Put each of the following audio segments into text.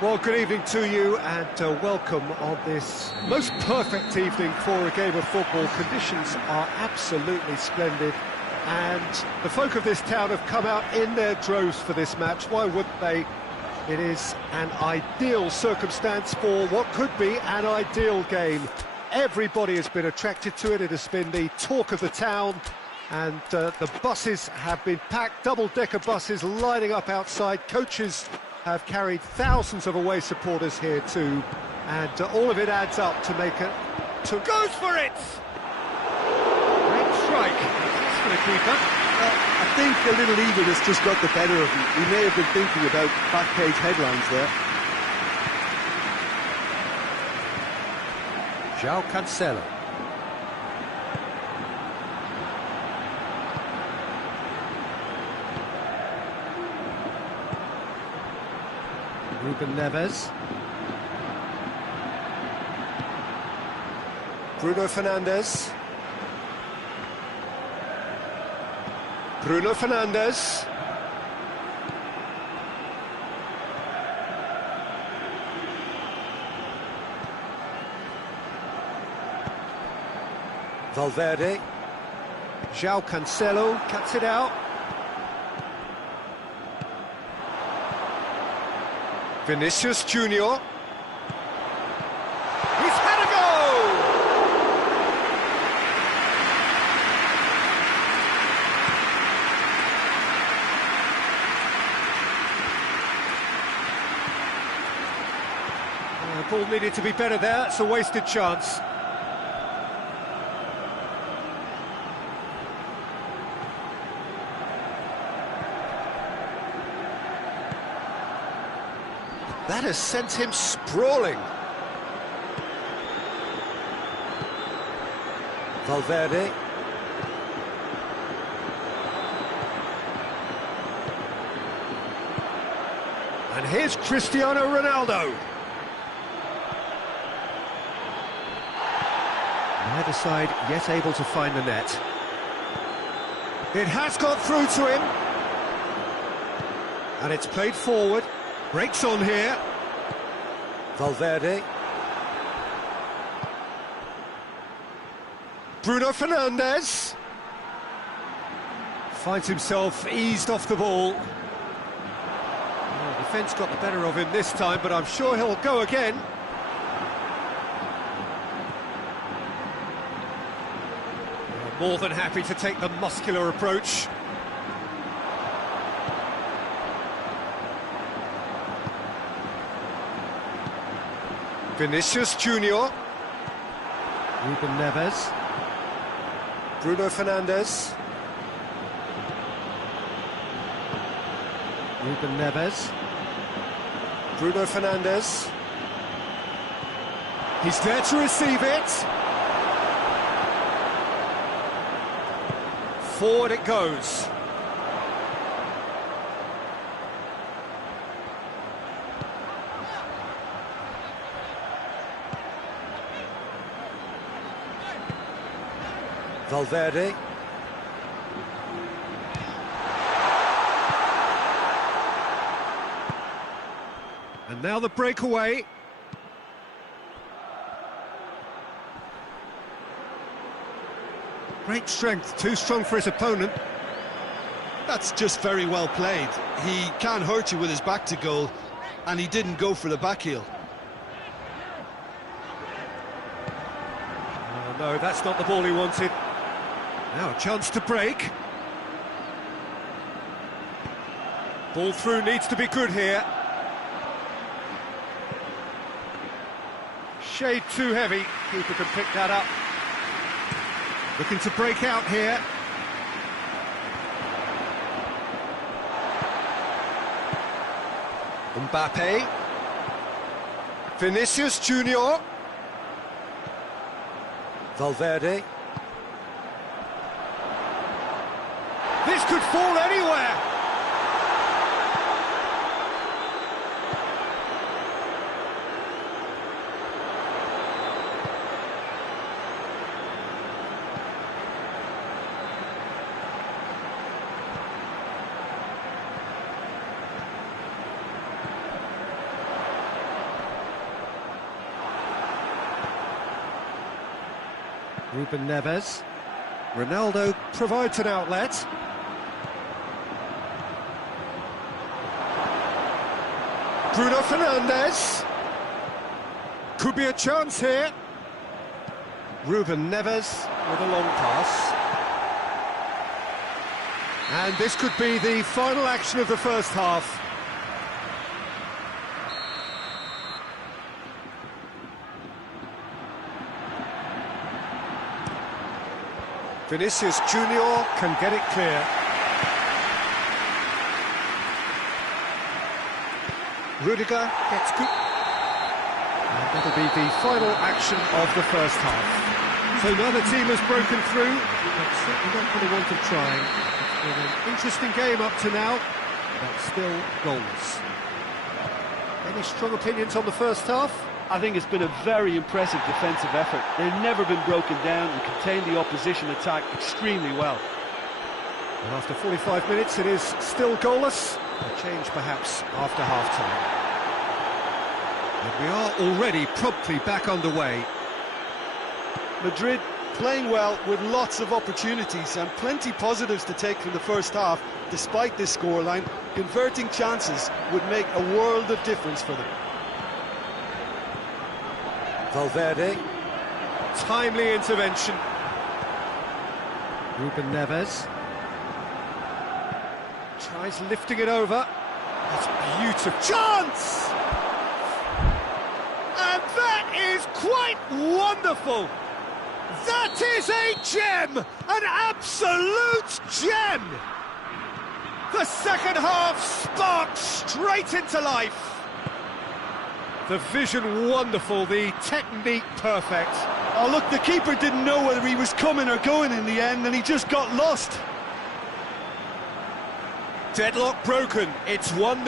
Well, good evening to you and welcome on this most perfect evening for a game of football. Conditions are absolutely splendid and the folk of this town have come out in their droves for this match. Why wouldn't they? It is an ideal circumstance for what could be an ideal game. Everybody has been attracted to it. It has been the talk of the town, and the buses have been packed, double-decker buses lining up outside. Coaches have carried thousands of away supporters here too, and all of it adds up to make it... Goes for it! Great strike. That's going to keep up. I think the little eagerness just got the better of him. He may have been thinking about back-page headlines there. João Cancelo. Ruben Neves. Bruno Fernandes. Bruno Fernandes. Valverde. João Cancelo cuts it out. Vinicius Junior. He's had a go! The ball needed to be better there. It's a wasted chance. That has sent him sprawling. Valverde. And here's Cristiano Ronaldo. Neither side yet able to find the net. It has got through to him. And it's played forward. Breaks on here. Valverde. Bruno Fernandes. Finds himself eased off the ball. Well, defence got the better of him this time, but I'm sure he'll go again. More than happy to take the muscular approach. Vinicius Junior. Ruben Neves. Bruno Fernandes. Ruben Neves. Bruno Fernandes. He's there to receive it. Forward it goes. Valverde. And now the breakaway. Great strength, too strong for his opponent. That's just very well played. He can hurt you with his back to goal, and he didn't go for the back heel. Oh, no, that's not the ball he wanted. Now a chance to break. Ball through needs to be good here. Shade too heavy. Keeper can pick that up. Looking to break out here. Mbappe. Vinicius Junior. Valverde. This could fall anywhere. Ruben Neves. Ronaldo provides an outlet. Bruno Fernandes. Could be a chance here. Ruben Neves with a long pass. And this could be the final action of the first half. Vinicius Junior can get it clear. Rudiger gets good. And that'll be the final action of the first half. So neither team has broken through, but certainly not for the want of trying. It's been an interesting game up to now, but still goalless. Any strong opinions on the first half? I think it's been a very impressive defensive effort. They've never been broken down and contained the opposition attack extremely well. And after 45 minutes, it is still goalless. A change perhaps after half-time. And we are already promptly back underway. Madrid playing well with lots of opportunities and plenty positives to take from the first half. Despite this scoreline, converting chances would make a world of difference for them. Valverde. Timely intervention. Ruben Neves. Tries lifting it over. That's beautiful. Chance! And that is quite wonderful! That is a gem! An absolute gem! The second half sparks straight into life. The vision wonderful, the technique perfect. Oh look, the keeper didn't know whether he was coming or going in the end, and he just got lost. Deadlock broken, it's 1-0.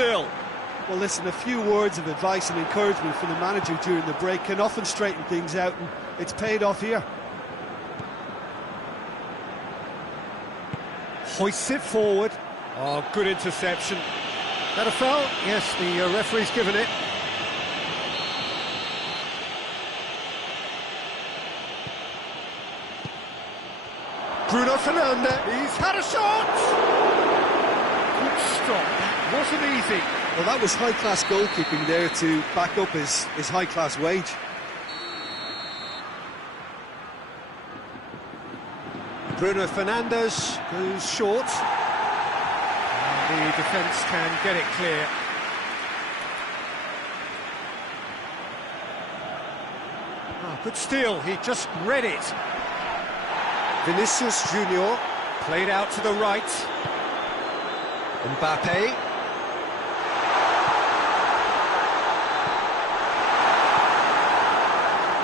Well listen, a few words of advice and encouragement from the manager during the break can often straighten things out, and it's paid off here. Hoists it forward. Oh, good interception. That a foul? Yes, the referee's given it. Bruno Fernandes, he's had a shot! Good stop, that wasn't easy. Well, that was high-class goalkeeping there to back up his high-class wage. Bruno Fernandes goes short. And the defence can get it clear. Oh, good steal, he just read it. Vinicius Junior played out to the right. Mbappe.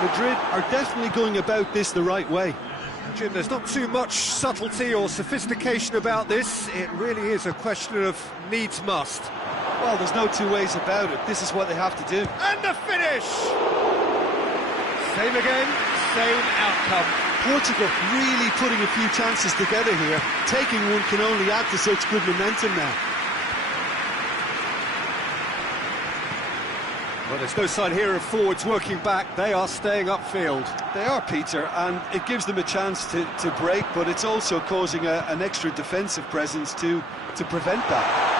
Madrid are definitely going about this the right way. Jim, there's not too much subtlety or sophistication about this. It really is a question of needs must. Well, there's no two ways about it. This is what they have to do. And the finish! Same again, same outcome. Portugal really putting a few chances together here. Taking one can only add to such good momentum now. Well, there's no sign here of forwards working back. They are staying upfield. They are, Peter, and it gives them a chance to break, but it's also causing an extra defensive presence to prevent that.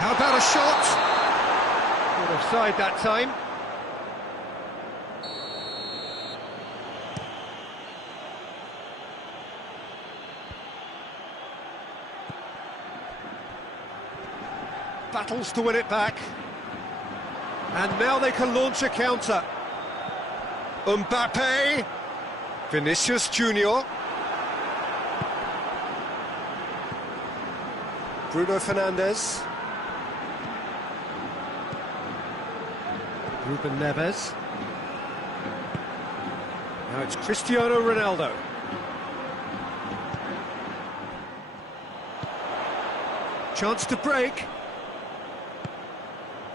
How about a shot? Good offside that time. Battles to win it back. And now they can launch a counter. Mbappe. Vinicius Junior. Bruno Fernandes. Ruben Neves. Now it's Cristiano Ronaldo. Chance to break.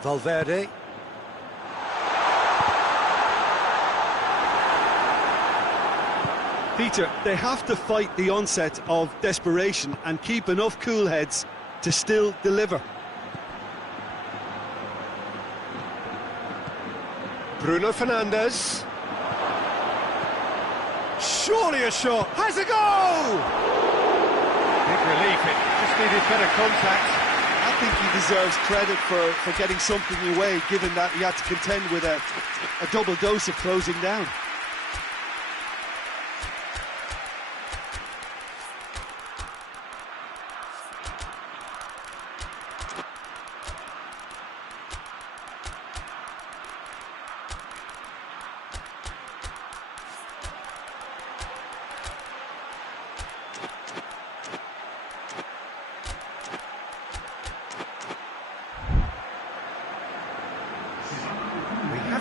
Valverde. Peter, they have to fight the onset of desperation and keep enough cool heads to still deliver. Bruno Fernandes. Surely a shot. Has a goal! Big relief, it just needed better contact. I think he deserves credit for getting something away, given that he had to contend with a double dose of closing down.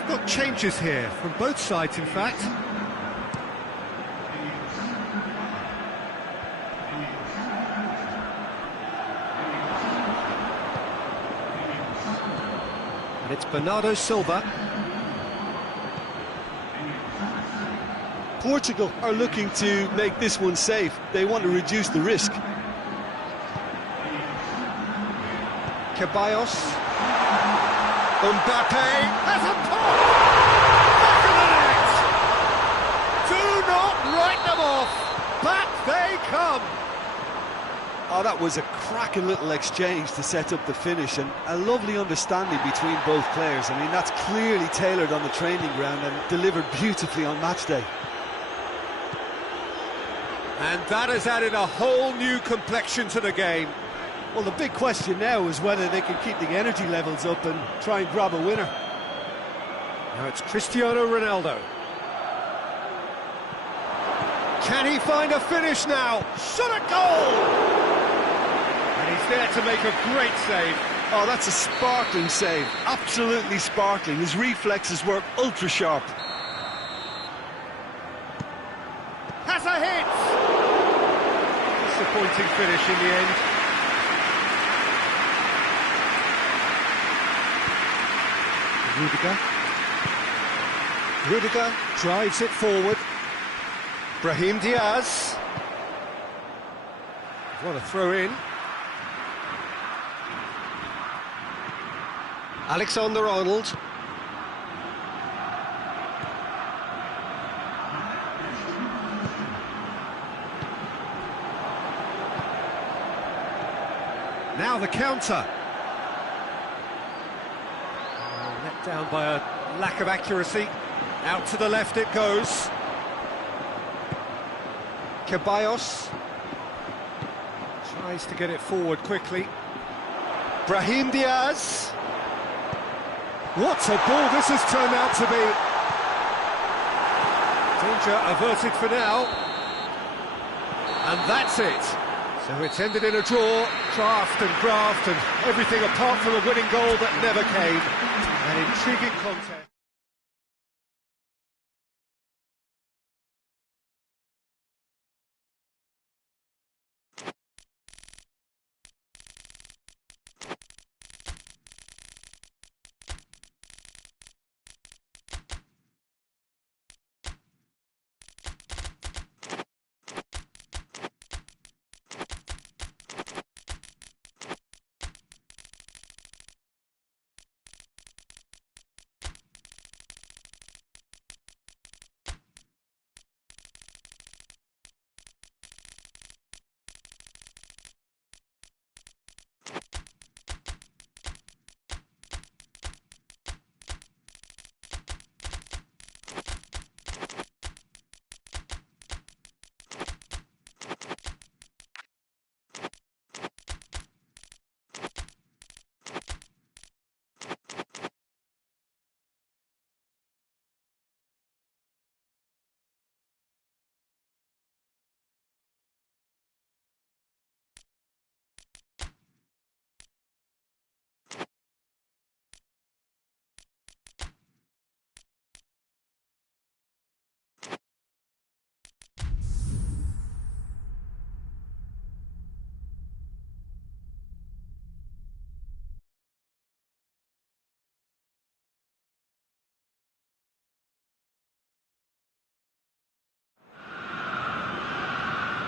Got changes here from both sides, in fact. And it's Bernardo Silva. Portugal are looking to make this one safe. They want to reduce the risk. Ceballos. Mbappe has a pop! Back of the net! Do not write them off! Back they come! Oh, that was a cracking little exchange to set up the finish, and a lovely understanding between both players. I mean, that's clearly tailored on the training ground and delivered beautifully on match day. And that has added a whole new complexion to the game. Well, the big question now is whether they can keep the energy levels up and try and grab a winner. Now it's Cristiano Ronaldo. Can he find a finish now? Shot a goal! And he's there to make a great save. Oh, that's a sparkling save. Absolutely sparkling. His reflexes work ultra sharp. Has a hit! Disappointing finish in the end. Rudiger drives it forward. Brahim Diaz. What a throw in. Alexander-Arnold. Now the counter. Let down by a lack of accuracy. Out to the left it goes. Ceballos tries to get it forward quickly. Brahim Diaz. What a ball this has turned out to be. Danger averted for now. And that's it. So it's ended in a draw, craft and graft and everything apart from a winning goal that never came. An intriguing contest.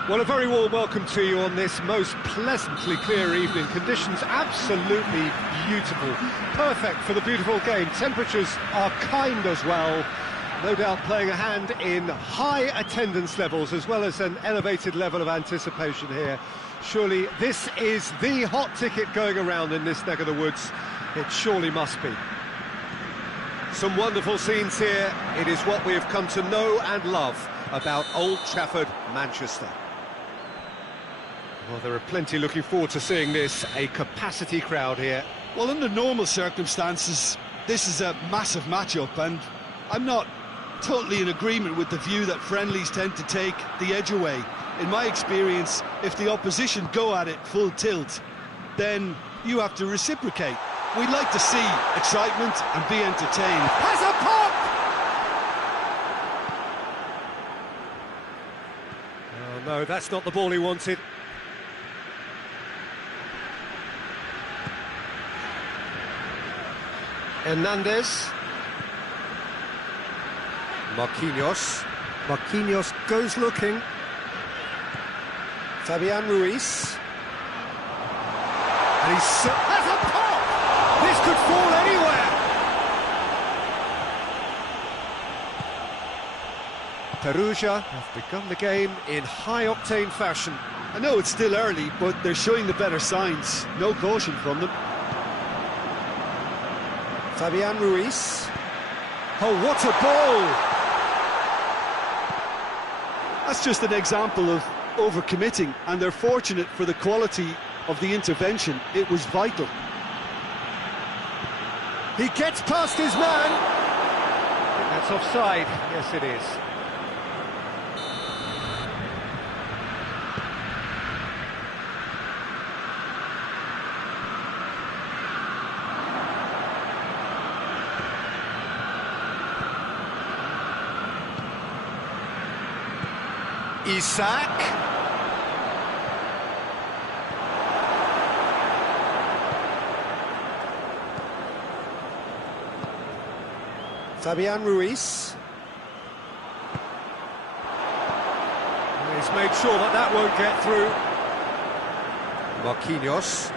Well, a very warm welcome to you on this most pleasantly clear evening. Conditions absolutely beautiful. Perfect for the beautiful game. Temperatures are kind as well. No doubt playing a hand in high attendance levels as well as an elevated level of anticipation here. Surely this is the hot ticket going around in this neck of the woods. It surely must be. Some wonderful scenes here. It is what we have come to know and love about Old Trafford, Manchester. Well, there are plenty looking forward to seeing this, a capacity crowd here. Well, under normal circumstances, this is a massive matchup, and I'm not totally in agreement with the view that friendlies tend to take the edge away. In my experience, if the opposition go at it full tilt, then you have to reciprocate. We'd like to see excitement and be entertained. Has a pop! Oh no, that's not the ball he wanted. Hernandez. Marquinhos. Marquinhos goes looking. Fabian Ruiz. And has a pop! This could fall anywhere! Perugia have begun the game in high-octane fashion. I know it's still early, but they're showing the better signs. No caution from them. Fabian Ruiz. Oh, what a ball! That's just an example of overcommitting, and they're fortunate for the quality of the intervention. It was vital. He gets past his man. I think that's offside. Yes, it is. Isaac. Fabian Ruiz. He's made sure that that won't get through. Marquinhos.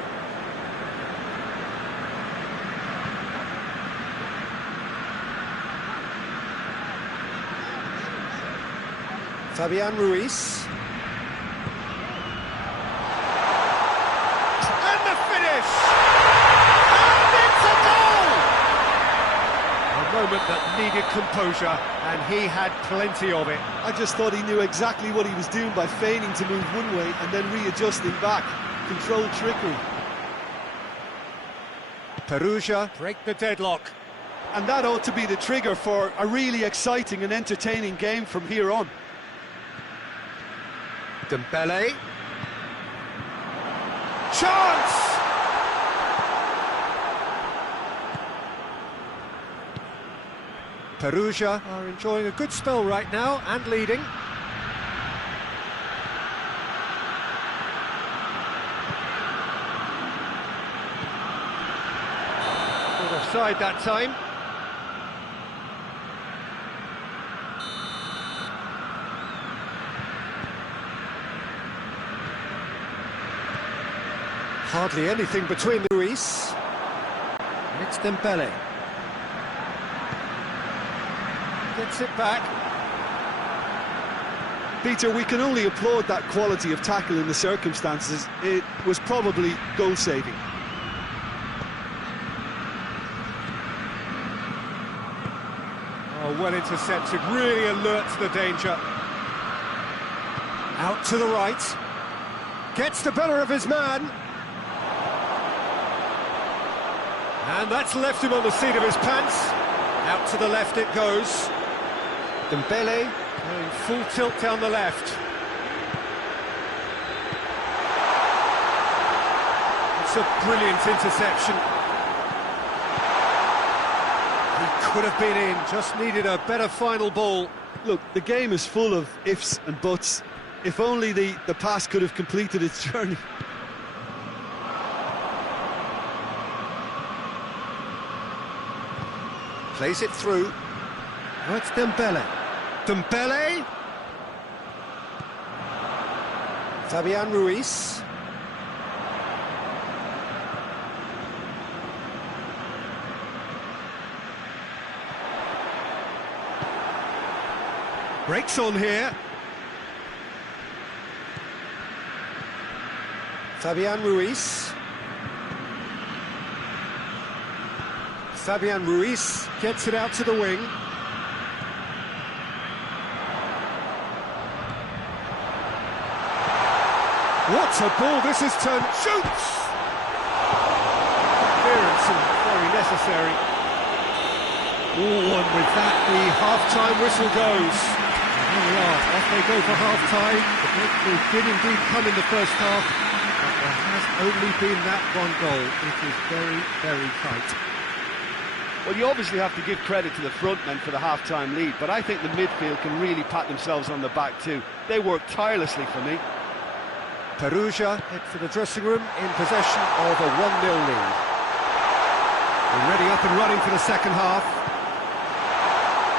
Fabian Ruiz. And the finish! And it's a goal! A moment that needed composure, and he had plenty of it. I just thought he knew exactly what he was doing by feigning to move one way and then readjusting back. Controlled trickery. Perugia break the deadlock. And that ought to be the trigger for a really exciting and entertaining game from here on. Dembele. Chance! Perugia are enjoying a good spell right now and leading. Not offside that time. Hardly anything between the Ruiz. And it's Dembele. Gets it back. Peter, we can only applaud that quality of tackle in the circumstances. It was probably goal-saving. Oh, well intercepted, really alert to the danger. Out to the right. Gets the better of his man. And that's left him on the seat of his pants. Out to the left it goes. Dembele going full tilt down the left. It's a brilliant interception. He could have been in, just needed a better final ball. Look, the game is full of ifs and buts. If only the pass could have completed its journey. Plays it through. Oh, it's Dembele. Dembele! Fabian Ruiz. Breaks on here. Fabian Ruiz. Fabian Ruiz gets it out to the wing. What a ball this has turned. Shoots! Clearance and very necessary. Oh, and with that, the half-time whistle goes. And here we are, off they go for half-time. The breakthrough did indeed come in the first half, but there has only been that one goal. It is very, very tight. Well, you obviously have to give credit to the front men for the half-time lead, but I think the midfield can really pat themselves on the back too. They worked tirelessly for me. Perugia head for the dressing room in possession of a 1-0 lead. We're ready up and running for the second half.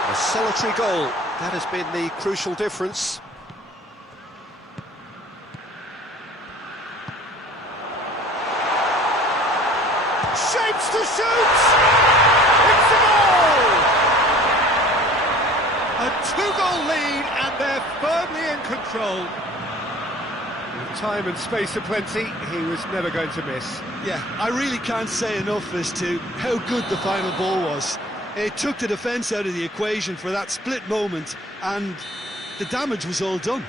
A solitary goal, that has been the crucial difference. Shapes to shoot! It's a goal! A 2-goal lead and they're firmly in control. With time and space aplenty, he was never going to miss. Yeah, I really can't say enough as to how good the final ball was. It took the defence out of the equation for that split moment, and the damage was all done.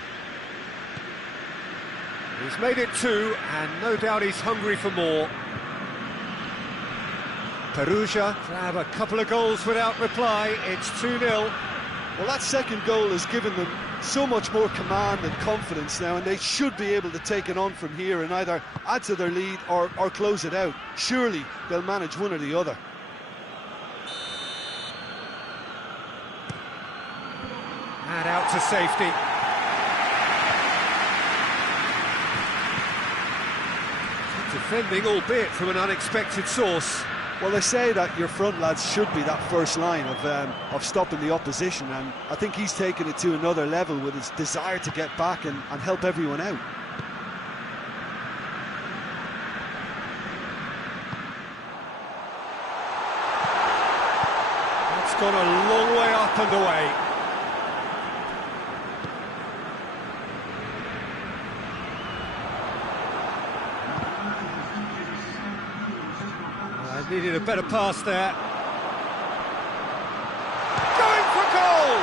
He's made it 2, and no doubt he's hungry for more. Perugia grab a couple of goals without reply. It's 2-0. Well, that second goal has given them so much more command and confidence now, and they should be able to take it on from here and either add to their lead or close it out. Surely they'll manage one or the other. And out to safety. Defending, albeit from an unexpected source. Well, they say that your front lads should be that first line of stopping the opposition, and I think he's taken it to another level with his desire to get back and help everyone out. That's gone a long way up and away. Needed a better pass there. Going for goal!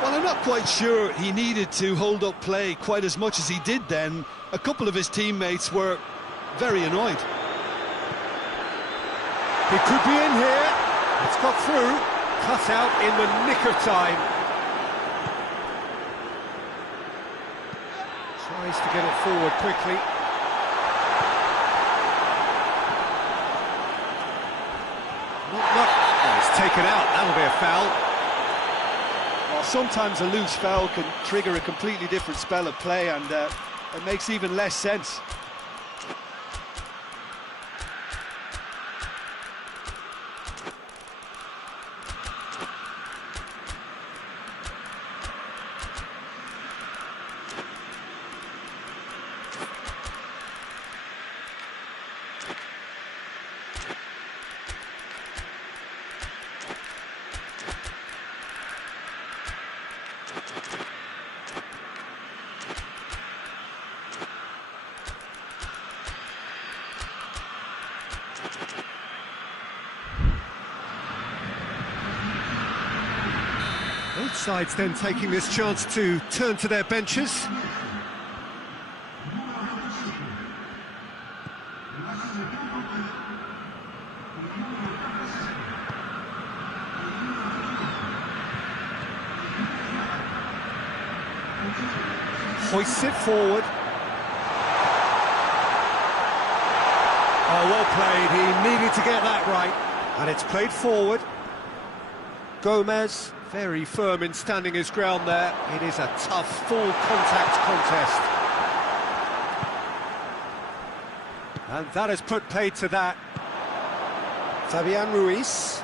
Well, I'm not quite sure he needed to hold up play quite as much as he did then. A couple of his teammates were very annoyed. He could be in here. It's got through. Cut out in the nick of time. Tries to get it forward quickly. Oh, it's taken out, that'll be a foul. Well, sometimes a loose foul can trigger a completely different spell of play, and it makes even less sense. Both sides then taking this chance to turn to their benches. Hoists it forward. Oh, well played. He needed to get that right. And it's played forward. Gomez, very firm in standing his ground there. It is a tough, full-contact contest. And that has put paid to that. Fabian Ruiz.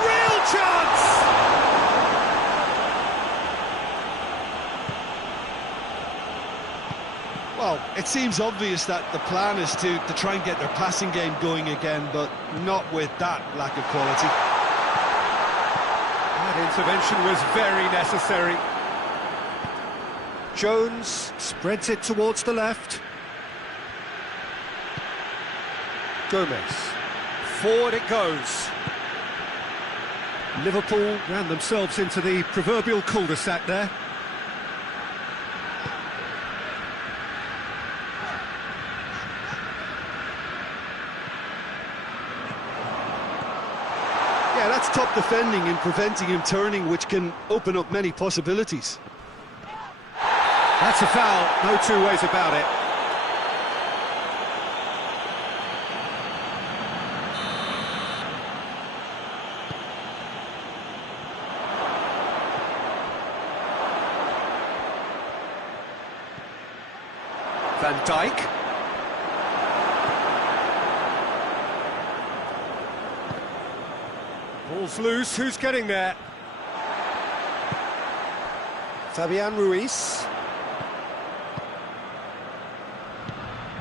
Real chance! Well, it seems obvious that the plan is to try and get their passing game going again, but not with that lack of quality. That intervention was very necessary. Jones spreads it towards the left. Gomez. Forward it goes. Liverpool ran themselves into the proverbial cul-de-sac there. Yeah, that's top defending and preventing him turning, which can open up many possibilities. That's a foul, no two ways about it. Van Dijk. Ball's loose, who's getting there? Fabian Ruiz.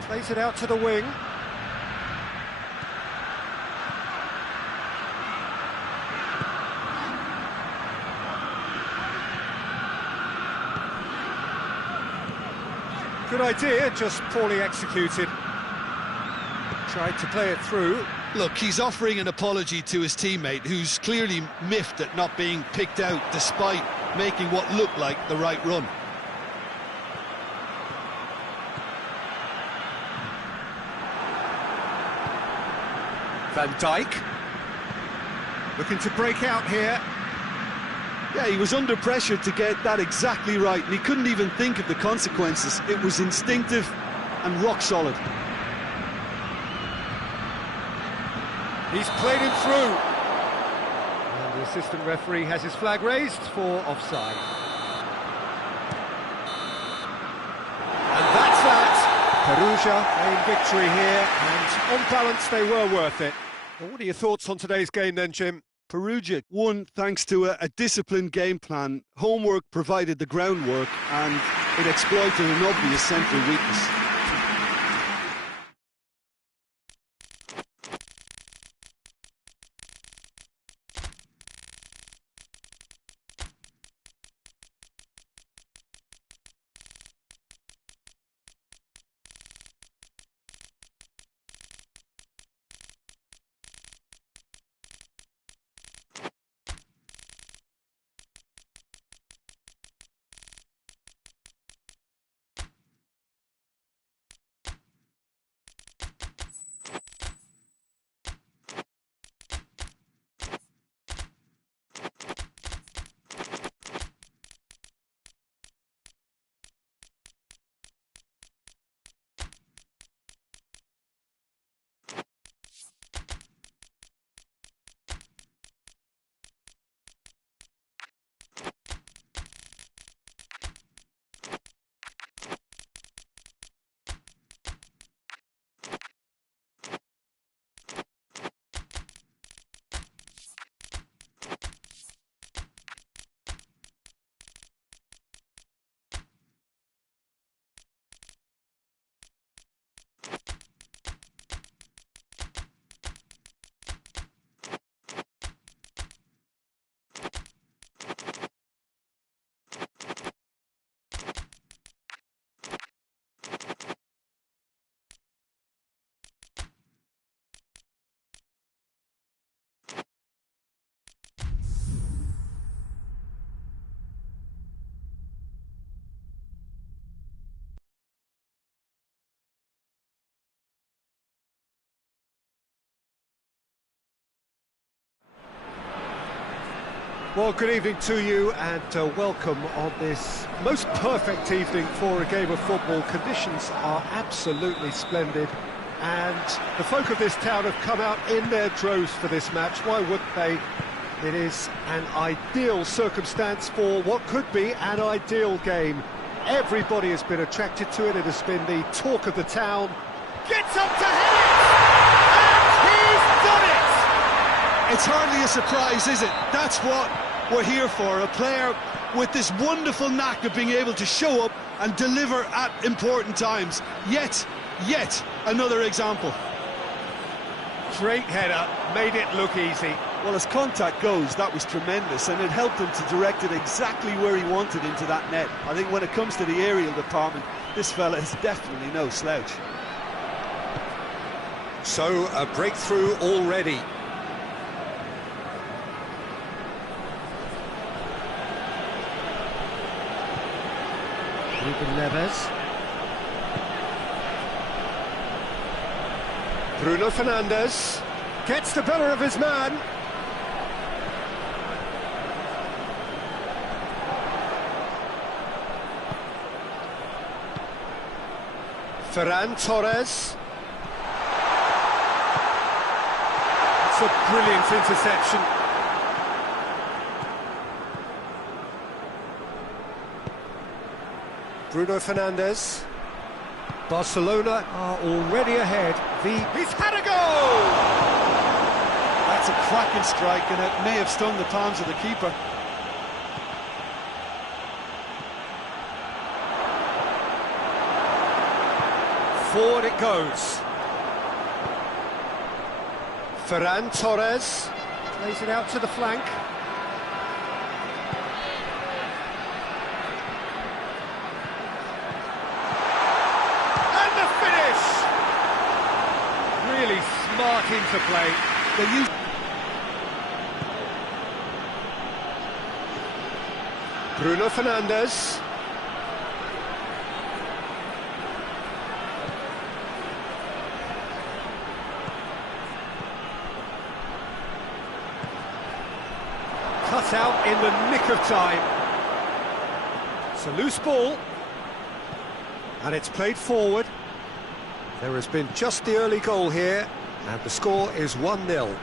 Plays it out to the wing. Good idea, just poorly executed. Tried to play it through. Look, he's offering an apology to his teammate, who's clearly miffed at not being picked out despite making what looked like the right run. Van Dijk. Looking to break out here. Yeah, he was under pressure to get that exactly right, and he couldn't even think of the consequences. It was instinctive and rock solid. He's played him through. And the assistant referee has his flag raised for offside. And that's that. Perugia gained victory here, and on balance they were worth it. Well, what are your thoughts on today's game then, Jim? Perugia won thanks to a disciplined game plan. Homework provided the groundwork, and it exploited an obvious central weakness. Well, good evening to you, and welcome on this most perfect evening for a game of football. Conditions are absolutely splendid, and the folk of this town have come out in their droves for this match. Why wouldn't they? It is an ideal circumstance for what could be an ideal game. Everybody has been attracted to it. It has been the talk of the town. Gets up to head it! And he's done it! It's hardly a surprise, is it? That's what we're here for. A player with this wonderful knack of being able to show up and deliver at important times. Yet another example. Great header, made it look easy. Well, as contact goes, that was tremendous, and it helped him to direct it exactly where he wanted into that net. I think when it comes to the aerial department, this fella is definitely no slouch. So, a breakthrough already. Ruben Neves. Bruno Fernandes gets the better of his man. Ferran Torres. It's a brilliant interception. Bruno Fernandes. Barcelona are already ahead. He's had a goal! That's a cracking strike, and it may have stung the palms of the keeper. Forward it goes. Ferran Torres plays it out to the flank. And the finish! Really smart interplay. They use Bruno Fernandes. Cut out in the nick of time. It's a loose ball. And it's played forward. There has been just the early goal here, and the score is 1-0.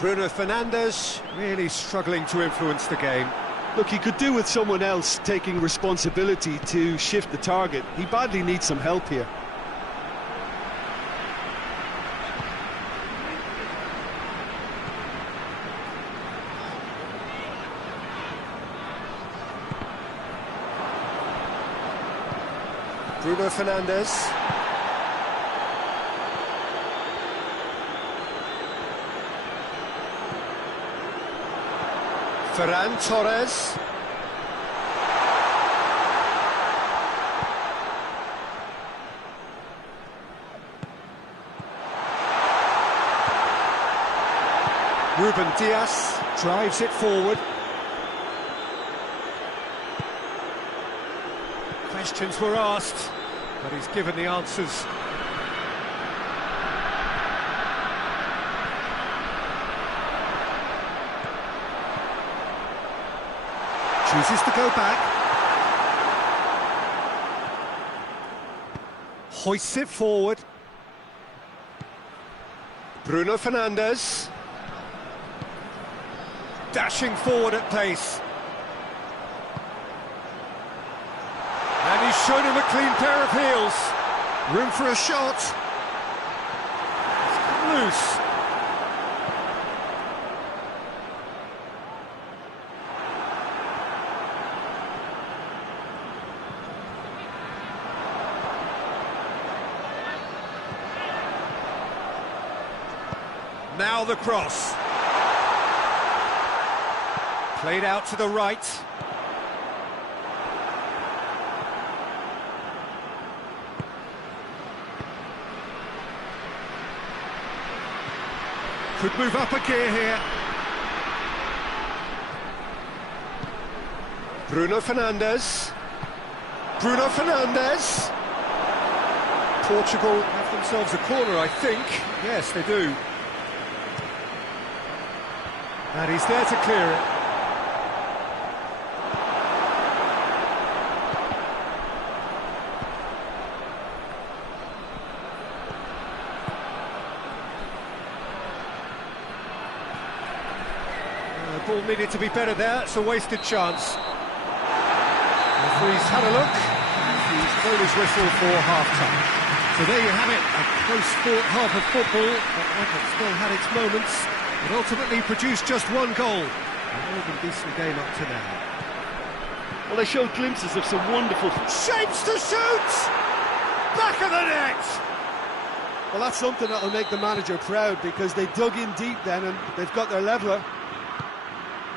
Bruno Fernandes really struggling to influence the game. Look, he could do with someone else taking responsibility to shift the target. He badly needs some help here. Bruno Fernandes. Ferran Torres. Ruben Dias drives it forward. Questions were asked, but he's given the answers. Chooses to go back. Hoists it forward. Bruno Fernandes. Dashing forward at pace. And he's shown him a clean pair of heels. Room for a shot. It's come loose. Now the cross. Played out to the right. Could move up a gear here. Bruno Fernandes. Bruno Fernandes. Portugal have themselves a corner, I think. Yes, they do. And he's there to clear it. The ball needed to be better there, it's a wasted chance. The referee's had a look, he's blown his whistle for half-time. So there you have it, a close-fought half of football, but one that still had its moments. It ultimately produced just one goal. A decent game up to now. Well, they showed glimpses of some wonderful... Shapes to shoot! Back of the net! Well, that's something that'll make the manager proud, because they dug in deep then and they've got their leveller.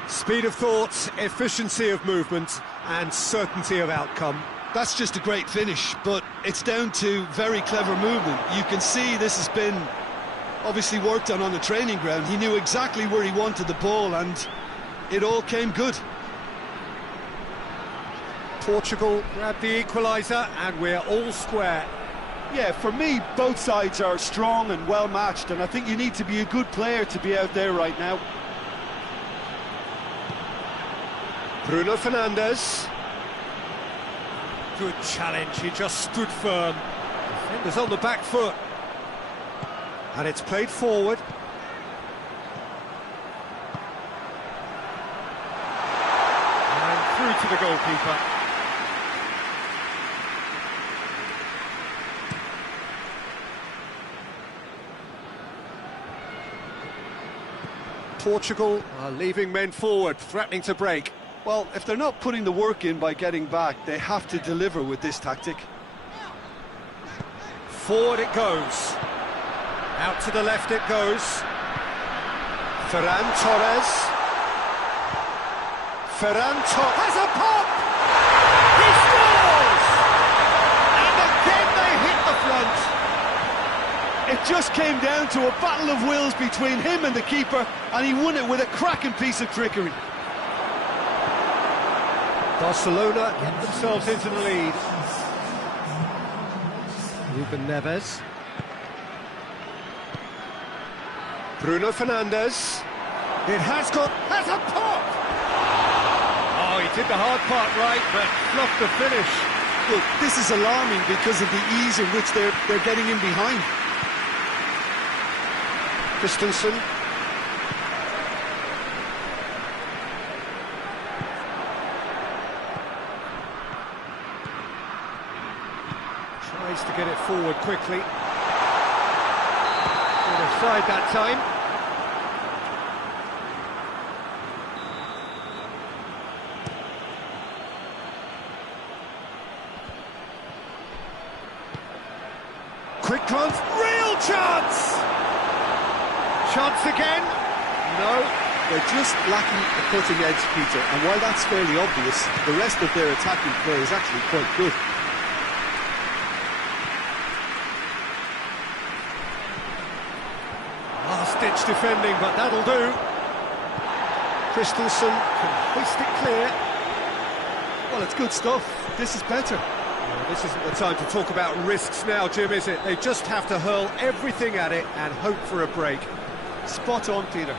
Speed of thought, efficiency of movement, and certainty of outcome. That's just a great finish, but it's down to very clever movement. You can see this has been obviously worked on the training ground. He knew exactly where he wanted the ball, and it all came good. Portugal grabbed the equaliser, and we're all square. Yeah, for me, both sides are strong and well matched, and I think you need to be a good player to be out there right now. Bruno Fernandes. Good challenge, he just stood firm. Defenders on the back foot. And it's played forward. And through to the goalkeeper. Portugal are leaving men forward, threatening to break. Well, if they're not putting the work in by getting back, they have to deliver with this tactic. Forward it goes. Out to the left it goes. Ferran Torres. Ferran Torres has a pop! He scores! And again they hit the front. It just came down to a battle of wills between him and the keeper, and he won it with a cracking piece of trickery. Barcelona get themselves into the lead. Ruben Neves. Bruno Fernandes. It has a pop! Oh, he did the hard part right, but fluffed the finish. Look, this is alarming because of the ease in which they're getting in behind. Christensen. Tries to get it forward quickly. Offside that time. Quick glance, real chance! Chance again? No. They're just lacking the cutting edge, Peter, and while that's fairly obvious, the rest of their attacking play is actually quite good. Last-ditch defending, but that'll do. Christensen can hoist it clear. Well, it's good stuff. This is better. Well, this isn't the time to talk about risks now, Jim, is it? They just have to hurl everything at it and hope for a break. Spot on, Peter.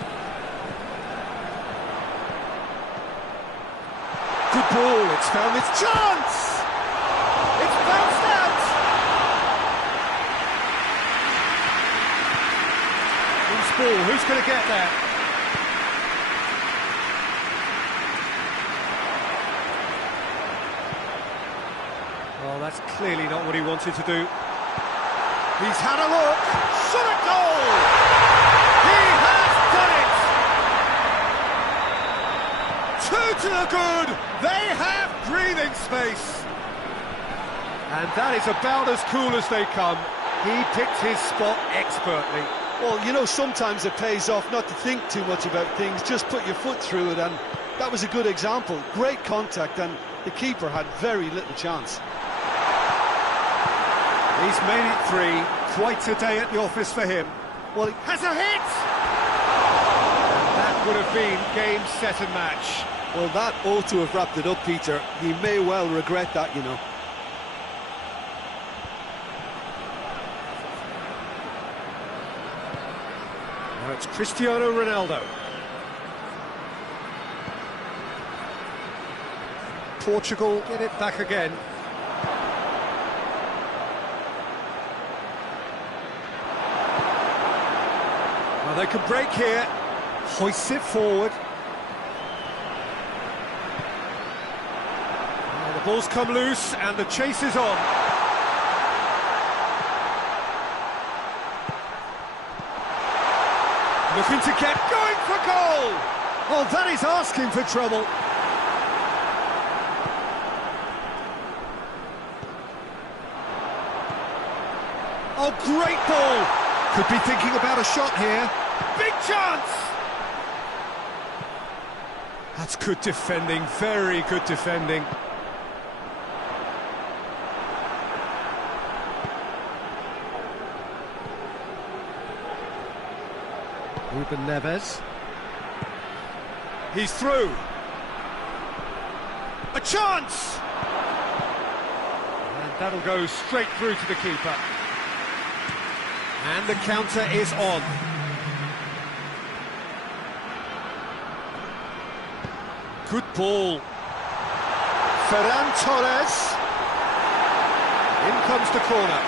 Good ball, it's found its chance! It's bounced out! Who's ball? Who's going to get that? Oh, that's clearly not what he wanted to do. He's had a look! Shot a goal! He has done it! Two to the good! They have breathing space! And that is about as cool as they come. He picked his spot expertly. Well, you know, sometimes it pays off not to think too much about things, just put your foot through it, and that was a good example. Great contact, and the keeper had very little chance. He's made it three. Quite a day at the office for him. Well, he has a hit! And that would have been game, set and match. Well, that ought to have wrapped it up, Peter. He may well regret that, you know. Now it's Cristiano Ronaldo. Portugal get it back again. Well, they can break here. Hoists it forward. Well, the ball's come loose and the chase is on. Looking to get going for goal! Oh, that is asking for trouble. Oh, great ball! Could be thinking about a shot here. Big chance! That's good defending, very good defending. Ruben Neves. He's through. A chance! And that'll go straight through to the keeper. And the counter is on. Good ball. Ferran Torres. In comes the corner.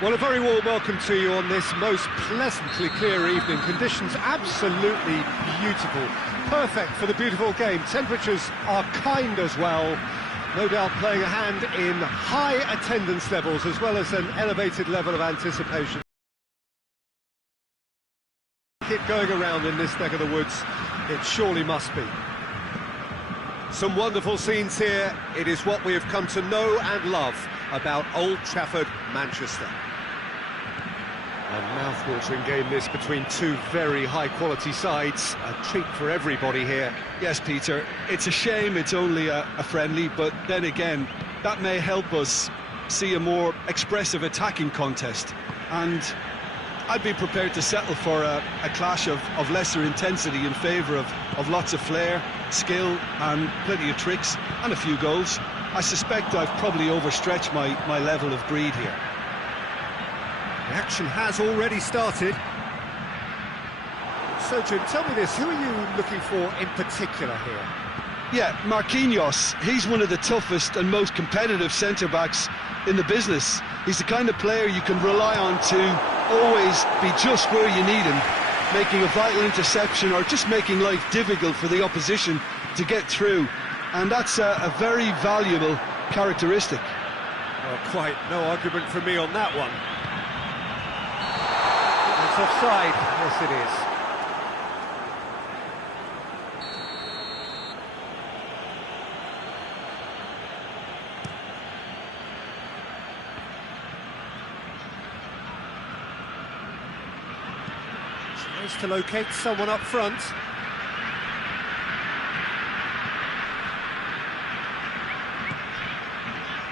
Well, a very warm welcome to you on this most pleasantly clear evening. Conditions absolutely beautiful. Perfect for the beautiful game. Temperatures are kind as well. No doubt playing a hand in high attendance levels as well as an elevated level of anticipation. It going around in this neck of the woods, it surely must be. Some wonderful scenes here. It is what we have come to know and love about Old Trafford, Manchester. A mouth-watering game this between two very high-quality sides. A treat for everybody here. Yes, Peter, it's a shame it's only a friendly, but then again, that may help us see a more expressive attacking contest. And I'd be prepared to settle for a clash of lesser intensity in favour of lots of flair, skill and plenty of tricks and a few goals. I suspect I've probably overstretched my level of greed here. The action has already started. So, Jim, tell me this, who are you looking for in particular here? Yeah, Marquinhos, he's one of the toughest and most competitive centre-backs in the business. He's the kind of player you can rely on to always be just where you need him, making a vital interception or just making life difficult for the opposition to get through. And that's a very valuable characteristic. Well, quite no argument from me on that one. It's offside, yes it is. Tries to locate someone up front.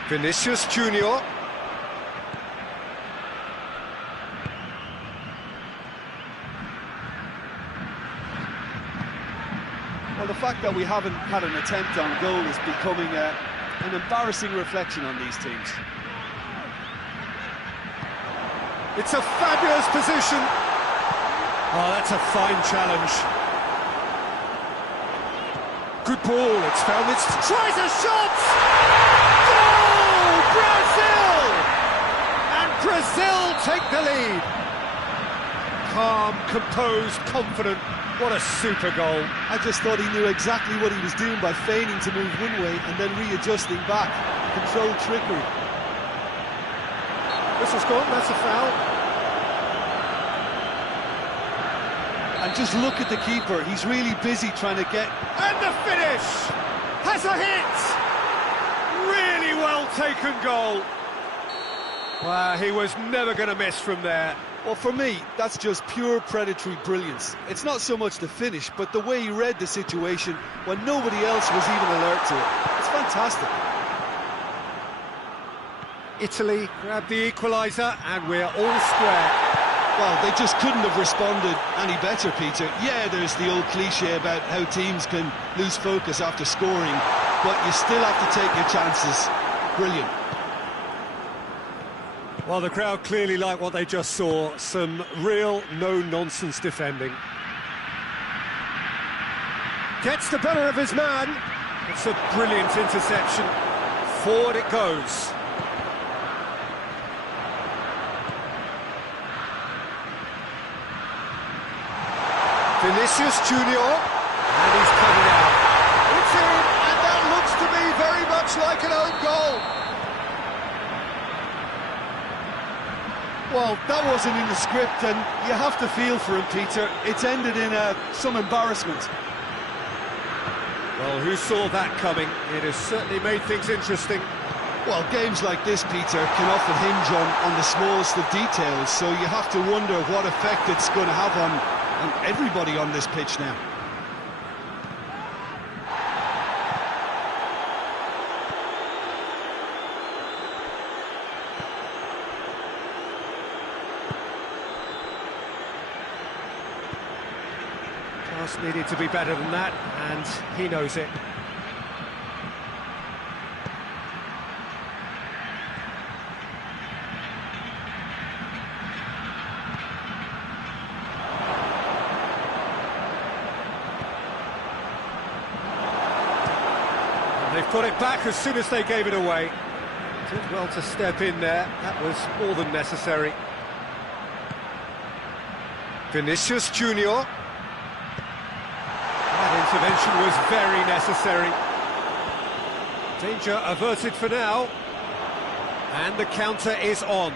Vinicius Junior. fact that we haven't had an attempt on goal is becoming an embarrassing reflection on these teams. It's a fabulous position. Oh, that's a fine challenge. Good ball, it's found its... Tries a shot! Goal! Brazil! And Brazil take the lead. Calm, composed, confident. What a super goal. I just thought he knew exactly what he was doing by feigning to move one way and then readjusting back. Controlled trickery. Whistle's gone, that's a foul. And just look at the keeper, he's really busy trying to get... And the finish! Has a hit! Really well taken goal. Wow, he was never going to miss from there. Well, for me, that's just pure predatory brilliance. It's not so much the finish, but the way he read the situation when nobody else was even alert to it. It's fantastic. Italy grabbed the equaliser, and we're all square. Well, they just couldn't have responded any better, Peter. Yeah, there's the old cliche about how teams can lose focus after scoring, but you still have to take your chances. Brilliant. Well, the crowd clearly like what they just saw. Some real no-nonsense defending. Gets the better of his man. It's a brilliant interception. Forward it goes. Vinicius Junior, and he's cut it out. It's in, and that looks to me very much like an own goal. Well, that wasn't in the script, and you have to feel for him, Peter. It's ended in some embarrassment. Well, who saw that coming? It has certainly made things interesting. Well, games like this, Peter, can often hinge on the smallest of details, so you have to wonder what effect it's going to have on everybody on this pitch now. Pass needed to be better than that, and he knows it. They've put it back as soon as they gave it away. Did well to step in there. That was more than necessary. Vinicius Junior. That intervention was very necessary. Danger averted for now. And the counter is on.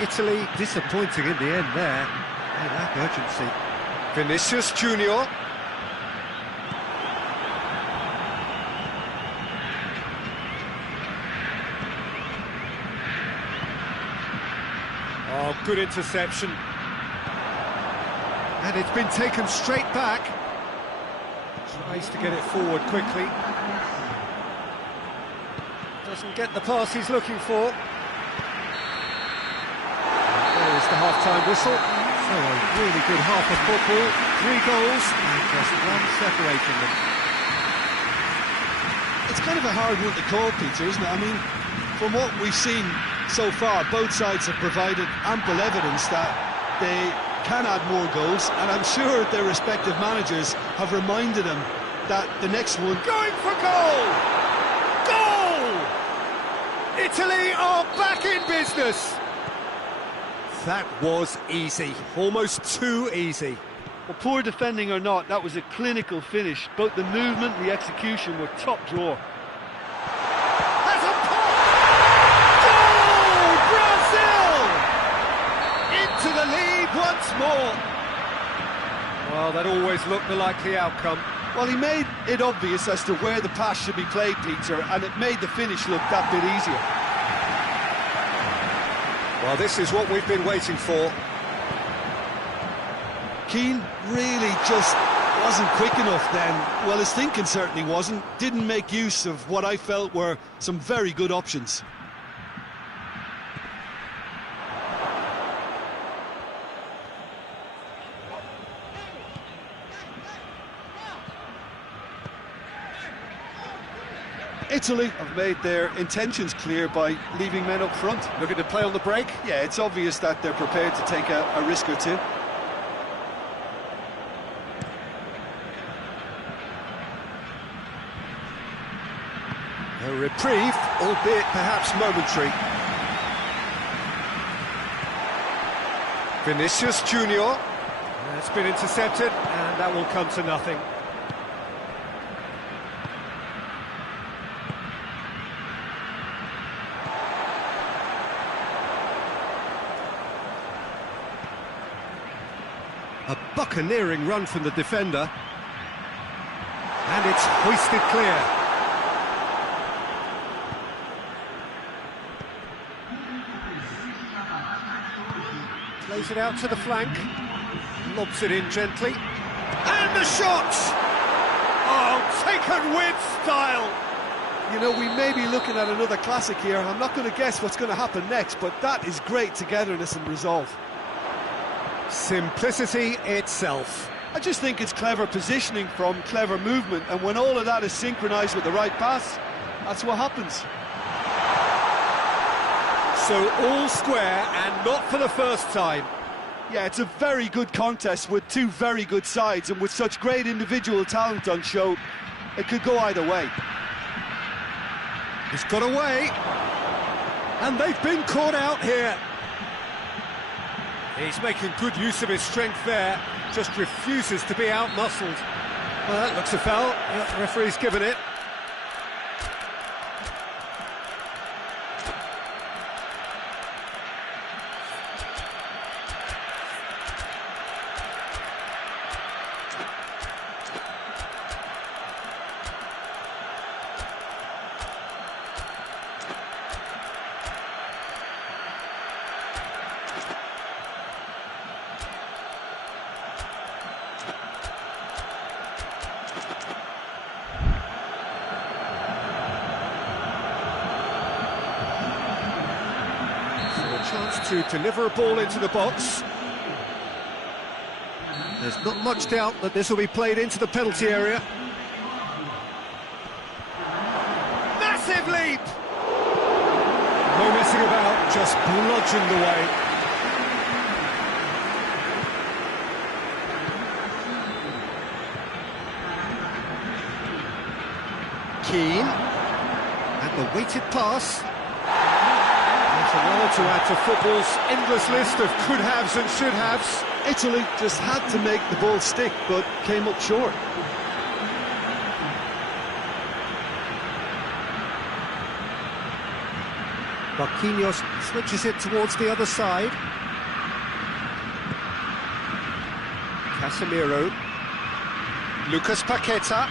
Italy disappointing in the end there. They lack urgency. Vinicius Junior. Oh, good interception. And it's been taken straight back. Tries to get it forward quickly. Doesn't get the pass he's looking for. There's the half-time whistle. So a really good half of football. 3 goals and just one separating them. It's kind of a hard one to call, Peter, isn't it? I mean, from what we've seen so far, both sides have provided ample evidence that they can add more goals, and I'm sure their respective managers have reminded them that the next one... Going for goal! Goal! Italy are back in business! That was easy, almost too easy. Well, poor defending or not, that was a clinical finish. Both the movement and the execution were top drawer. Has a pop! Goal! Brazil! Into the lead once more. Well, that always looked the likely outcome. Well, he made it obvious as to where the pass should be played, Peter, and it made the finish look that bit easier. Well, this is what we've been waiting for. Keane really just wasn't quick enough then. Well, his thinking certainly wasn't. Didn't make use of what I felt were some very good options. Italy have made their intentions clear by leaving men up front. Looking to play on the break. Yeah, it's obvious that they're prepared to take a risk or two. A reprieve, albeit perhaps momentary. Vinicius Junior. It's been intercepted, and that will come to nothing. A buccaneering run from the defender. And it's hoisted clear. Plays it out to the flank. Lobs it in gently. And the shot! Oh, taken with style! You know, we may be looking at another classic here. I'm not going to guess what's going to happen next, but that is great togetherness and resolve. Simplicity itself. I just think it's clever positioning from clever movement, and when all of that is synchronised with the right pass, that's what happens. So all square, and not for the first time. Yeah, it's a very good contest with two very good sides, and with such great individual talent on show, it could go either way. He's got away, and they've been caught out here. He's making good use of his strength there, just refuses to be out-muscled. Well, that looks a foul. Yeah, the referee's given it. Chance to deliver a ball into the box. There's not much doubt that this will be played into the penalty area. Massive leap! No messing about, just bludgeoned away. Keane, and the weighted pass. To add to football's endless list of could-haves and should-haves. Italy just had to make the ball stick, but came up short. Marquinhos switches it towards the other side. Casemiro. Lucas Paqueta.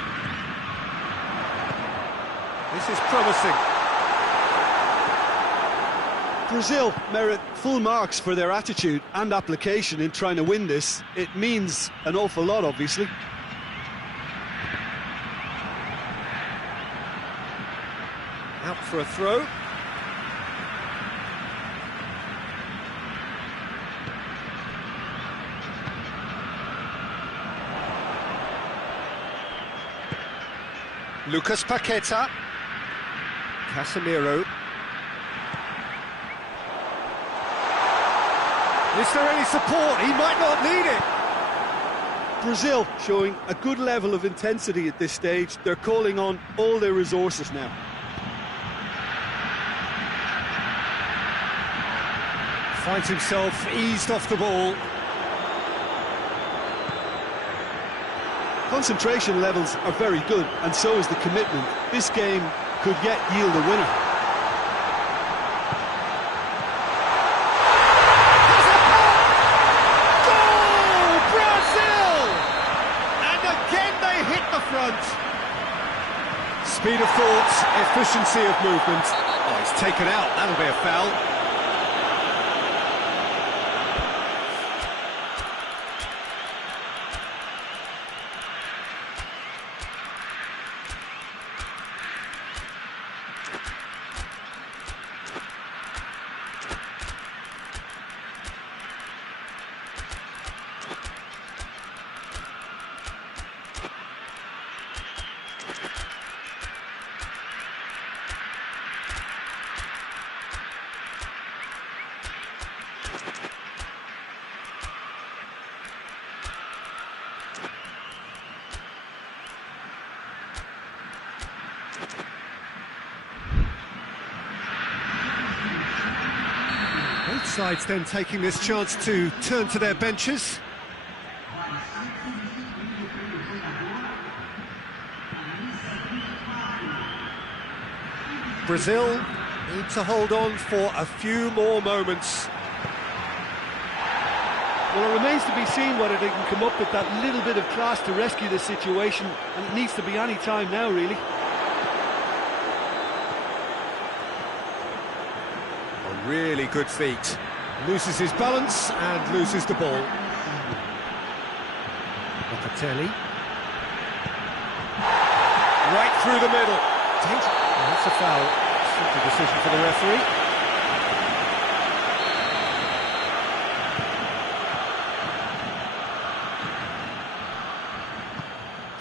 This is promising. Brazil merit full marks for their attitude and application in trying to win this. It means an awful lot, obviously. Out for a throw. Lucas Paqueta. Casemiro. Is there any support? He might not need it. Brazil showing a good level of intensity at this stage. They're calling on all their resources now. Finds himself eased off the ball. Concentration levels are very good, and so is the commitment. This game could yet yield a winner. Speed of thought, efficiency of movement. Oh, he's taken out, that'll be a foul. Both sides then taking this chance to turn to their benches. Brazil need to hold on for a few more moments. Well, it remains to be seen whether they can come up with that little bit of class to rescue the situation, and it needs to be any time now, really. On really good feet. Loses his balance and loses the ball. Locatelli. Right through the middle. That's a foul. Simple decision for the referee.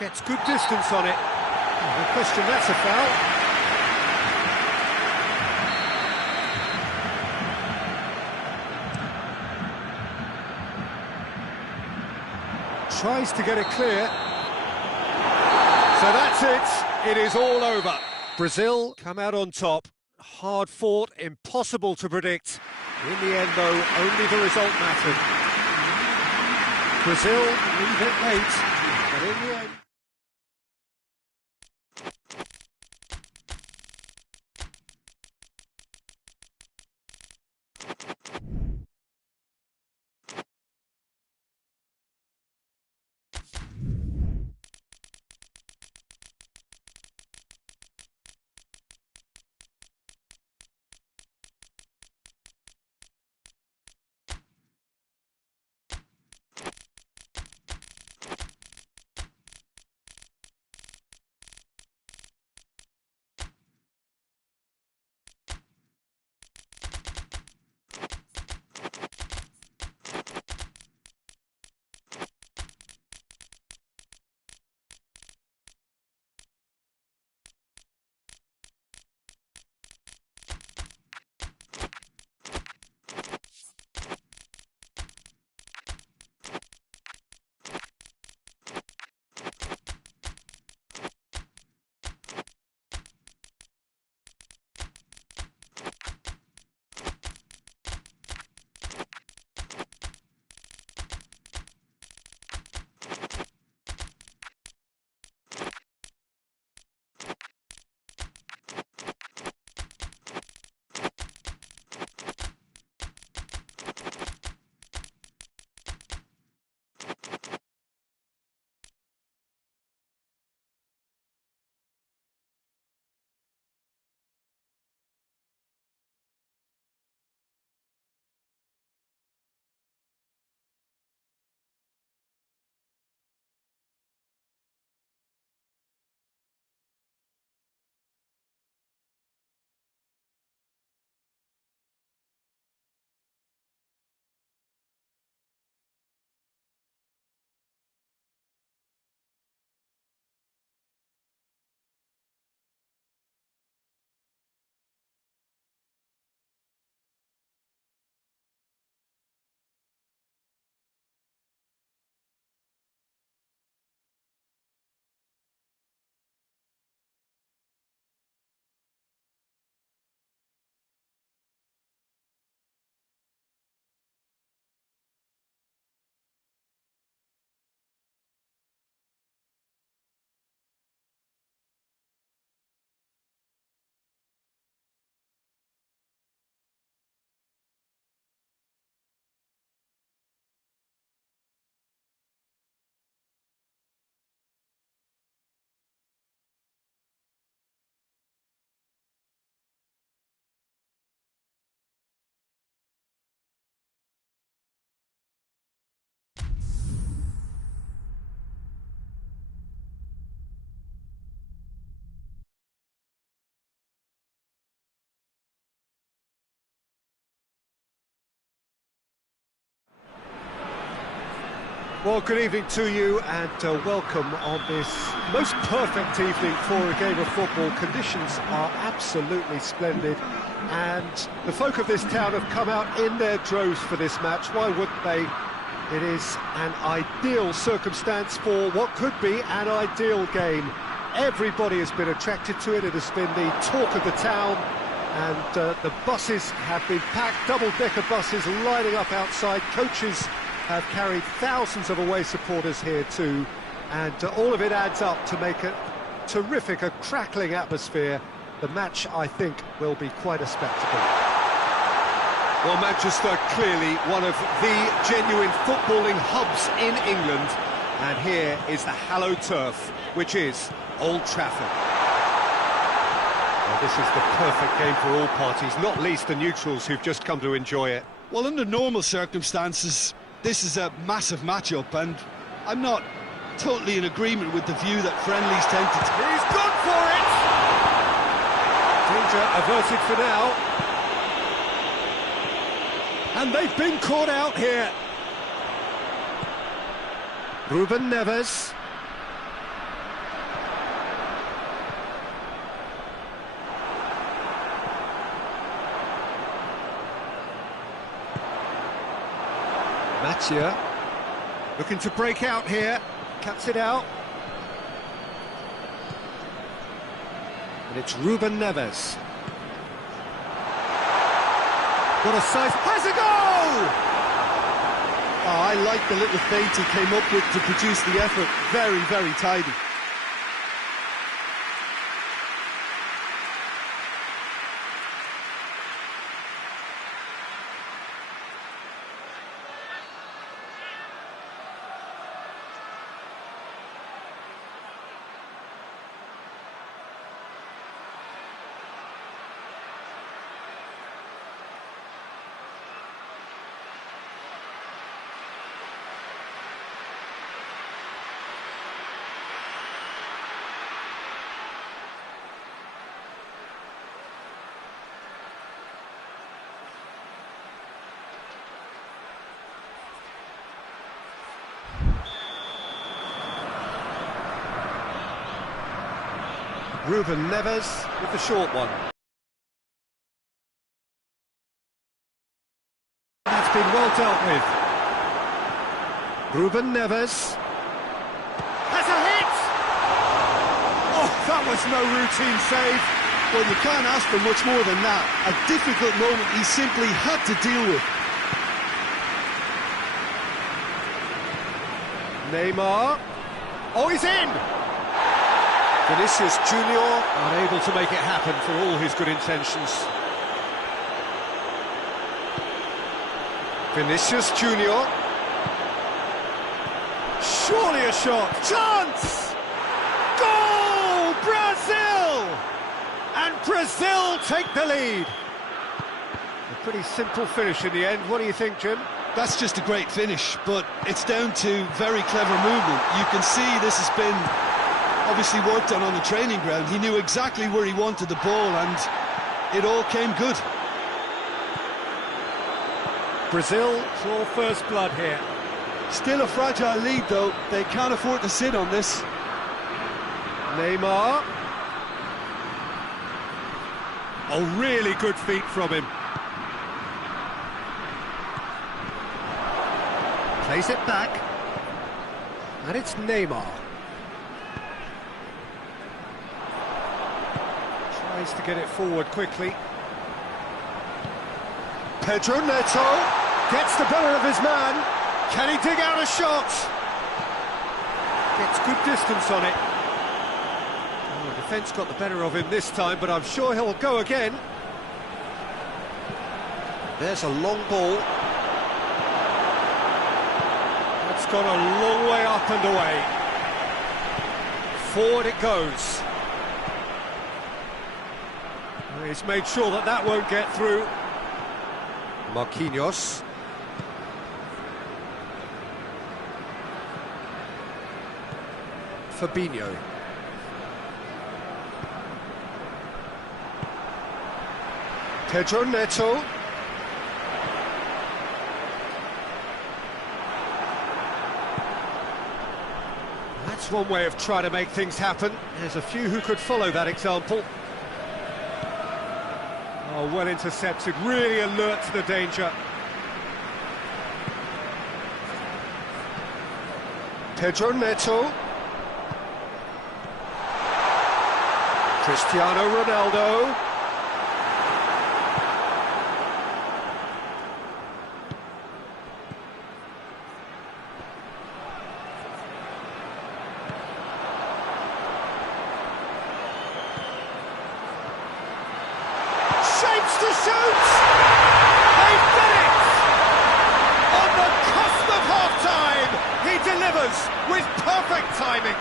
Gets good distance on it. No question, that's a foul. Tries to get it clear. So that's it. It is all over. Brazil come out on top. Hard fought, impossible to predict. In the end, though, only the result mattered. Brazil leave it late, but in the end... Well, good evening to you and welcome on this most perfect evening for a game of football. Conditions are absolutely splendid and the folk of this town have come out in their droves for this match. Why wouldn't they? It is an ideal circumstance for what could be an ideal game. Everybody has been attracted to it. It has been the talk of the town, and the buses have been packed, double-decker buses lining up outside. Coaches have carried thousands of away supporters here too, and all of it adds up to make a terrific, a crackling atmosphere. The match, I think, will be quite a spectacle. Well, Manchester, clearly one of the genuine footballing hubs in England. And here is the hallowed turf, which is Old Trafford. Well, this is the perfect game for all parties, not least the neutrals who've just come to enjoy it. Well, under normal circumstances, this is a massive matchup, and I'm not totally in agreement with the view that friendlies tend to... He's gone for it! Danger averted for now. And they've been caught out here. Ruben Neves. Matia looking to break out here, cuts it out. And it's Ruben Neves. Got a size, has a goal! Oh, I like the little feint he came up with to produce the effort. Very, very tidy. Ruben Neves with the short one. That's been well dealt with. Ruben Neves has a hit! Oh, that was no routine save. Well, you can't ask for much more than that. A difficult moment he simply had to deal with. Neymar. Oh, he's in! Vinicius Junior unable to make it happen for all his good intentions. Vinicius Junior. Surely a shot. Chance! Goal! Brazil! And Brazil take the lead. A pretty simple finish in the end. What do you think, Jim? That's just a great finish, but it's down to very clever movement. You can see this has been obviously worked on the training ground. He knew exactly where he wanted the ball, and it all came good. Brazil draw first blood here. Still a fragile lead, though. They can't afford to sit on this. Neymar. Oh, really good feet from him. Plays it back. And it's Neymar. Tries to get it forward quickly. Pedro Neto gets the better of his man. Can he dig out a shot? Gets good distance on it. Oh, the defence got the better of him this time, but I'm sure he'll go again. There's a long ball. That's gone a long way up and away. Forward it goes. He's made sure that that won't get through. Marquinhos. Fabinho. Pedro Neto. That's one way of trying to make things happen. There's a few who could follow that example. Oh, well intercepted, really alert to the danger. Pedro Neto. Cristiano Ronaldo. Shapes to shoot! They've done it! On the cusp of half-time, he delivers with perfect timing.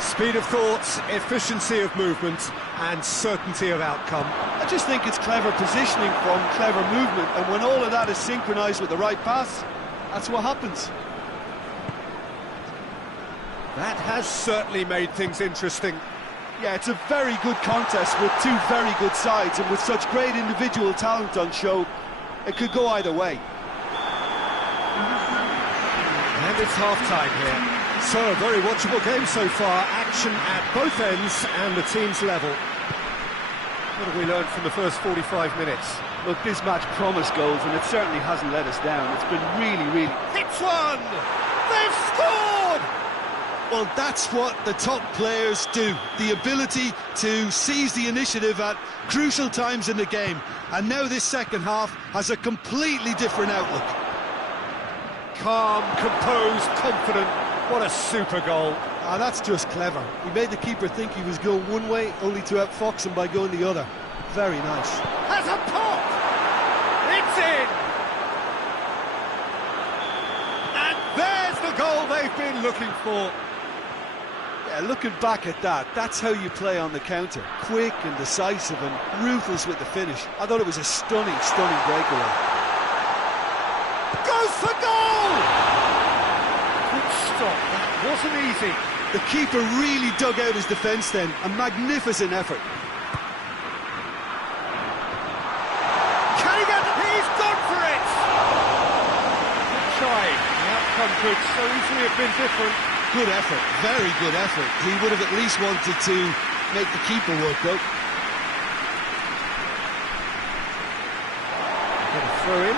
Speed of thoughts, efficiency of movement, and certainty of outcome. I just think it's clever positioning from clever movement, and when all of that is synchronised with the right pass, that's what happens. That has certainly made things interesting. Yeah, it's a very good contest with two very good sides, and with such great individual talent on show, it could go either way. And it's half-time here. So, a very watchable game so far. Action at both ends and the team's level. What have we learned from the first 45 minutes? Look, this match promised goals, and it certainly hasn't let us down. It's been really... Hits one! They've scored! Well, that's what the top players do. The ability to seize the initiative at crucial times in the game. And now this second half has a completely different outlook. Calm, composed, confident. What a super goal. Ah, that's just clever. He made the keeper think he was going one way, only to outfox him by going the other. Very nice. Has a pop! It's in! And there's the goal they've been looking for. Yeah, looking back at that, that's how you play on the counter. Quick and decisive and ruthless with the finish. I thought it was a stunning breakaway. Goes for goal! Good stop, that wasn't easy. The keeper really dug out his defence then. A magnificent effort. Can he get... He's gone for it! Good try. The outcome could so easily have been different. Good effort, very good effort. He would have at least wanted to make the keeper work though. Get a throw in.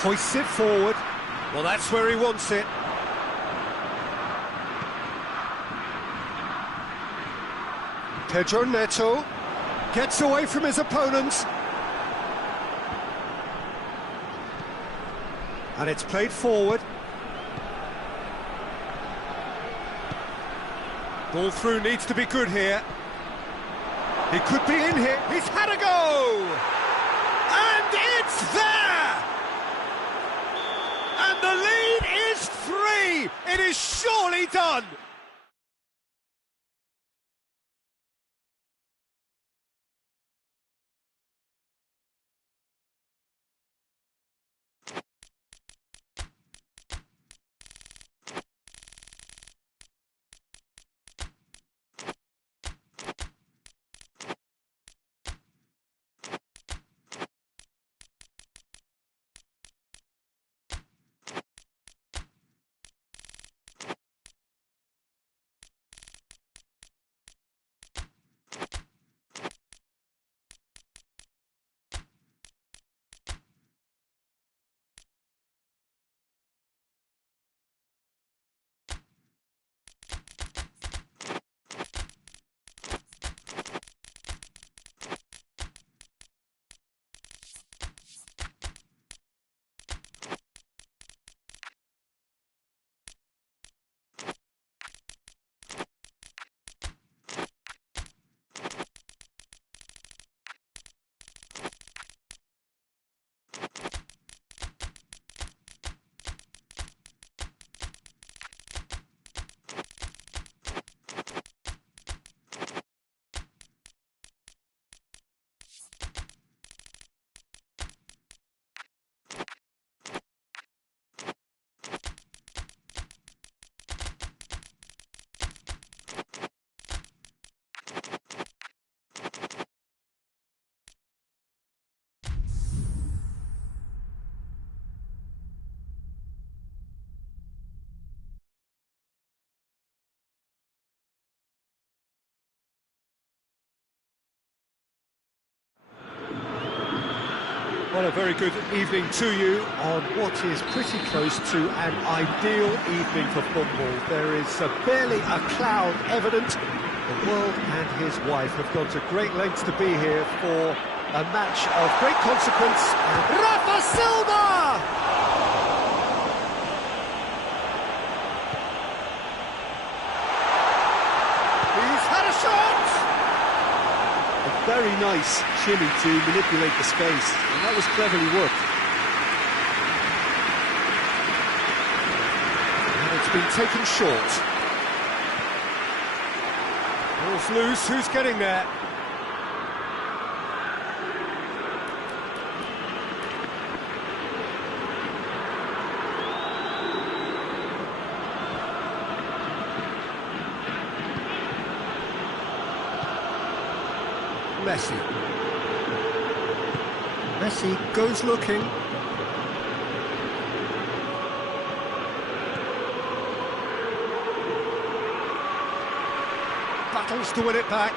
Hoists it forward. Well, that's where he wants it. Pedro Neto gets away from his opponents. And it's played forward. Ball through needs to be good here. He could be in here. He's had a go! And it's there! And the lead is 3! It is surely done! Well, a very good evening to you on what is pretty close to an ideal evening for football. There is barely a cloud evident. The world and his wife have gone to great lengths to be here for a match of great consequence. And Rafa Silva! He's had a shot! A very nice shimmy to manipulate the space, and that was cleverly worked. And it's been taken short. Ball's loose, who's getting there? Messi goes looking. Battles to win it back.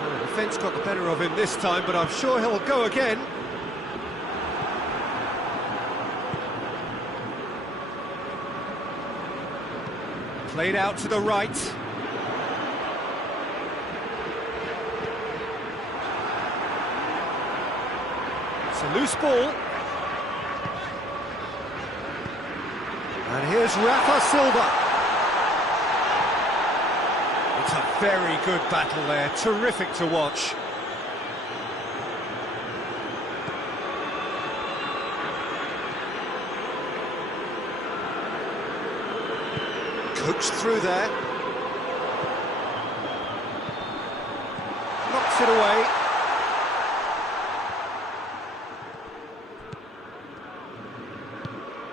Well, the defence got the better of him this time, but I'm sure he'll go again. Played out to the right. A loose ball. And here's Rafa Silva. It's a very good battle there, terrific to watch. Coached through there. Knocks it away.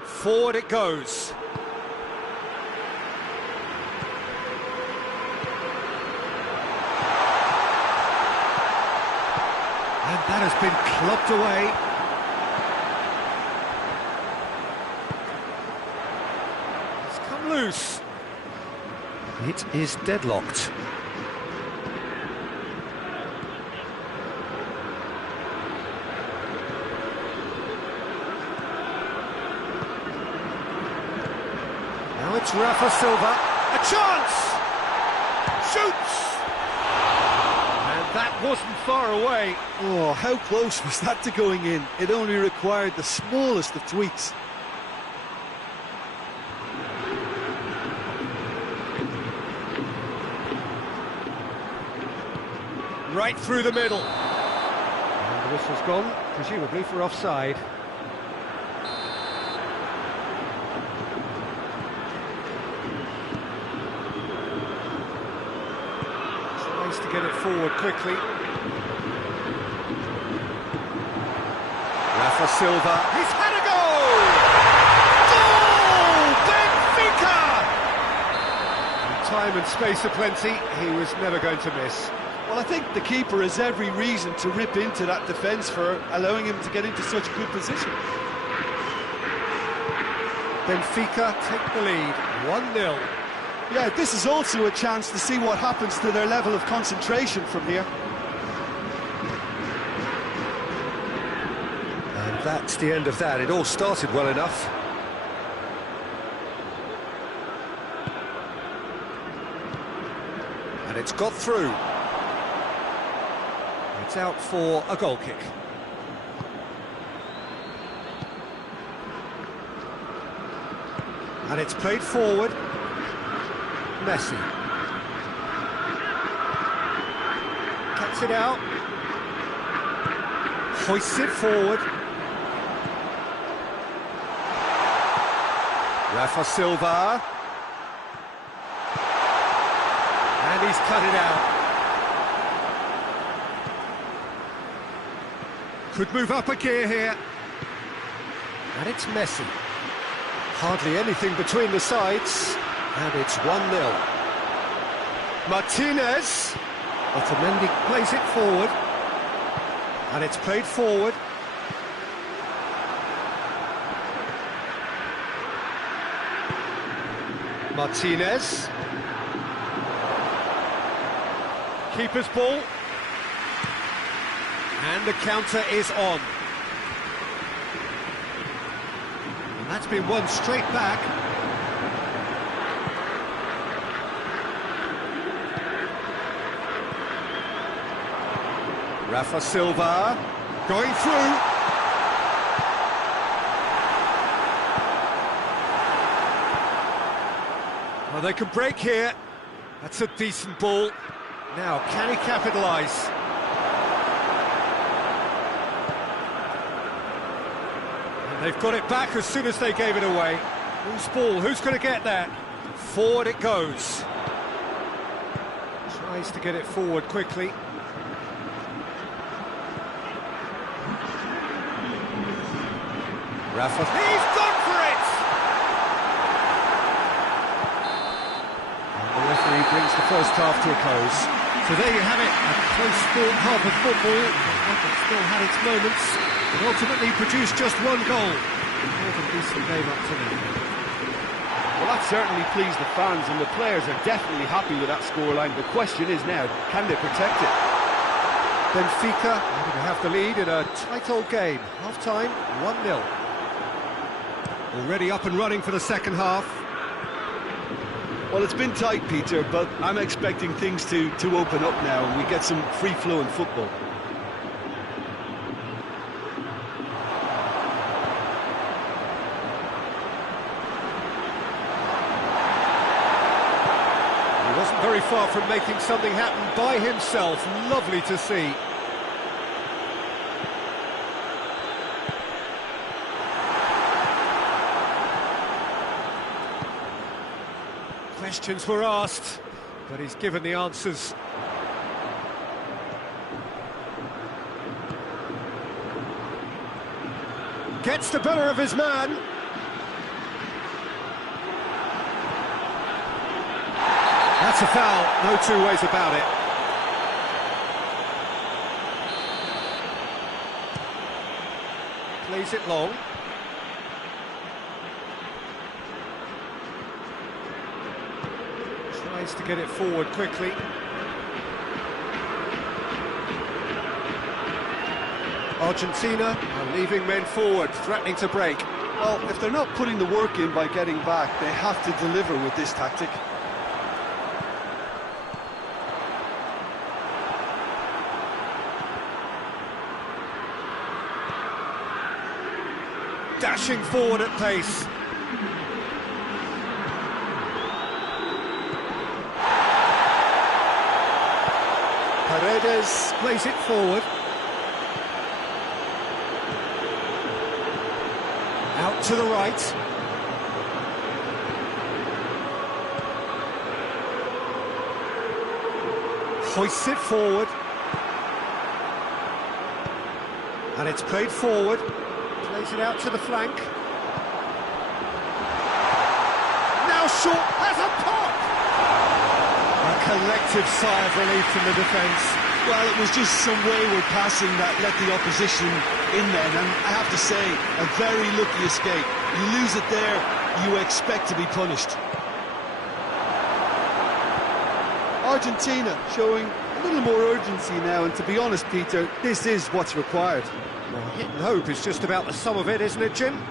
Forward it goes. And that has been clubbed away. It's come loose. It is deadlocked. Now it's Rafa Silva, a chance! Shoots! And that wasn't far away. Oh, how close was that to going in? It only required the smallest of tweaks. Right through the middle. And the whistle's gone, presumably for offside. To get it forward quickly. Rafa Silva, he's had a goal! Goal! Benfica! In time and space aplenty, he was never going to miss. Well, I think the keeper has every reason to rip into that defence for allowing him to get into such a good position. Benfica take the lead, 1-0. Yeah, this is also a chance to see what happens to their level of concentration from here. And that's the end of that. It all started well enough. And it's got through. It's out for a goal kick. And it's played forward. Messi. Cuts it out. Hoists it forward. Rafa Silva. And he's cut it out. Could move up a gear here. And it's Messi. Hardly anything between the sides. And it's 1-0. Martinez. Otamendi plays it forward. And it's played forward. Martinez. Keeper's ball. And the counter is on. And that's been won straight back. Rafa Silva going through. Well, they can break here. That's a decent ball. Now, can he capitalise? And they've got it back as soon as they gave it away. Whose ball? Who's going to get that? Forward it goes. Tries to get it forward quickly. Rafa. He's gone for it! And the referee brings the first half to a close. So there you have it, a close-fought half of football. It still had its moments, but ultimately produced just one goal. More than decent game up to now. Well, that certainly pleased the fans, and the players are definitely happy with that scoreline. The question is now, can they protect it? Benfica able to have the lead in a tight old game. Half-time, 1-0. Already up and running for the second half. Well, it's been tight, Peter, but I'm expecting things to open up now and we get some free-flowing football. He wasn't very far from making something happen by himself. Lovely to see. Questions were asked, but he's given the answers. Gets the better of his man. That's a foul, no two ways about it. Plays it long. Tries to get it forward quickly. Argentina are leaving men forward, threatening to break. Well, if they're not putting the work in by getting back, they have to deliver with this tactic. Dashing forward at pace. Paredes plays it forward. Out to the right. Hoists it forward. And it's played forward. Plays it out to the flank. Now short, has a pop! A collective sigh of relief from the defence. Well, it was just some wayward passing that let the opposition in then, and I have to say, a very lucky escape. You lose it there, you expect to be punished. Argentina showing a little more urgency now, and to be honest, Peter, this is what's required. Well, hit and hope is just about the sum of it, isn't it, Jim?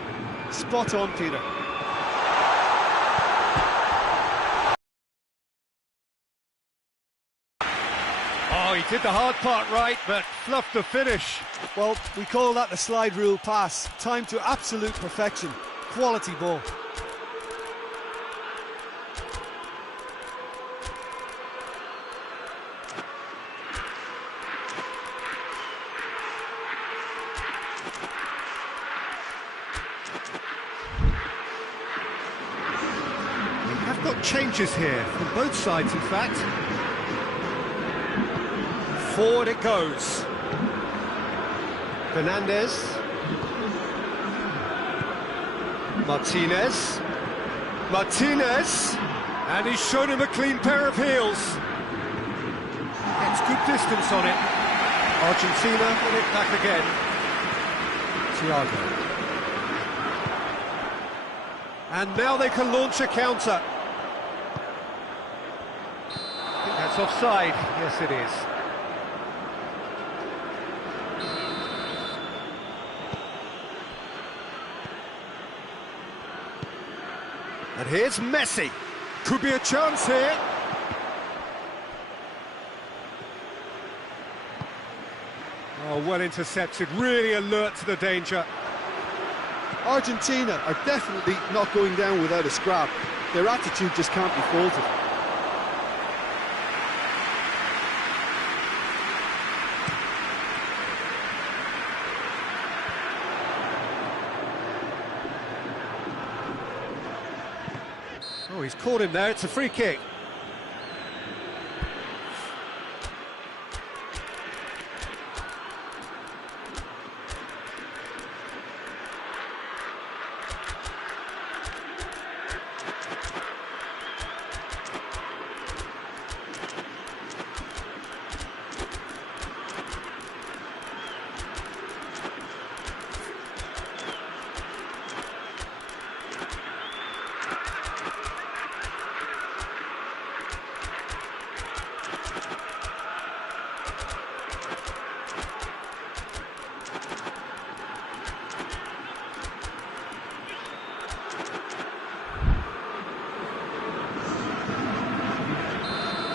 Spot on, Peter. Oh, he did the hard part right, but fluffed the finish. Well, we call that the slide rule pass. Time to absolute perfection. Quality ball. We have got changes here, from both sides, in fact. Forward it goes. Fernandez. Martinez. Martinez. And he's shown him a clean pair of heels. Gets good distance on it. Argentina win it back again. Thiago. And now they can launch a counter. I think that's offside. Yes, it is. And here's Messi. Could be a chance here. Oh, well intercepted, really alert to the danger. Argentina are definitely not going down without a scrap. Their attitude just can't be faulted. Oh, he's caught him there, it's a free kick.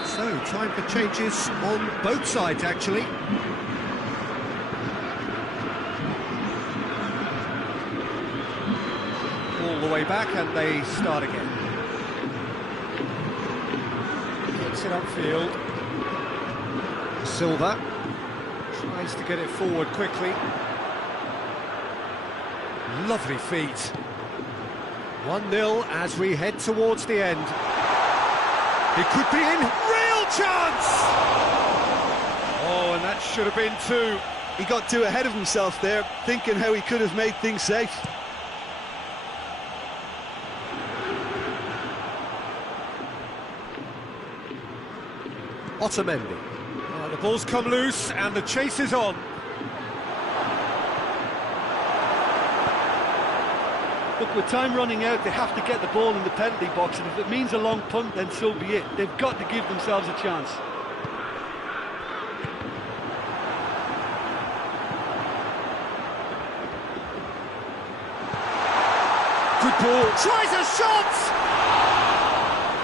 So, time for changes on both sides, actually. All the way back, and they start again. Gets it upfield. Silva tries to get it forward quickly. Lovely feet. 1-0 as we head towards the end. It could be in, real chance! Oh, and that should have been two. He got too ahead of himself there, thinking how he could have made things safe. Otamendi. Oh, the ball's come loose and the chase is on. Look, with time running out, they have to get the ball in the penalty box, and if it means a long punt, then so be it. They've got to give themselves a chance. Good ball, tries a shot!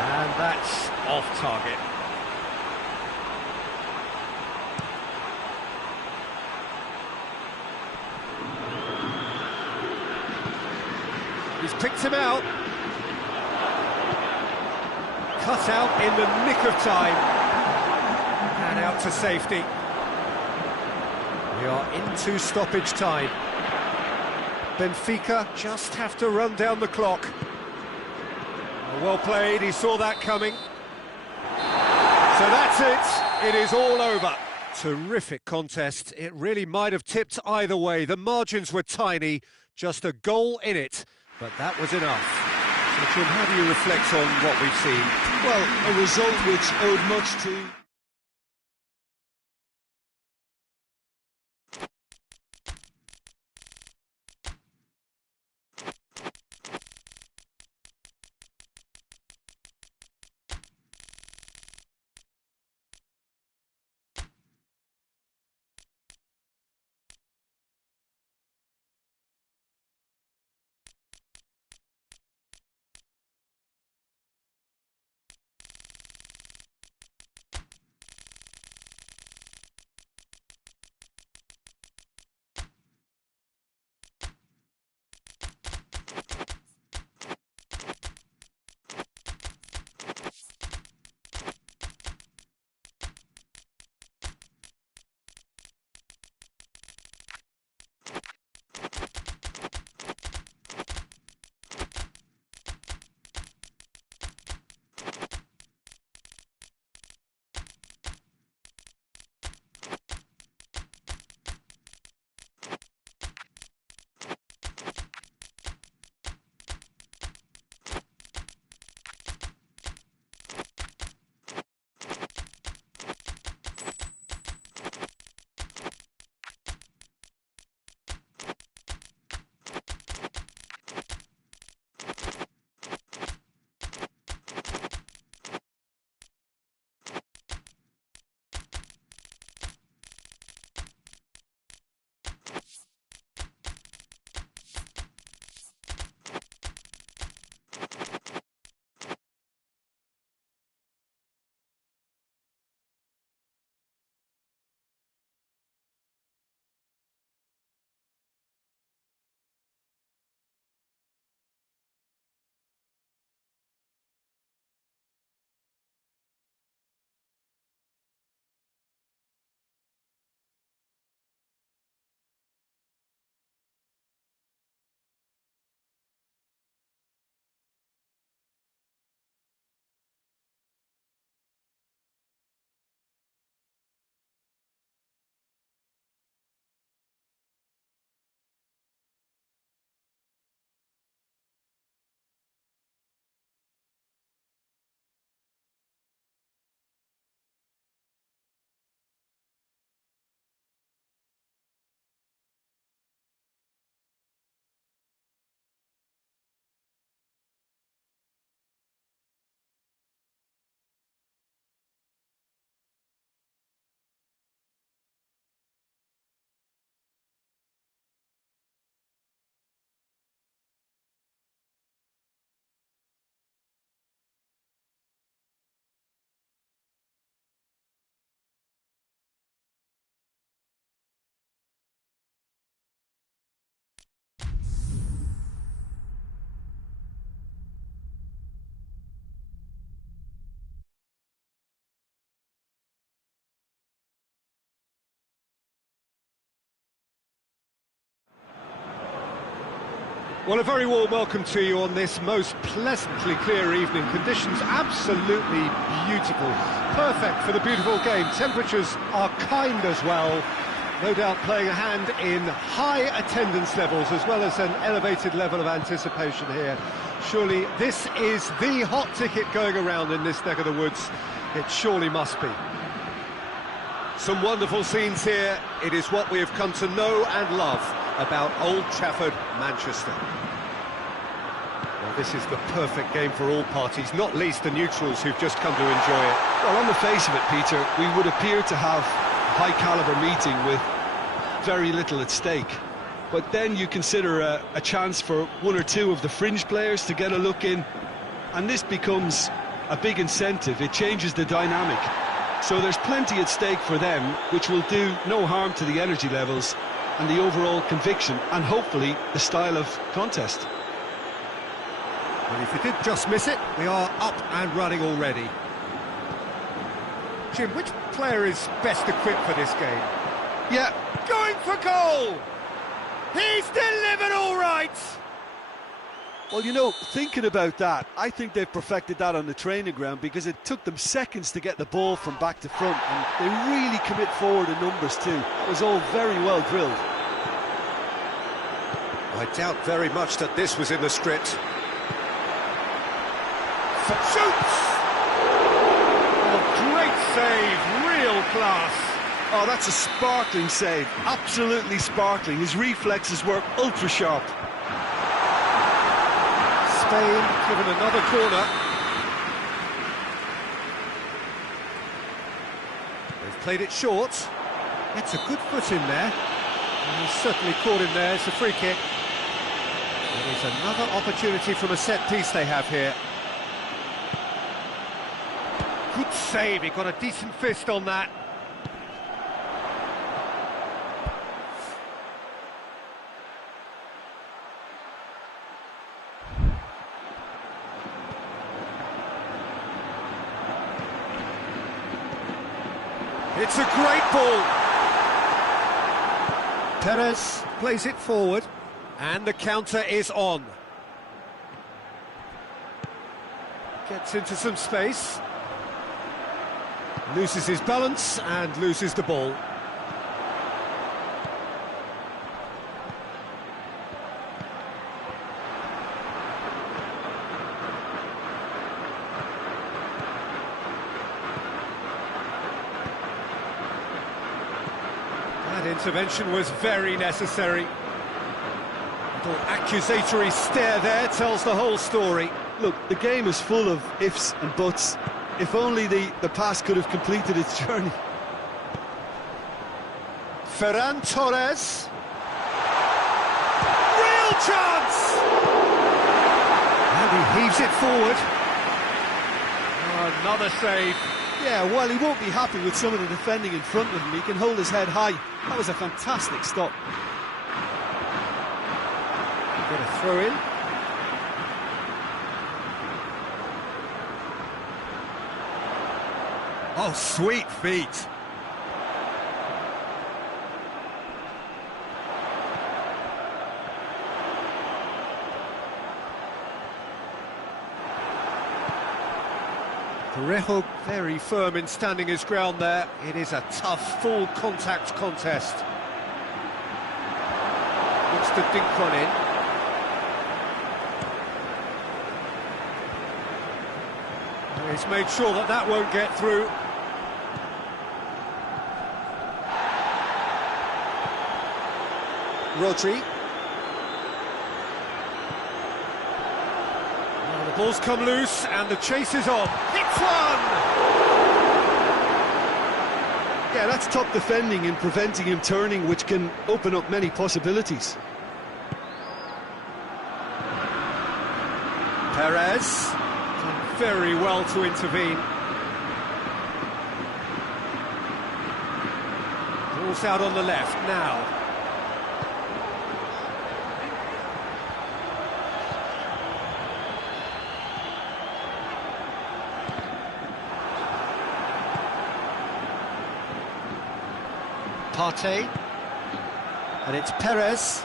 And that's off target. He's picked him out. Cut out in the nick of time. And out to safety. We are into stoppage time. Benfica just have to run down the clock. Well played, he saw that coming. So that's it, it is all over. Terrific contest, it really might have tipped either way. The margins were tiny, just a goal in it. But that was enough. So, Jim, how do you reflect on what we've seen? Well, a result which owed much to Well, a very warm welcome to you on this most pleasantly clear evening. Conditions absolutely beautiful. Perfect for the beautiful game. Temperatures are kind as well. No doubt playing a hand in high attendance levels as well as an elevated level of anticipation here. Surely this is the hot ticket going around in this neck of the woods. It surely must be. Some wonderful scenes here. It is what we have come to know and love about Old Trafford, Manchester. Well, this is the perfect game for all parties, not least the neutrals who've just come to enjoy it. Well, on the face of it, Peter, we would appear to have a high-caliber meeting with very little at stake. But then you consider a chance for one or two of the fringe players to get a look in, and this becomes a big incentive. It changes the dynamic. So there's plenty at stake for them, which will do no harm to the energy levels and the overall conviction, and hopefully the style of contest. And if you did just miss it, we are up and running already. Jim, which player is best equipped for this game? Yeah, going for goal! He's delivered all right! Well, you know, thinking about that, I think they've perfected that on the training ground, because it took them seconds to get the ball from back to front, and they really commit forward in numbers too. It was all very well drilled. I doubt very much that this was in the script. Shoots! Oh, great save, real class. Oh, that's a sparkling save, absolutely sparkling. His reflexes work ultra sharp. Spain given another corner. They've played it short. It's a good foot in there. And he's certainly caught him there. It's a free kick. It is another opportunity from a set piece they have here. Good save, he got a decent fist on that. It's a great ball. Perez plays it forward, and the counter is on. Gets into some space. Loses his balance and loses the ball. That intervention was very necessary. Little accusatory stare there tells the whole story. Look, the game is full of ifs and buts. If only the pass could have completed its journey. Ferran Torres. Real chance! And he heaves it forward. Oh, another save. Yeah, while he won't be happy with some of the defending in front of him, he can hold his head high. That was a fantastic stop. Get a throw in. Oh, sweet feet. Parejo very firm in standing his ground there. It is a tough, full contact contest. Looks to dink one in. He's made sure that that won't get through. Rodri. Well, the ball's come loose and the chase is on. Hits one! Yeah, that's top defending and preventing him turning, which can open up many possibilities. Perez done very well to intervene. Ball's out on the left now. Partey, and it's Perez.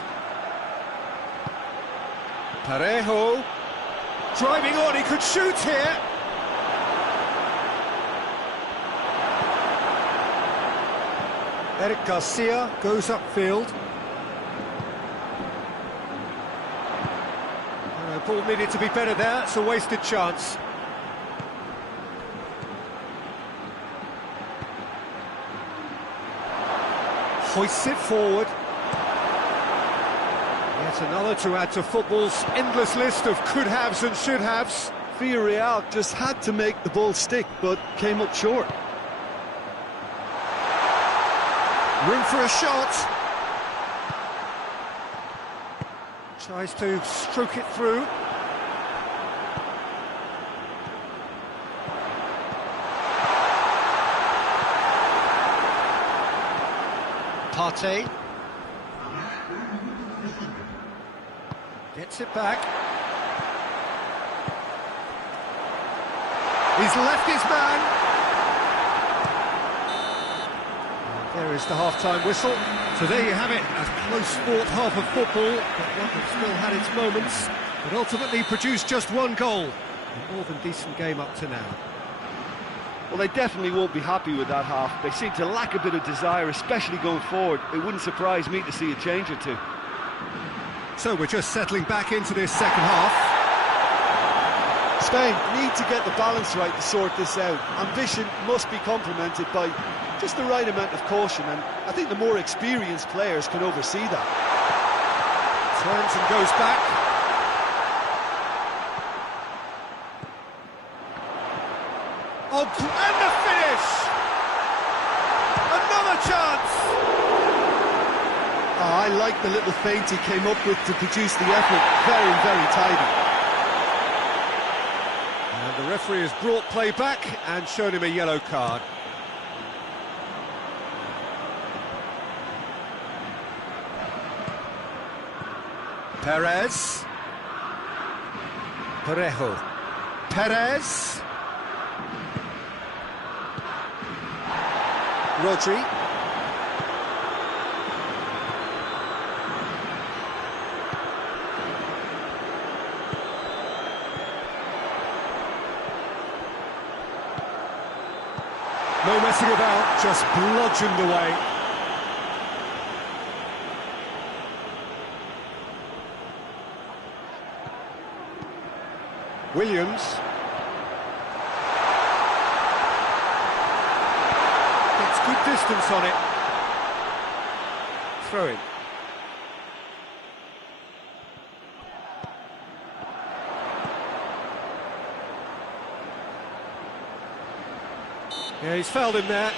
Parejo. Driving on, he could shoot here. Eric Garcia goes upfield. Ball needed to be better there, it's a wasted chance. Hoists it forward. Yet another to add to football's endless list of could-haves and should-haves. Villarreal just had to make the ball stick, but came up short. Room for a shot. Tries to stroke it through. Partey. Gets it back. He's left his man. There is the half-time whistle. So there you have it, a close-fought half of football, but one that still had its moments, but ultimately produced just one goal. A more than decent game up to now. Well, they definitely won't be happy with that half. They seem to lack a bit of desire, especially going forward. It wouldn't surprise me to see a change or two. So we're just settling back into this second half. Spain need to get the balance right to sort this out. Ambition must be complemented by just the right amount of caution, and I think the more experienced players can oversee that. Turns and goes back. Oh, and the finish! Another chance! Oh, I like the little feint he came up with to produce the effort. Very, very tidy. And the referee has brought play back and shown him a yellow card. Perez. Parejo. Perez. Rodri. No messing about, just bludgeoned away. Williams. Gets good distance on it. Throw in. Yeah, he's fouled him there.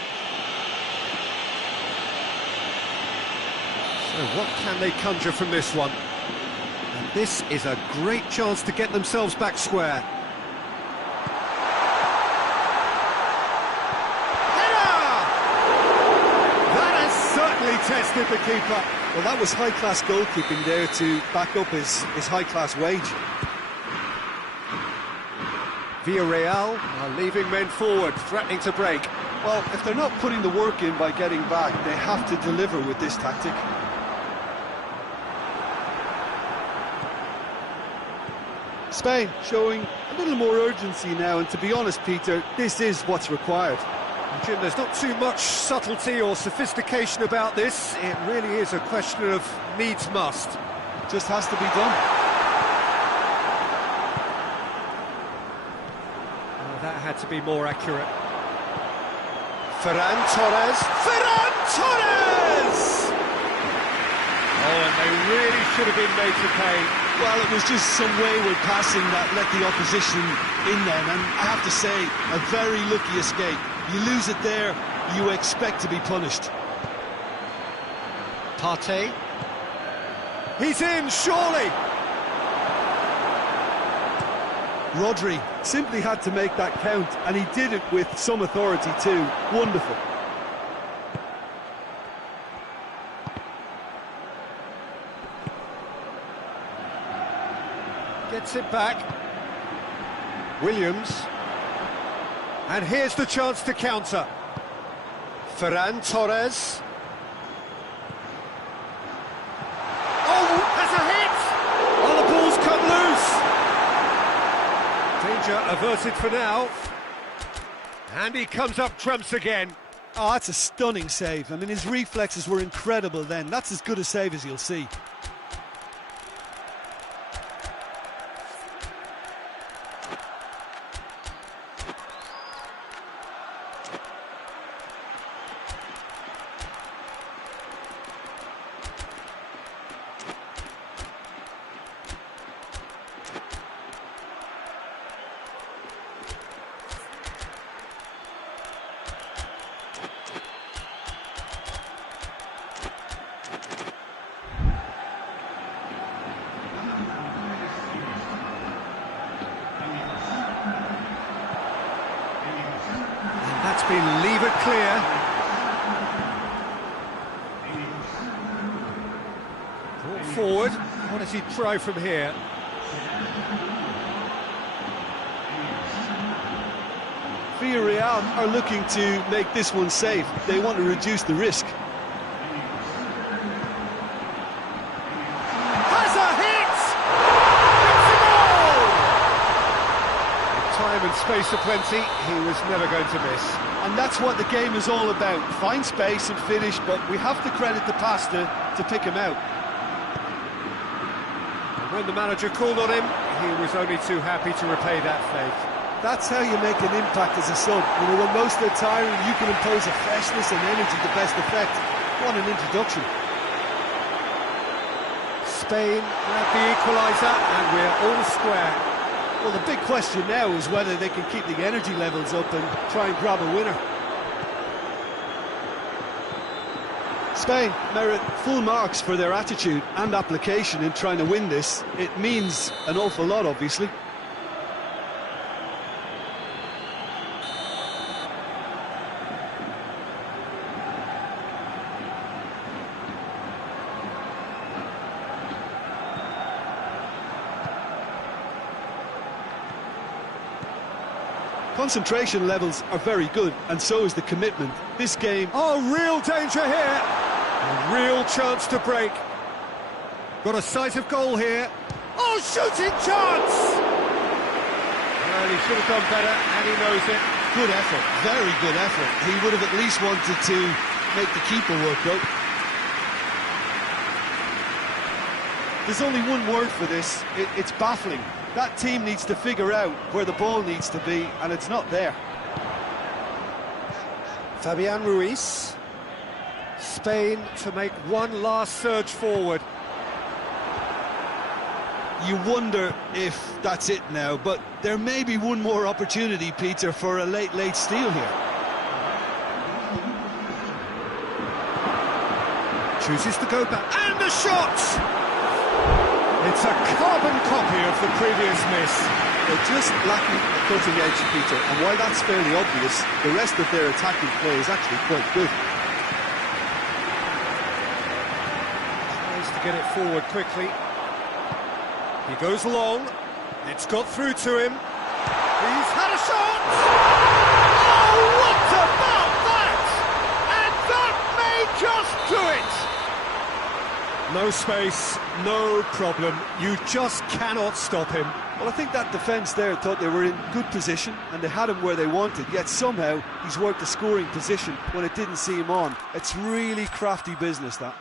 So what can they conjure from this one? And this is a great chance to get themselves back square. Header! That has certainly tested the keeper. Well, that was high-class goalkeeping there to back up his high-class wage. Villarreal are leaving men forward, threatening to break. Well, if they're not putting the work in by getting back, they have to deliver with this tactic. Spain showing a little more urgency now, and to be honest, Peter, this is what's required. Jim, there's not too much subtlety or sophistication about this. It really is a question of needs must. Just has to be done. That had to be more accurate. Ferran Torres. Ferran Torres! Oh, and they really should have been made to pay. Well, it was just some wayward passing that let the opposition in then, and I have to say, a very lucky escape. You lose it there, you expect to be punished. Partey. He's in, surely! Rodri simply had to make that count, and he did it with some authority too. Wonderful. Gets it back. Williams. And here's the chance to counter. Ferran Torres. Oh, that's a hit! Oh, the ball's come loose! Danger averted for now. And he comes up trumps again. Oh, that's a stunning save. I mean, his reflexes were incredible then. That's as good a save as you'll see. That's been levered clear. Brought forward. What does he try from here? Villarreal are looking to make this one safe. They want to reduce the risk. Has a hit! It's a goal! Time and space aplenty, he was never going to miss. And that's what the game is all about. Find space and finish, but we have to credit the passer to pick him out. And when the manager called on him, he was only too happy to repay that faith. That's how you make an impact as a sub. You know, when most are tiring, you can impose a freshness and energy to best effect. What an introduction. Spain have the equaliser, and we're all square. Well, the big question now is whether they can keep the energy levels up and try and grab a winner. Spain merit full marks for their attitude and application in trying to win this. It means an awful lot, obviously. Concentration levels are very good, and so is the commitment. This game... Oh, real danger here! A real chance to break. Got a sight of goal here. Oh, shooting chance! Well, he should have done better, and he knows it. Good effort, very good effort. He would have at least wanted to make the keeper work, though. There's only one word for this. It's baffling. That team needs to figure out where the ball needs to be, and it's not there. Fabian Ruiz. Spain to make one last surge forward. You wonder if that's it now, but there may be one more opportunity, Peter, for a late steal here. Chooses to go back, and the shot! It's a carbon copy of the previous miss. They're just lacking a cutting edge, Peter, and while that's fairly obvious, the rest of their attacking play is actually quite good. Tries to get it forward quickly. He goes long. It's got through to him. He's had a shot! Oh, what about that? And that may just do it! No space, no problem. You just cannot stop him. Well, I think that defence there thought they were in good position and they had him where they wanted, yet somehow he's worked a scoring position when it didn't see him on. It's really crafty business, that.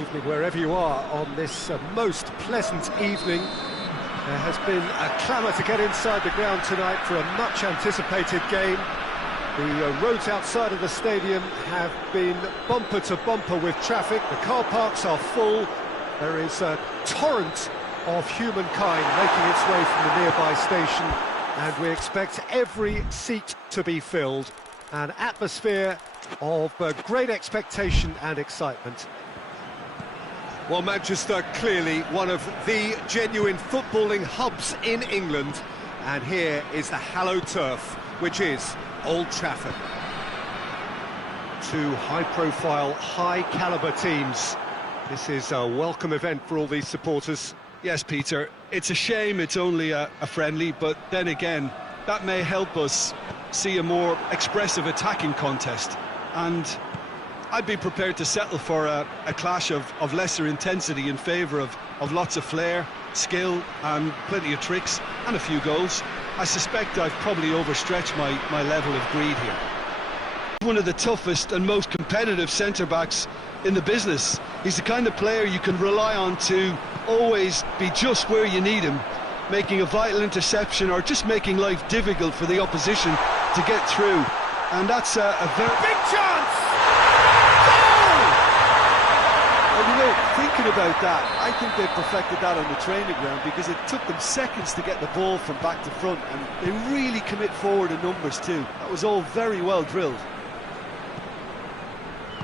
Evening wherever you are on this most pleasant evening. There has been a clamour to get inside the ground tonight for a much anticipated game. The roads outside of the stadium have been bumper to bumper with traffic. The car parks are full. There is a torrent of humankind making its way from the nearby station, and we expect every seat to be filled. An atmosphere of great expectation and excitement. Well, Manchester, clearly one of the genuine footballing hubs in England. And here is the hallowed turf, which is Old Trafford. Two high-profile, high-caliber teams. This is a welcome event for all these supporters. Yes, Peter, it's a shame it's only a friendly, but then again, that may help us see a more expressive attacking contest. And I'd be prepared to settle for a clash of lesser intensity in favour of lots of flair, skill and plenty of tricks and a few goals. I suspect I've probably overstretched my level of greed here. One of the toughest and most competitive centre-backs in the business. He's the kind of player you can rely on to always be just where you need him, making a vital interception or just making life difficult for the opposition to get through. And that's a very Big chance! Well, you know, thinking about that, I think they perfected that on the training ground, because it took them seconds to get the ball from back to front, and they really commit forward in numbers too. That was all very well drilled.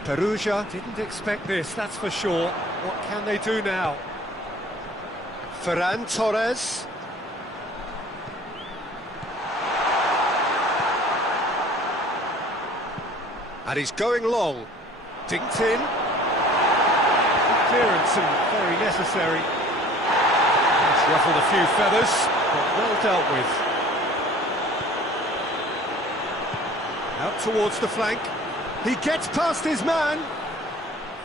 Perugia didn't expect this, that's for sure. What can they do now? Ferran Torres. And he's going long. Dinked in. Clearance and very necessary. It's ruffled a few feathers, but well dealt with. Out towards the flank. He gets past his man.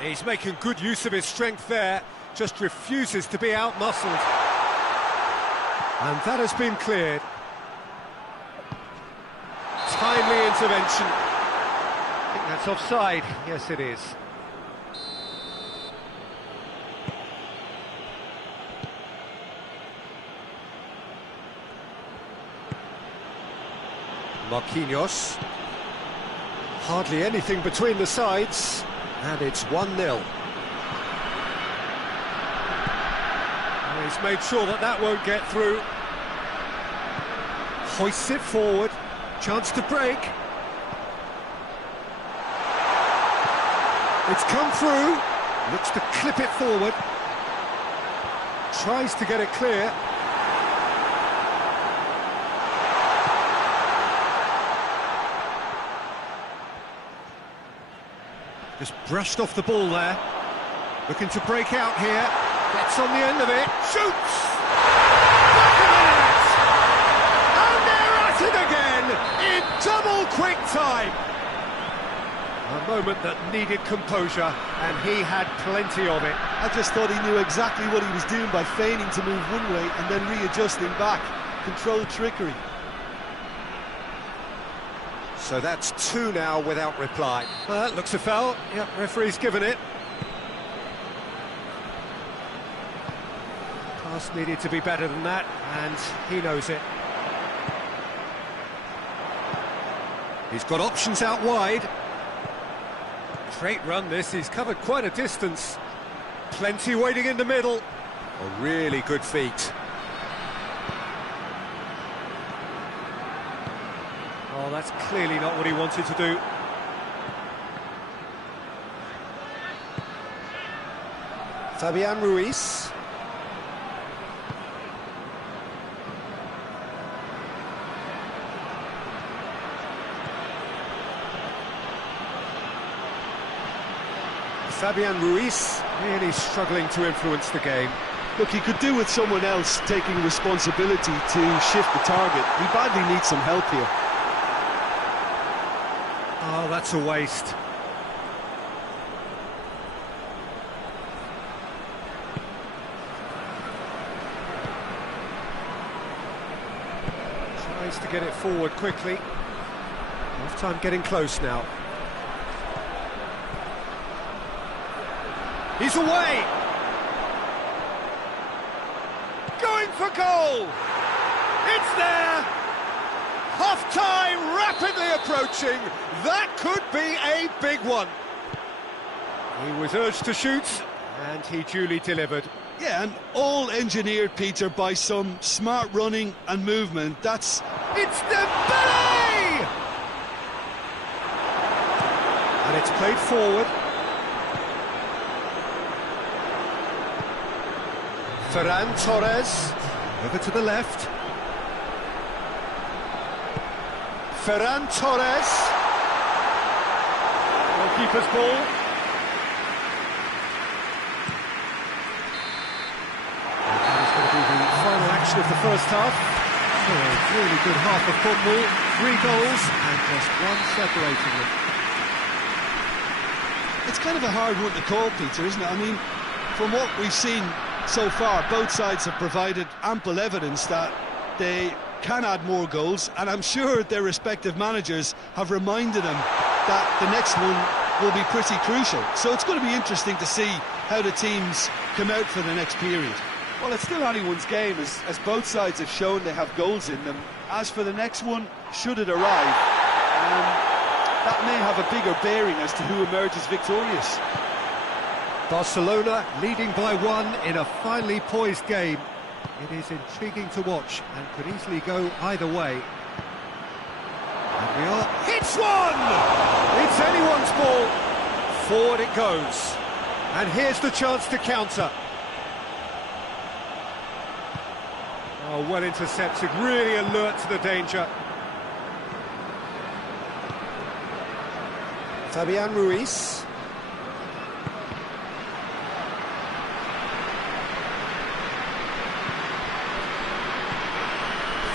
He's making good use of his strength there. Just refuses to be outmuscled. And that has been cleared. Timely intervention. I think that's offside. Yes, it is. Marquinhos. Hardly anything between the sides, and it's 1-0. He's made sure that won't get through. Hoists it forward. Chance to break. It's come through. Looks to clip it forward. Tries to get it clear. Just brushed off the ball there. Looking to break out here. Gets on the end of it. Shoots! Back of the net! And they're at it again in double quick time. A moment that needed composure, and he had plenty of it. I just thought he knew exactly what he was doing by feigning to move one way and then readjusting back. Controlled trickery. So that's 2 now without reply. That looks a foul. Yep, referee's given it. Pass needed to be better than that, and he knows it. He's got options out wide. Great run this, he's covered quite a distance. Plenty waiting in the middle. A really good feat. Oh, that's clearly not what he wanted to do. Fabian Ruiz. Fabian Ruiz really struggling to influence the game. Look, he could do with someone else taking responsibility to shift the target. He badly needs some help here. Oh, that's a waste. Tries to get it forward quickly. Half-time getting close now. He's away! Going for goal! It's there! Half-time rapidly approaching. That could be a big one. He was urged to shoot, and he duly delivered. Yeah, and all engineered, Peter, by some smart running and movement. It's Dembele! And it's played forward. Ferran Torres, over to the left. Ferran Torres. Goalkeeper's ball. And that is going to be the final action of the first half. So a really good half of football, 3 goals and just one separating them. It's kind of a hard one to call, Peter, isn't it? I mean, from what we've seen so far, both sides have provided ample evidence that they can add more goals, and I'm sure their respective managers have reminded them that the next one will be pretty crucial. So it's going to be interesting to see how the teams come out for the next period. Well, it's still anyone's game, as both sides have shown they have goals in them. As for the next one, should it arrive, that may have a bigger bearing as to who emerges victorious. Barcelona leading by 1 in a finely poised game. It is intriguing to watch and could easily go either way. And we are... Hits one! It's anyone's ball. Forward it goes. And here's the chance to counter. Oh, well intercepted, really alert to the danger. Fabian Ruiz.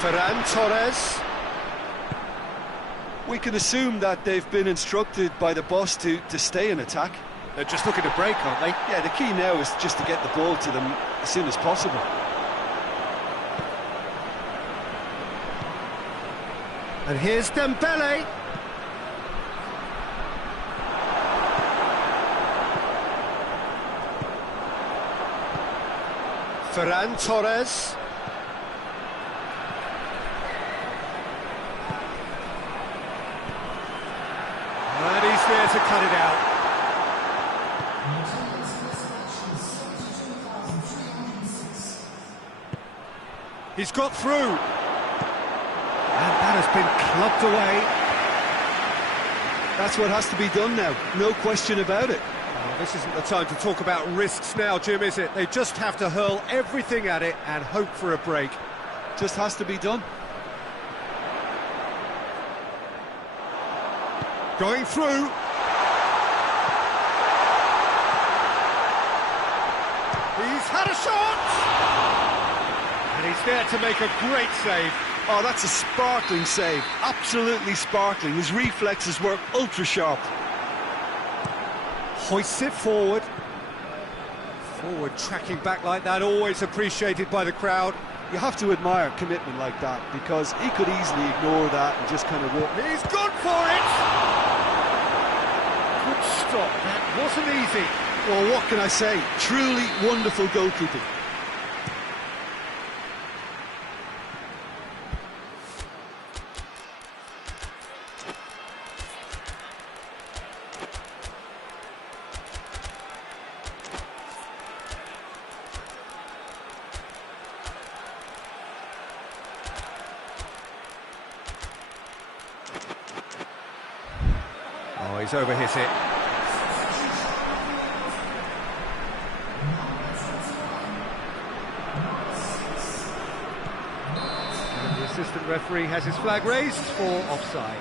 Ferran Torres. We can assume that they've been instructed by the boss to stay in attack. They're just looking to break, aren't they? Yeah, the key now is just to get the ball to them as soon as possible. And here's Dembele. Ferran Torres. And he's there to cut it out. He's got through. And that has been clubbed away. That's what has to be done now, no question about it. Oh, this isn't the time to talk about risks now, Jim, is it? They just have to hurl everything at it and hope for a break. Just has to be done. Going through. He's had a shot! And he's there to make a great save. Oh, that's a sparkling save, absolutely sparkling. His reflexes were ultra sharp. Hoists it forward. Forward tracking back like that, always appreciated by the crowd. You have to admire commitment like that, because he could easily ignore that and just kind of walk. He's gone for it! Good stop, that wasn't easy. Well, what can I say? Truly wonderful goalkeeping. Oh, he's overhit it. And the assistant referee has his flag raised for offside.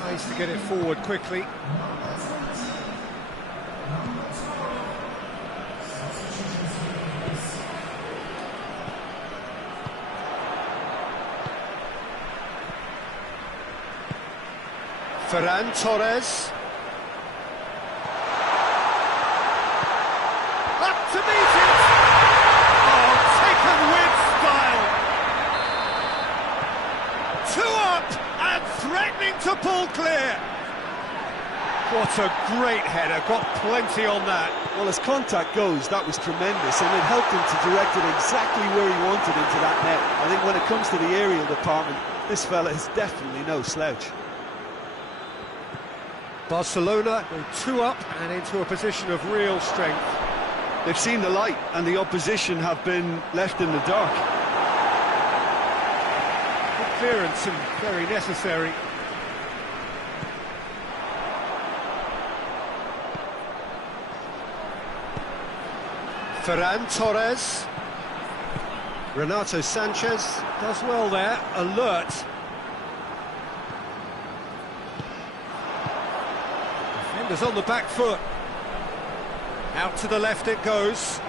Tries to get it forward quickly. Ferran Torres. Up to meet it! Oh, taken with style! 2 up and threatening to pull clear. What a great header, got plenty on that. Well, as contact goes, that was tremendous, and it helped him to direct it exactly where he wanted into that net. I think when it comes to the aerial department, this fella is definitely no slouch. Barcelona go 2 up and into a position of real strength. They've seen the light, and the opposition have been left in the dark. Good clearance and very necessary. Ferran Torres. Renato Sanchez does well there, alert. Defenders on the back foot. Out to the left it goes.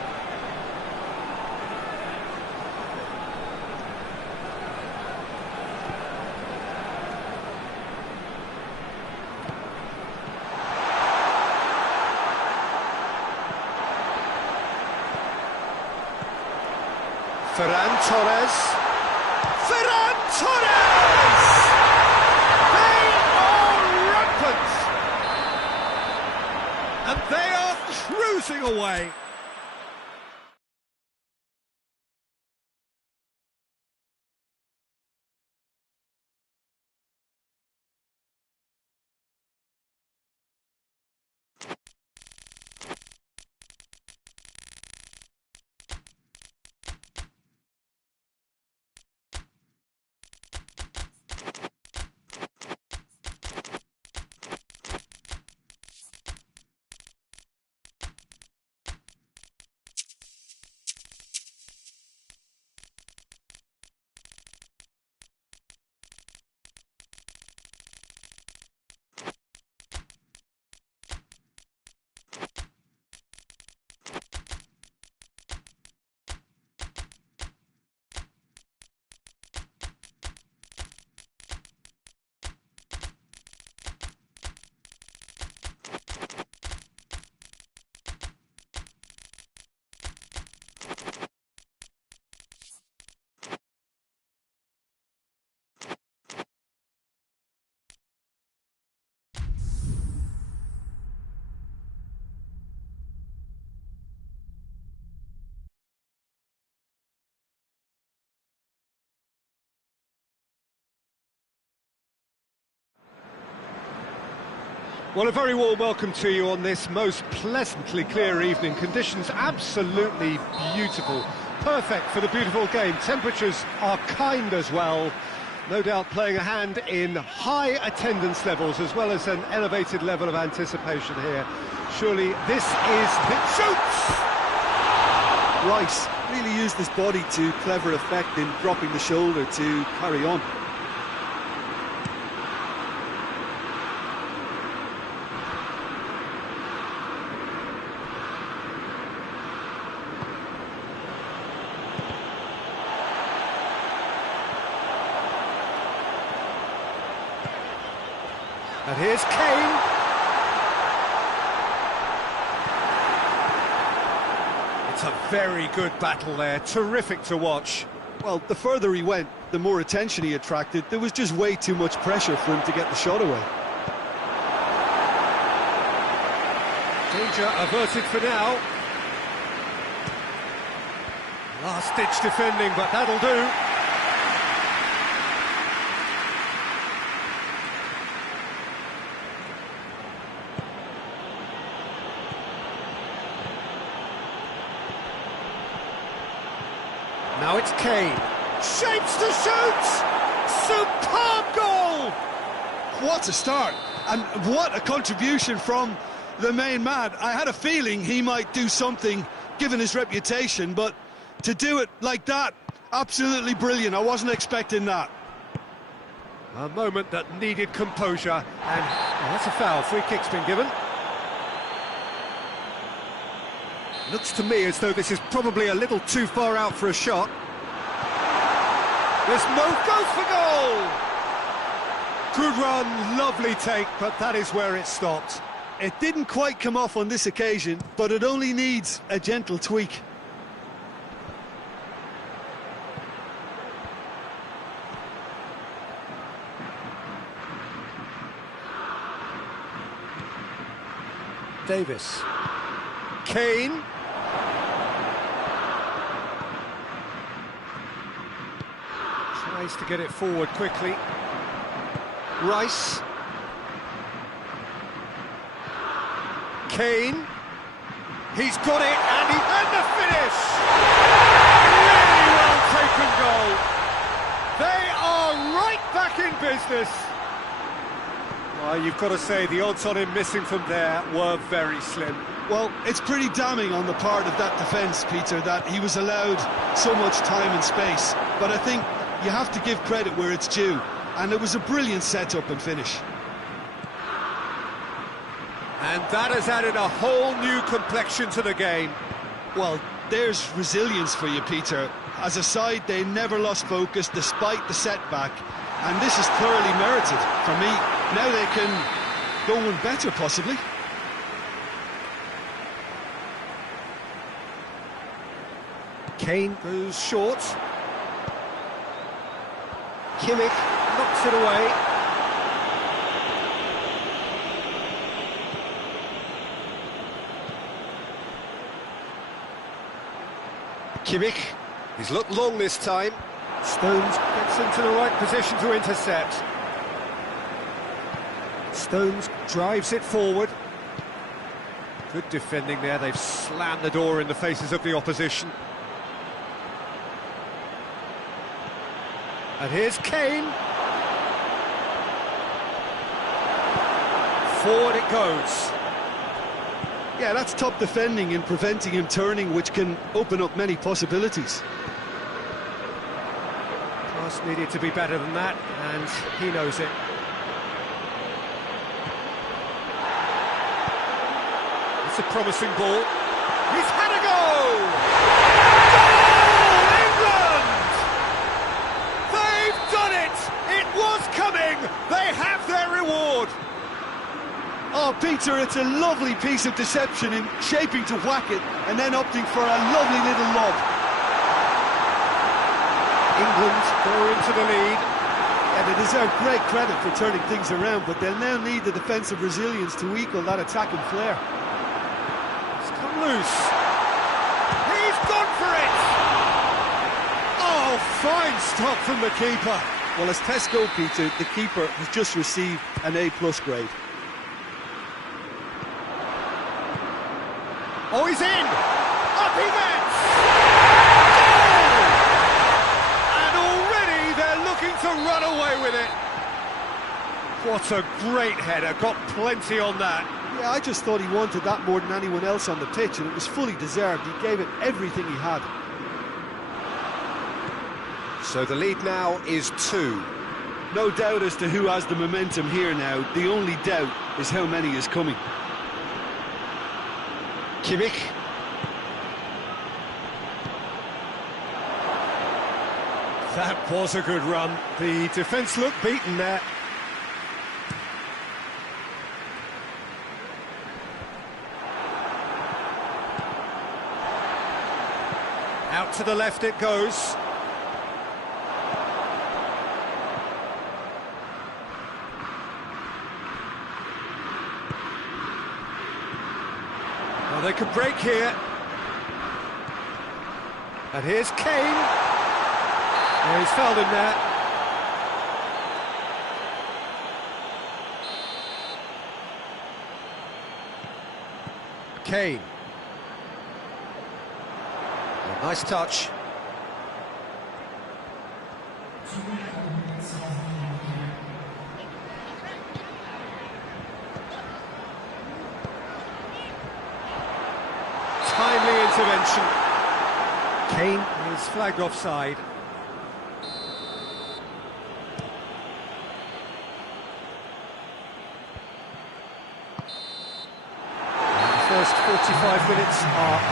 Ferran Torres. Ferran Torres! They are rampant! And they are cruising away. Well, a very warm welcome to you on this most pleasantly clear evening. Conditions absolutely beautiful. Perfect for the beautiful game. Temperatures are kind as well. No doubt playing a hand in high attendance levels as well as an elevated level of anticipation here. Surely this is the shoots! Rice really used his body to clever effect in dropping the shoulder to carry on. And here's Kane. It's a very good battle there, terrific to watch. Well, the further he went, the more attention he attracted. There was just way too much pressure for him to get the shot away. Danger averted for now. Last-ditch defending, but that'll do. Now it's Kane. Shapes to shoot! Superb goal! What a start, and what a contribution from the main man. I had a feeling he might do something, given his reputation, but to do it like that, absolutely brilliant. I wasn't expecting that. A moment that needed composure, and that's a foul. Free kick's been given. Looks to me as though this is probably a little too far out for a shot. There's no goes for goal! Good run, lovely take, but that is where it stopped. It didn't quite come off on this occasion, but it only needs a gentle tweak. Davis. Kane. Tries to get it forward quickly. Rice. Kane. He's got it, and the finish! Really well taken goal. They are right back in business. Well, you've got to say the odds on him missing from there were very slim. Well, it's pretty damning on the part of that defence, Peter, that he was allowed so much time and space. But I think you have to give credit where it's due, and it was a brilliant set-up and finish. And that has added a whole new complexion to the game. Well, there's resilience for you, Peter. As a side, they never lost focus despite the setback, and this is thoroughly merited for me. Now they can go one better, possibly. Kane goes short. Kimmich knocks it away. Kimmich, he's looked long this time. Stones gets into the right position to intercept. Stones drives it forward. Good defending there, they've slammed the door in the faces of the opposition. And here's Kane. Forward it goes. Yeah, that's top defending and preventing him turning, which can open up many possibilities. Pass needed to be better than that, and he knows it. It's a promising ball. He's had a go! Goal! England! They've done it! It was coming! They have their reward! Oh, Peter, it's a lovely piece of deception in shaping to whack it and then opting for a lovely little lob. England go into the lead. Yeah, they deserve great credit for turning things around, but they'll now need the defensive resilience to equal that attacking flair. It's come loose. He's gone for it! Oh, fine stop from the keeper. Well, as tests go, Peter, the keeper has just received an A+ grade. Oh, he's in! Up he gets! Goal! And already they're looking to run away with it. What a great header, got plenty on that. Yeah, I just thought he wanted that more than anyone else on the pitch, and it was fully deserved. He gave it everything he had. So the lead now is 2. No doubt as to who has the momentum here now. The only doubt is how many is coming. Kimmich. That was a good run. The defence looked beaten there. Out to the left it goes. Well, they could break here. And here's Kane. Oh, he's fouled him there. Kane. Oh, nice touch. Timely intervention. Kane is flagged offside. First 45 minutes are up.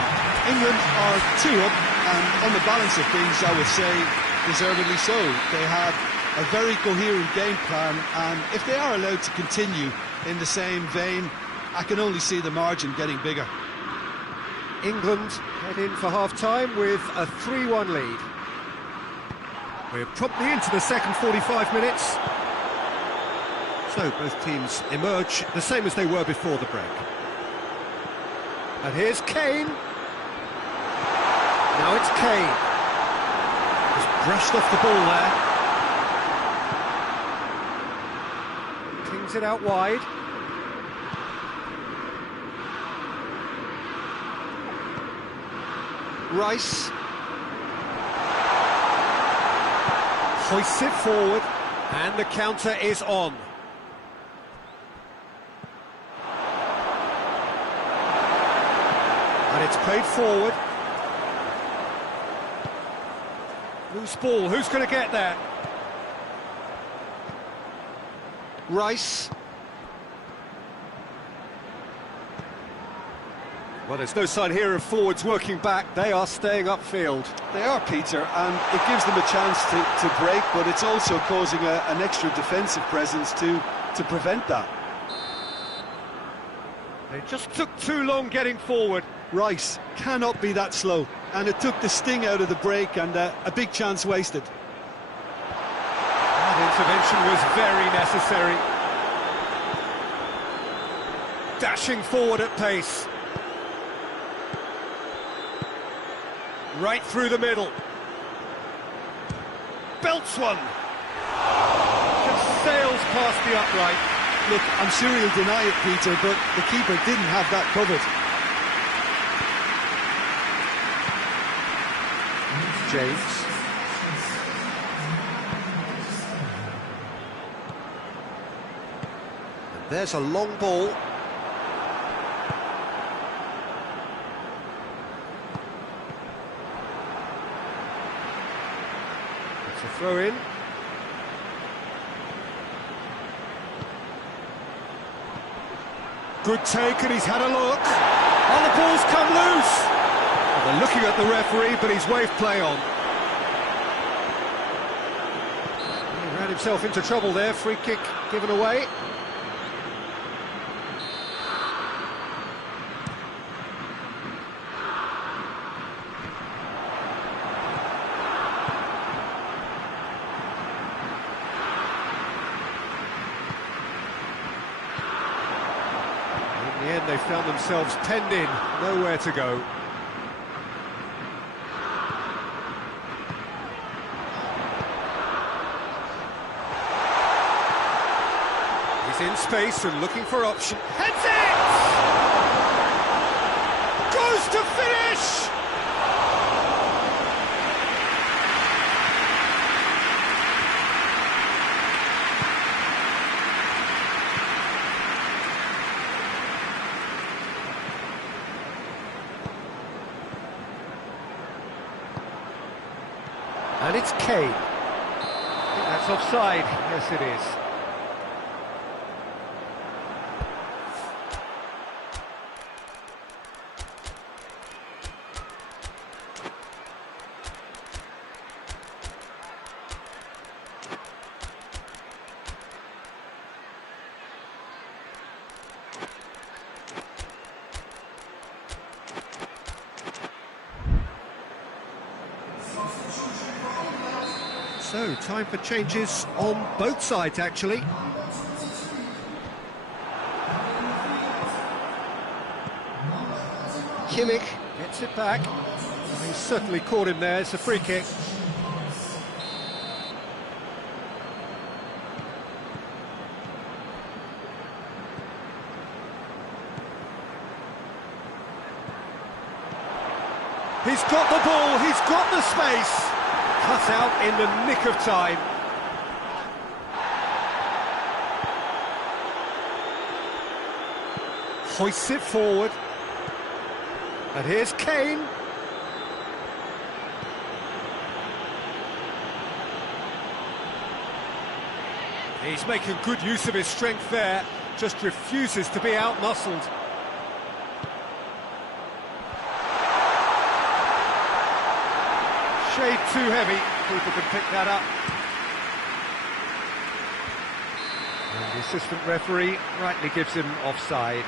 England are 2 up, and on the balance of things, I would say, deservedly so. They had a very coherent game plan, and if they are allowed to continue in the same vein, I can only see the margin getting bigger. England head in for half-time with a 3-1 lead. We're promptly into the second 45 minutes. So both teams emerge the same as they were before the break. And here's Kane. Now it's Kane. Just brushed off the ball there. Kings it out wide. Rice. Hoists it forward. And the counter is on. And it's played forward. Loose ball, who's going to get there? Rice. Well, there's no sign here of forwards working back. They are staying upfield. They are, Peter, and it gives them a chance to break, but it's also causing an extra defensive presence to prevent that. They just took too long getting forward. Rice cannot be that slow, and it took the sting out of the break, and a big chance wasted. That intervention was very necessary. Dashing forward at pace. Right through the middle. Belts one. Just sails past the upright. Look, I'm sure he'll deny it, Peter, but the keeper didn't have that covered. James. And there's a long ball. It's a throw in. Good take, and he's had a look. Oh, the ball's come loose. Well, they're looking at the referee, but he's waved play on. He ran himself into trouble there. Free kick given away. In the end, they found themselves penned in, nowhere to go. He's in space and looking for option. Heads it! Goes to finish! And it's Kane. I think that's offside. Yes, it is. So, time for changes on both sides, actually. Kimmich gets it back. He's certainly caught him there. It's a free kick. He's got the ball, he's got the space. Cut out in the nick of time. Hoists it forward. And here's Kane. He's making good use of his strength there. Just refuses to be out-muscled. Shade too heavy, people can pick that up. And the assistant referee rightly gives him offside.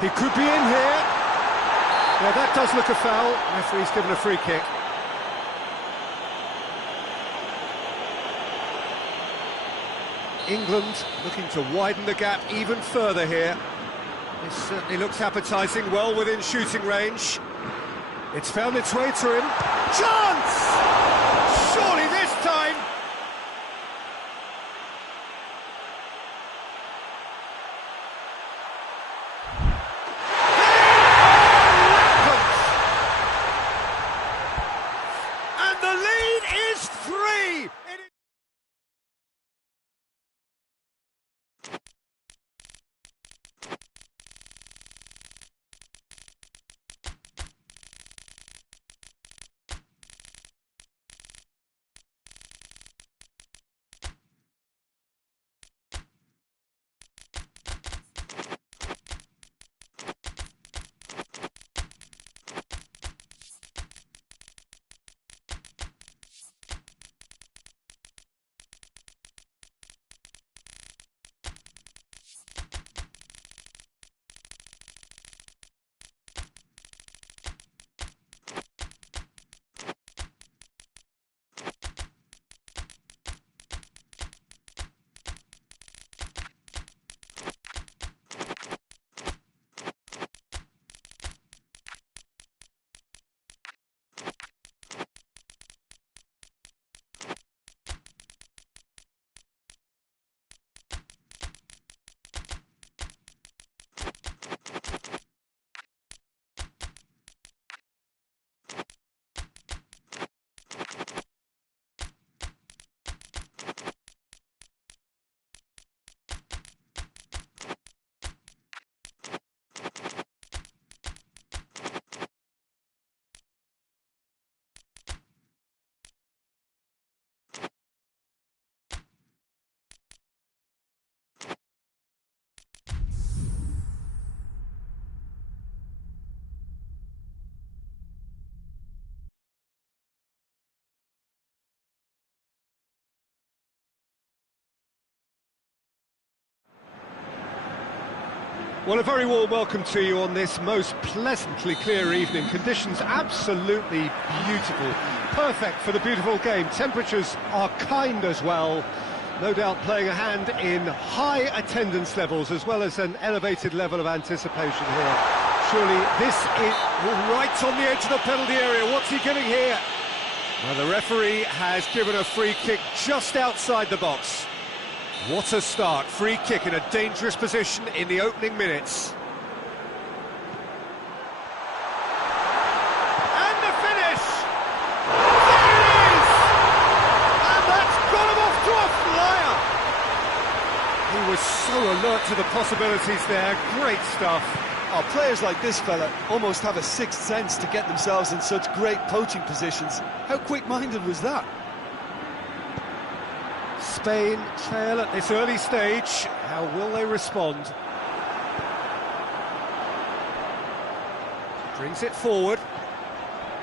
He could be in here. Yeah, that does look a foul. Referee's given a free kick. England looking to widen the gap even further here. This certainly looks appetising, well within shooting range. It's found its way to him. Chance! Surely this time! And the lead is 3! Well, a very warm welcome to you on this most pleasantly clear evening. Conditions absolutely beautiful, perfect for the beautiful game. Temperatures are kind as well, no doubt playing a hand in high attendance levels as well as an elevated level of anticipation here. Surely this is right on the edge of the penalty area. What's he giving here? Well, the referee has given a free kick just outside the box. What a start, free kick in a dangerous position in the opening minutes. And the finish! There it is! And that's got him off to a flyer! He was so alert to the possibilities there, great stuff. Oh, players like this fella almost have a sixth sense to get themselves in such great poaching positions. How quick-minded was that? Spain trail at this early stage. How will they respond? Brings it forward.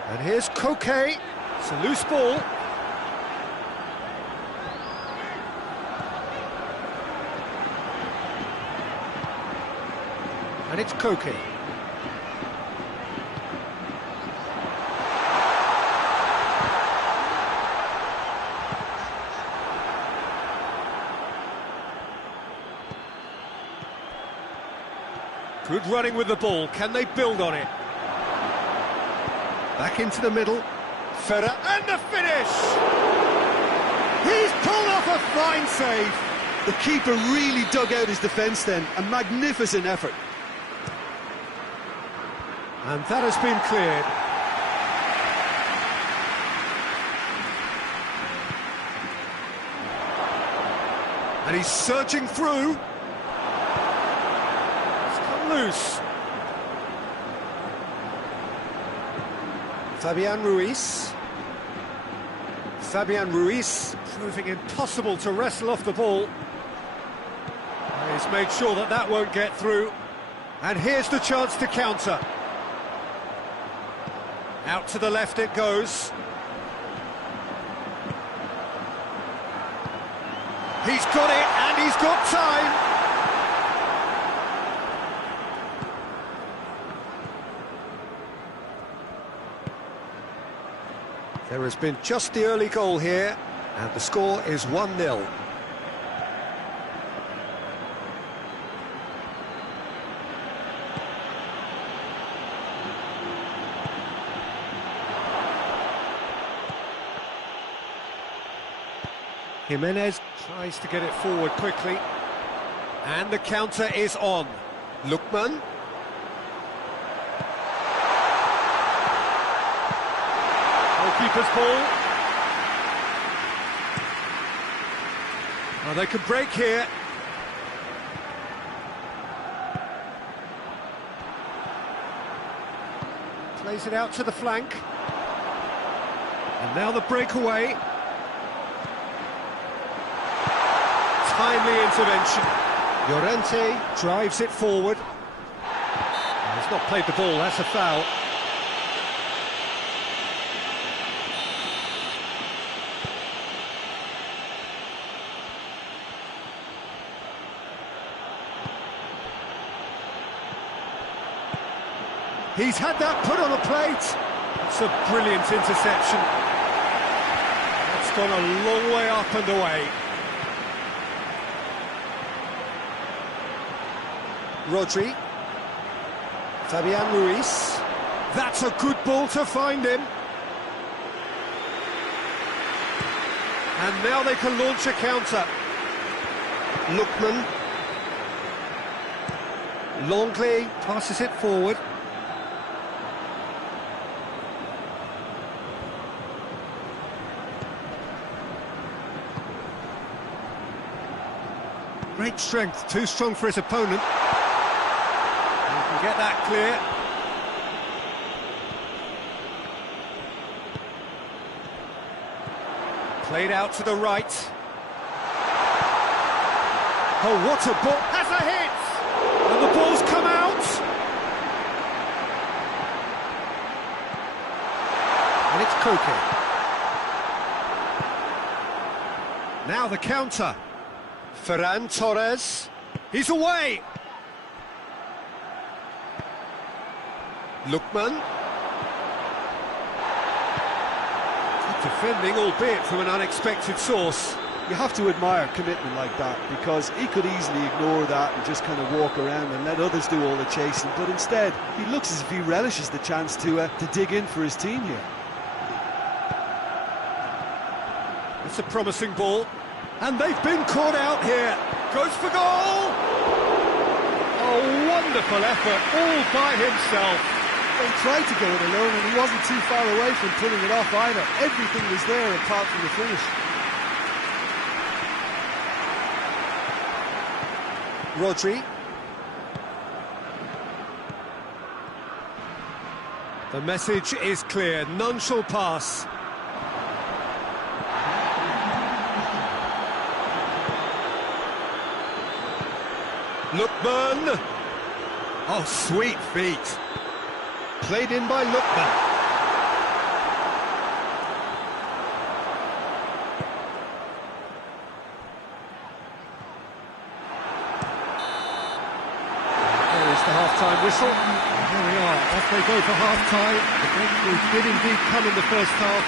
And here's Koke. It's a loose ball. And it's Koke. Good running with the ball. Can they build on it? Back into the middle. Ferrer, and the finish! He's pulled off a fine save. The keeper really dug out his defence then. A magnificent effort. And that has been cleared. And he's surging through. Loose. Fabian Ruiz proving impossible to wrestle off the ball. He's made sure that that won't get through. And here's the chance to counter. Out to the left it goes. He's got it and he's got time. There has been just the early goal here, and the score is 1-0. Jimenez tries to get it forward quickly. And the counter is on. Lookman. Goalkeeper's ball. Well, they could break here. Plays it out to the flank. And now the breakaway. Timely intervention. Llorente drives it forward. He's not played the ball, that's a foul. He's had that put on a plate. It's a brilliant interception. That's gone a long way up and away. Rodri. Fabian Ruiz. That's a good ball to find him. And now they can launch a counter. Lookman. Longley passes it forward. Great strength, too strong for his opponent. He can get that clear. Played out to the right. Oh, what a ball! Has a hit! And the ball's come out! And it's Koke. Now the counter. Ferran Torres, he's away! Lookman. Good defending, albeit from an unexpected source. You have to admire commitment like that, because he could easily ignore that and just kind of walk around and let others do all the chasing, but instead he looks as if he relishes the chance to dig in for his team here. It's a promising ball. And they've been caught out here. Goes for goal! A wonderful effort, all by himself. He tried to go it alone and he wasn't too far away from pulling it off either. Everything was there apart from the finish. Rodri. The message is clear, none shall pass. Lookman. Oh, sweet feet. Played in by Lookman. There is the half-time whistle. And here we are, off they go for half-time. The breakthrough did indeed come in the first half,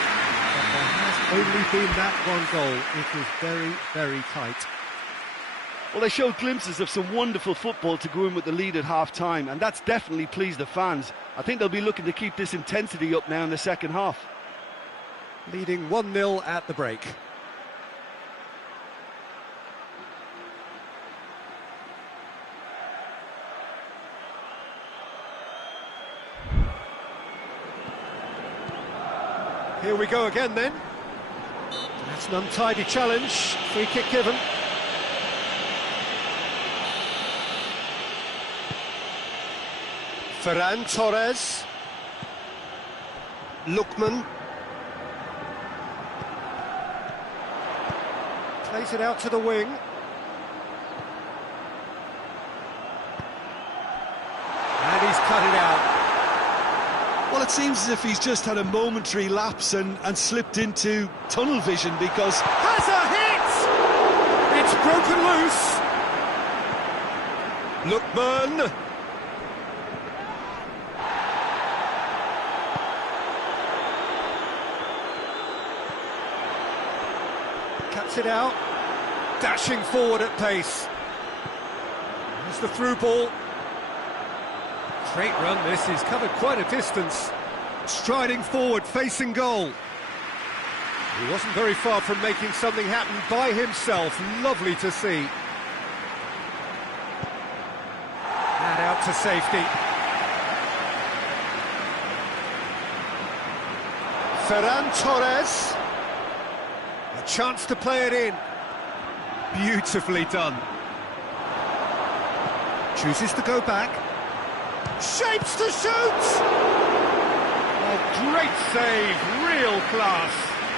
but there has only been that one goal. It was very, very tight. Well, they showed glimpses of some wonderful football to go in with the lead at half-time, and that's definitely pleased the fans. I think they'll be looking to keep this intensity up now in the second half. Leading 1-0 at the break. Here we go again then. That's an untidy challenge. Free kick given. Ferran Torres. Lookman. Plays it out to the wing. And he's cut it out. Well, it seems as if he's just had a momentary lapse and slipped into tunnel vision, because... Has a hit! It's broken loose. Lookman. Cuts it out, dashing forward at pace. There's the through ball. Great run this, he's covered quite a distance. Striding forward, facing goal. He wasn't very far from making something happen by himself. Lovely to see. And out to safety. Ferran Torres. A chance to play it in. Beautifully done. Chooses to go back. Shapes to shoot! A great save, real class.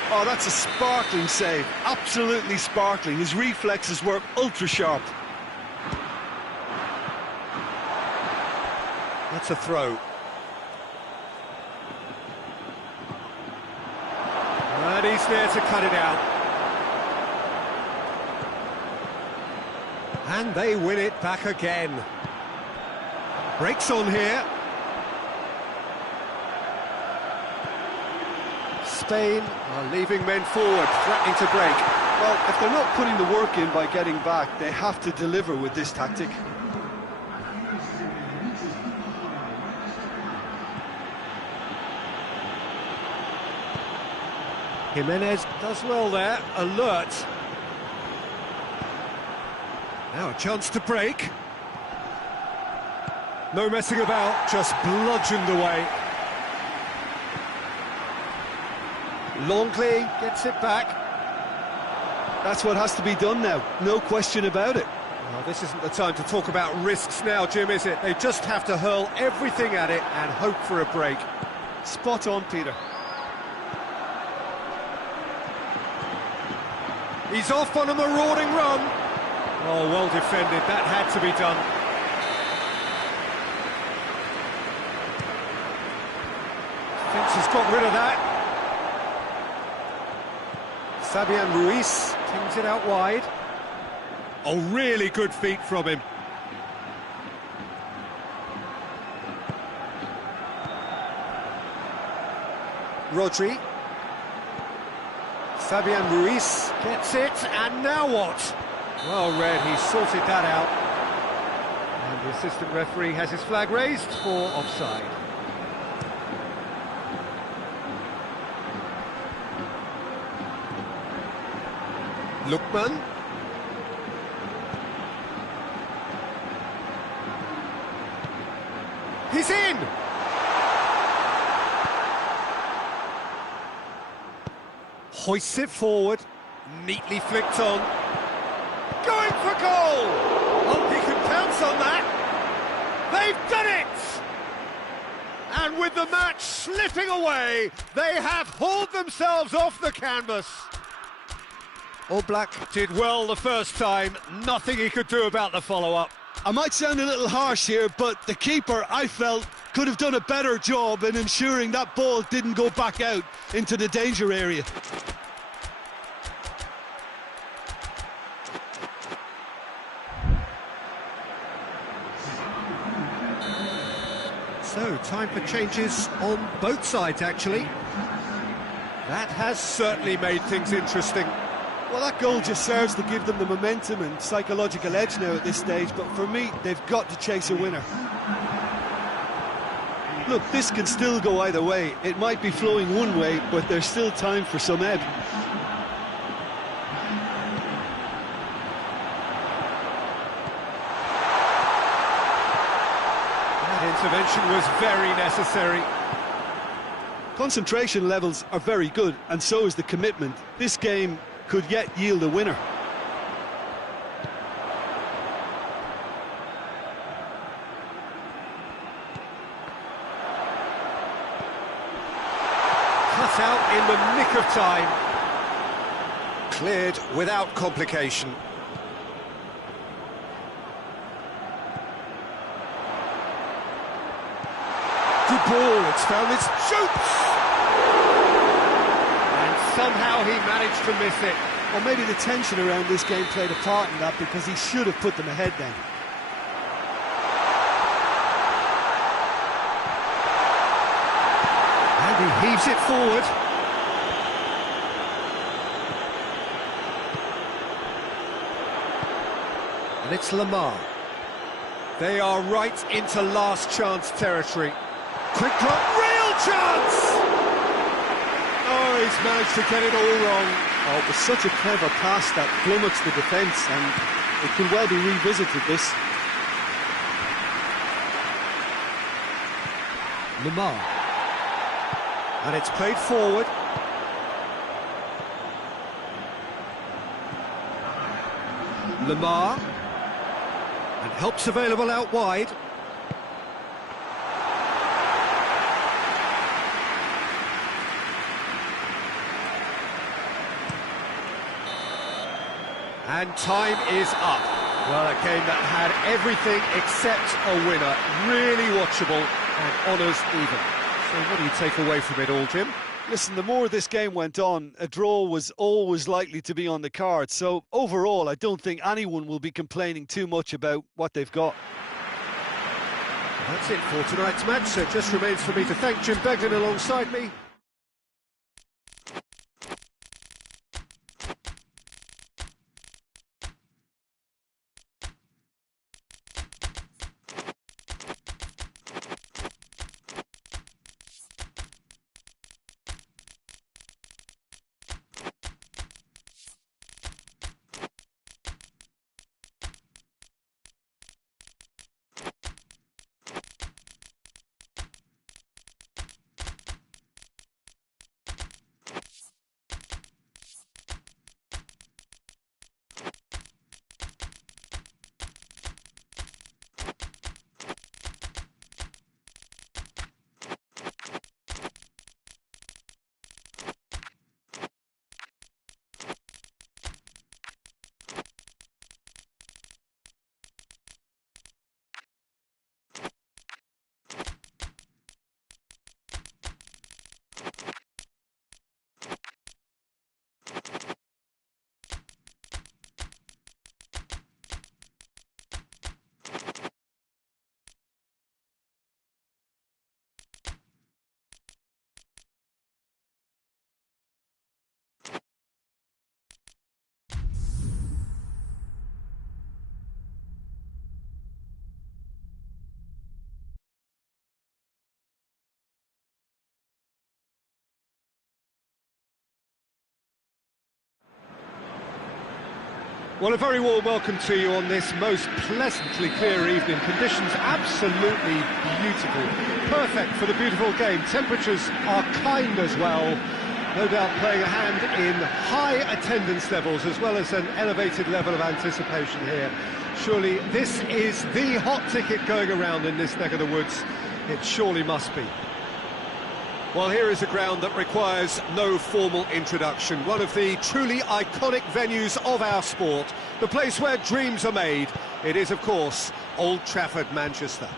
Oh, that's a sparkling save. Absolutely sparkling. His reflexes were ultra-sharp. That's a throw. And he's there to cut it out. And they win it back again. Breaks on here. Spain are leaving men forward, threatening to break. Well, if they're not putting the work in by getting back, they have to deliver with this tactic. Jimenez does well there, alert. Now a chance to break. No messing about, just bludgeoned away. Longley gets it back. That's what has to be done now, no question about it. Well, this isn't the time to talk about risks now, Jim, is it? They just have to hurl everything at it and hope for a break. Spot on, Peter. He's off on a marauding run. Oh, well defended, that had to be done. Defence has got rid of that. Fabian Ruiz tings it out wide. Oh, really good feet from him. Rodri. Fabian Ruiz gets it, and now what? Well read, he sorted that out. And the assistant referee has his flag raised for offside. Lookman. He's in! Hoists it forward, neatly flicked on. Going for goal! Oh, he can pounce on that. They've done it! And with the match slipping away, they have hauled themselves off the canvas. All Black did well the first time, nothing he could do about the follow-up. I might sound a little harsh here, but the keeper, I felt, could have done a better job in ensuring that ball didn't go back out into the danger area. So, time for changes on both sides, actually. That has certainly made things interesting. Well, that goal just serves to give them the momentum and psychological edge now at this stage, but for me, they've got to chase a winner. Look, this can still go either way. It might be flowing one way, but there's still time for some ebb. That intervention was very necessary. Concentration levels are very good, and so is the commitment. This game could yet yield a winner. Cut out in the nick of time. Cleared without complication. Good ball, it's found its shoots! Somehow he managed to miss it. Or maybe the tension around this game played a part in that, because he should have put them ahead then. And he heaves it forward. And it's Lamar. They are right into last chance territory. Quick drop, real chance! Oh, he's managed to get it all wrong. Oh, it was such a clever pass that flummoxed the defence, and it could well be revisited, this. Lamar. And it's played forward. Lamar. And help's available out wide. And time is up. Well, a game that had everything except a winner. Really watchable and honours even. So what do you take away from it all, Jim? Listen, the more this game went on, a draw was always likely to be on the card. So overall, I don't think anyone will be complaining too much about what they've got. That's it for tonight's match. So it just remains for me to thank Jim Begden alongside me. Well, a very warm welcome to you on this most pleasantly clear evening. Conditions absolutely beautiful. Perfect for the beautiful game. Temperatures are kind as well. No doubt playing a hand in high attendance levels as well as an elevated level of anticipation here. Surely this is the hot ticket going around in this neck of the woods. It surely must be. Well, here is a ground that requires no formal introduction. One of the truly iconic venues of our sport. The place where dreams are made. It is, of course, Old Trafford, Manchester.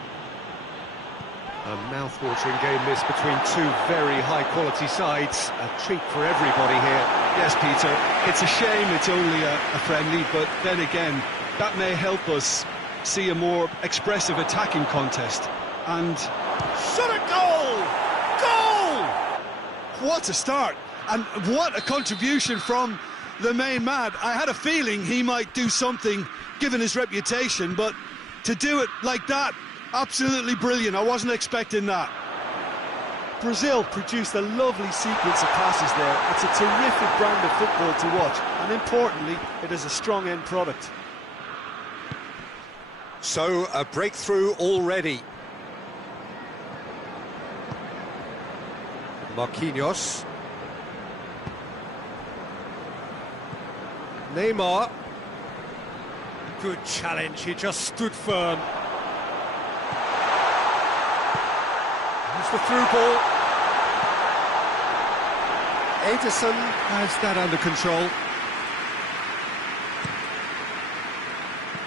A mouth-watering game this between two very high-quality sides. A treat for everybody here. Yes, Peter, it's a shame it's only a friendly, but then again, that may help us see a more expressive attacking contest. And... shot a goal! What a start, and what a contribution from the main man. I had a feeling he might do something, given his reputation, but to do it like that, absolutely brilliant. I wasn't expecting that. Brazil produced a lovely sequence of passes there. It's a terrific brand of football to watch, and importantly, it is a strong end product. So, a breakthrough already. Marquinhos. Neymar. Good challenge, he just stood firm. Here's the through ball. Ederson has that under control.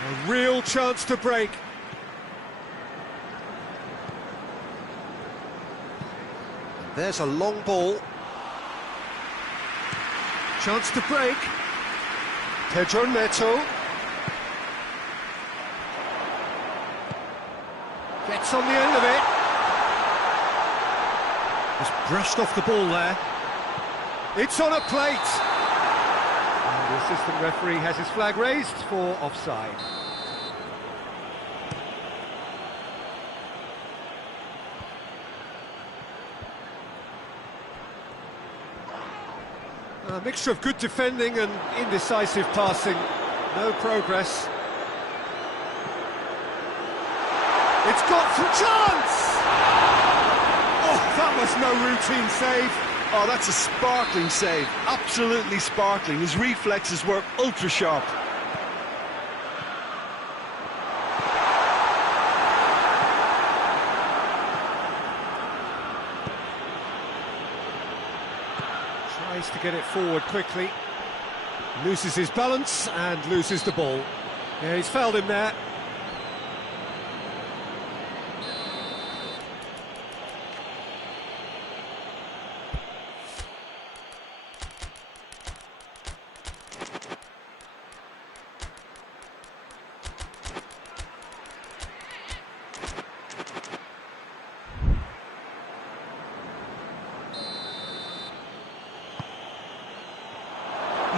A real chance to break. There's a long ball. Chance to break. Pedro Neto. Gets on the end of it. Just brushed off the ball there. It's on a plate. And the assistant referee has his flag raised for offside. A mixture of good defending and indecisive passing. No progress. It's got some chance! Oh, that was no routine save. Oh, that's a sparkling save. Absolutely sparkling. His reflexes were ultra sharp. Tries to get it forward quickly. Loses his balance and loses the ball. Yeah, he's fouled him there.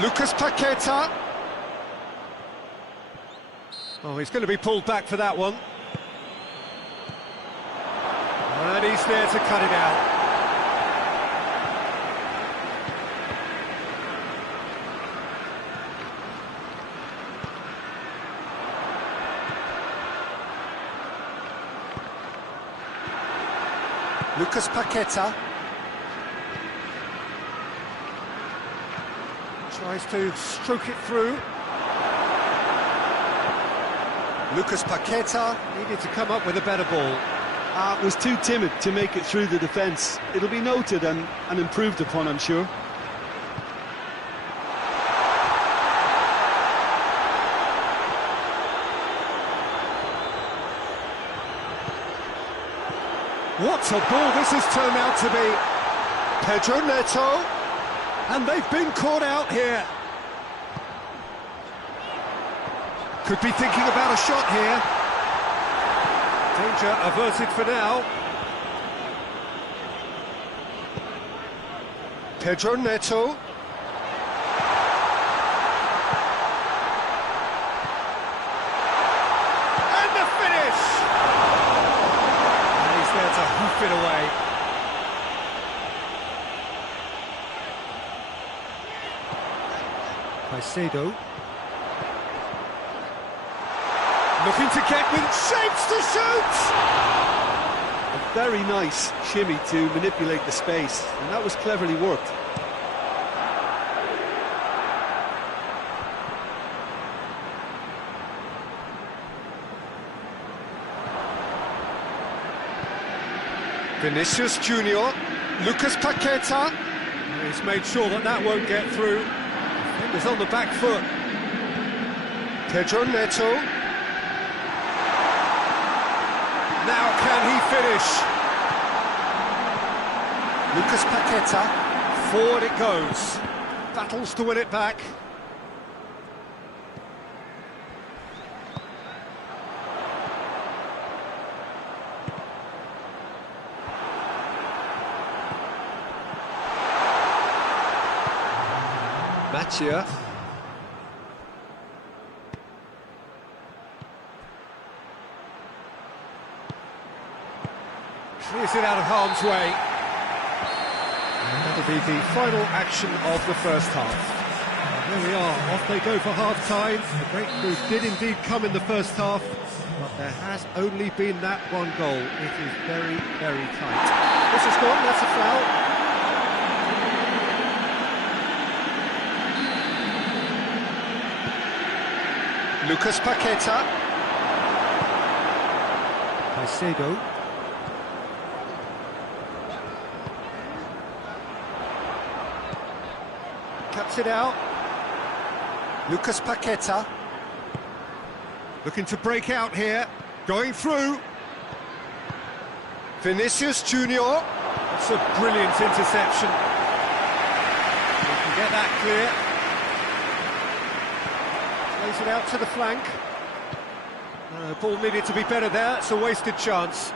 Lucas Paqueta. Oh, he's going to be pulled back for that one. And he's there to cut it out. Lucas Paqueta. Tries to stroke it through. Lucas Paqueta needed to come up with a better ball. Was too timid to make it through the defence. It'll be noted and improved upon, I'm sure. What a ball this has turned out to be. Pedro Neto. And they've been caught out here. Could be thinking about a shot here. Danger averted for now. Pedro Neto. And the finish! And he's there to hoof it away. Caicedo. Looking to get with shapes to shoot! A very nice shimmy to manipulate the space, and that was cleverly worked. Vinicius Junior, Lucas Paqueta. He's made sure that that won't get through. Defenders on the back foot. Pedro Neto. Now can he finish? Lucas Paqueta. Forward it goes. Battles to win it back. Mattia. Clears it out of harm's way. And that'll be the final action of the first half. And there we are, off they go for half-time. The breakthrough did indeed come in the first half, but there has only been that one goal. It is very, very tight. This is gone, that's a foul. Lucas Paqueta. Caicedo. Cuts it out. Lucas Paqueta. Looking to break out here. Going through. Vinicius Junior. That's a brilliant interception. We can get that clear. Plays it out to the flank. The ball needed to be better there. It's a wasted chance.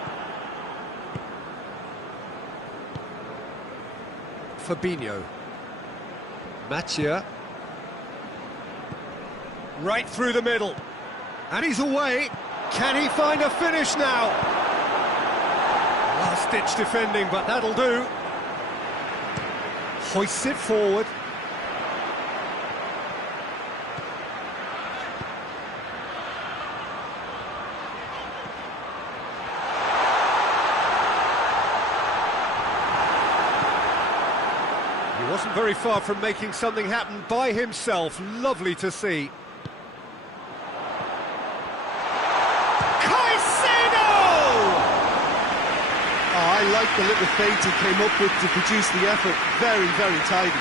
Fabinho. Mattia. Right through the middle. And he's away. Can he find a finish now? Last-ditch defending, but that'll do. Hoists it forward. very far from making something happen by himself. Lovely to see. I like the little feint he came up with to produce the effort. Very, very tidy.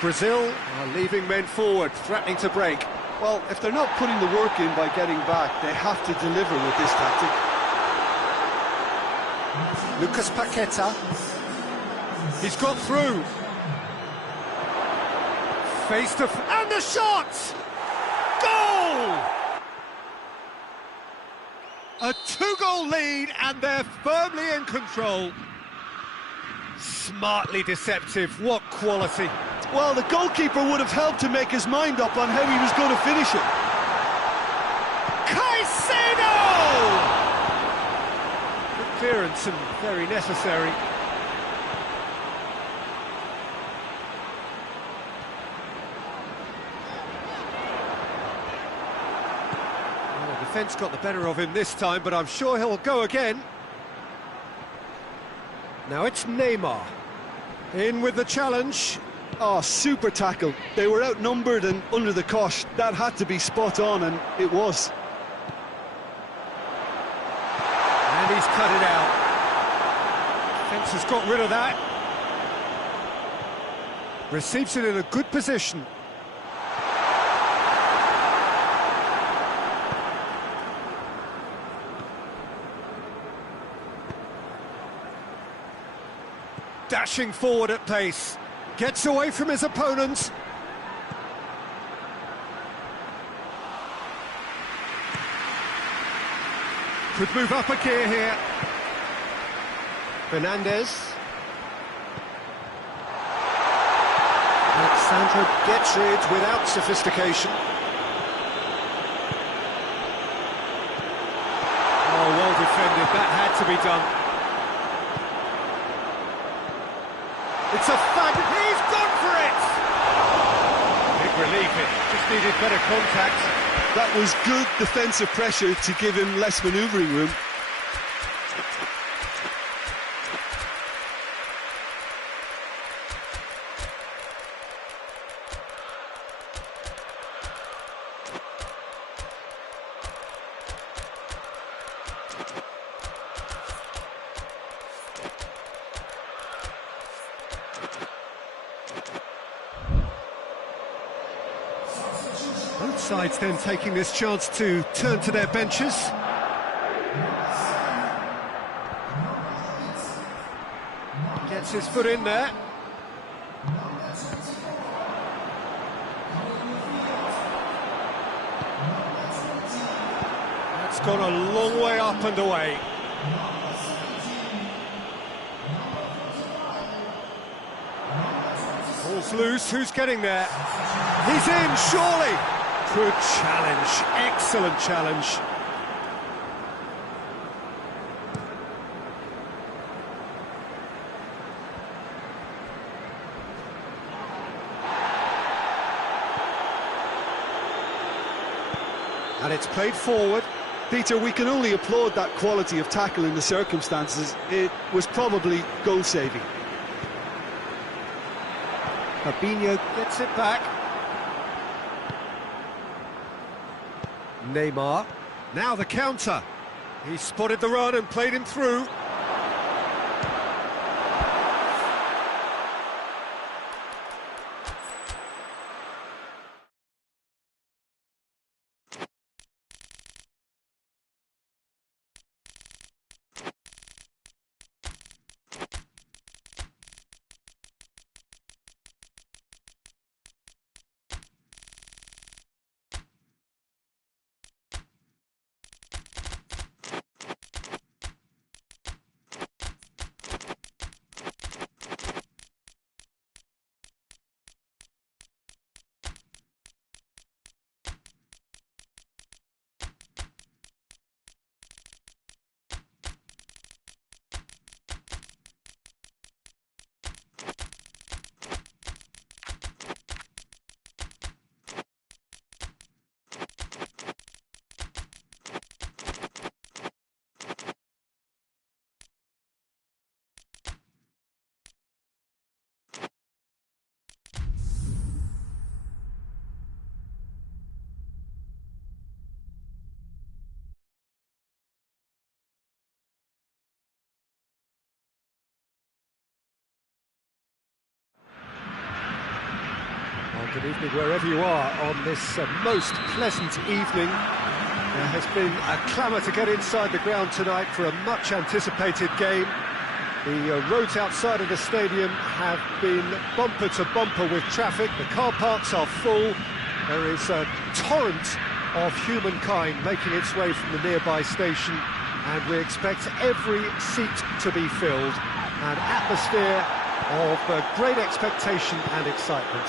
Brazil are leaving men forward, threatening to break. Well, if they're not putting the work in by getting back, they have to deliver with this tactic. Lucas Paqueta. He's got through. Face to... and the shot! Goal! A two-goal lead, and they're firmly in control. Smartly deceptive, what quality. Well, the goalkeeper would have helped to make his mind up on how he was going to finish it. Caicedo! Good clearance and very necessary. Defence got the better of him this time, but I'm sure he'll go again. Now it's Neymar. In with the challenge. Oh, super tackle. They were outnumbered and under the cosh. That had to be spot on, and it was. And he's cut it out. Defence has got rid of that. Receives it in a good position. Dashing forward at pace, gets away from his opponent. Could move up a gear here. Fernandez. Alexandra gets it without sophistication. Oh, well defended, that had to be done. It's a fag... he's gone for it! Big relief, it just needed better contact. That was good defensive pressure to give him less manoeuvring room. Both sides then taking this chance to turn to their benches. Gets his foot in there. That's gone a long way up and away. Ball's loose, who's getting there? He's in, surely! Good challenge, excellent challenge. And it's played forward. Peter, we can only applaud that quality of tackle in the circumstances. It was probably goal-saving. Fabinho gets it back. Neymar. Now the counter. He spotted the run and played him through. Good evening wherever you are on this most pleasant evening. There has been a clamour to get inside the ground tonight for a much anticipated game. The roads outside of the stadium have been bumper to bumper with traffic. The car parks are full. There is a torrent of humankind making its way from the nearby station, and we expect every seat to be filled. An atmosphere of great expectation and excitement.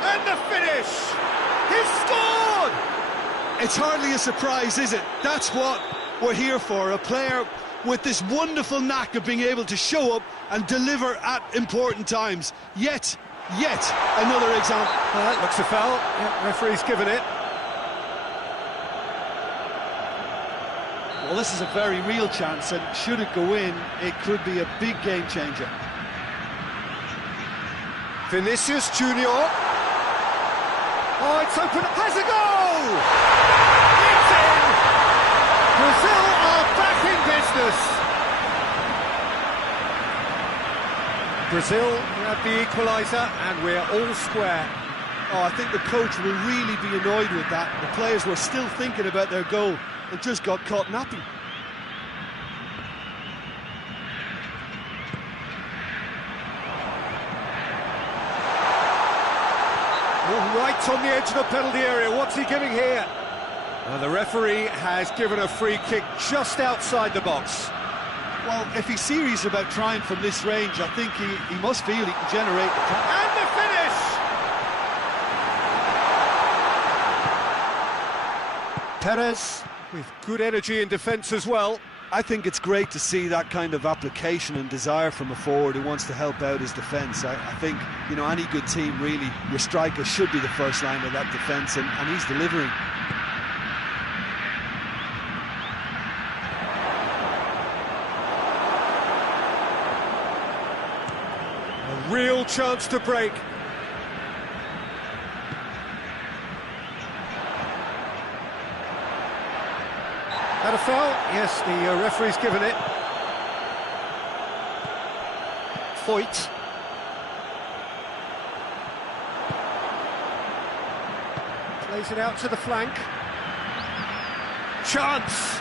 And the finish! He's scored! It's hardly a surprise, is it? That's what we're here for, a player with this wonderful knack of being able to show up and deliver at important times. Yet another example. That looks a foul. Yeah, referee's given it. Well, this is a very real chance, and should it go in, it could be a big game changer. Vinicius Junior. Oh, it's open. Has a goal! It's in! Brazil are back in business. Brazil grab the equaliser, and we're all square. Oh, I think the coach will really be annoyed with that. The players were still thinking about their goal and just got caught napping. Right on the edge of the penalty area. What's he giving here? The referee has given a free kick just outside the box. Well, if he's serious about trying from this range, I think he must feel he can generate the... And the finish! Perez with good energy in defence as well. I think it's great to see that kind of application and desire from a forward who wants to help out his defence. I think, you know, any good team, really, your striker should be the first line of that defence, and he's delivering. A real chance to break. Had a foul? Yes, the referee's given it. Foyt. Plays it out to the flank. Chance!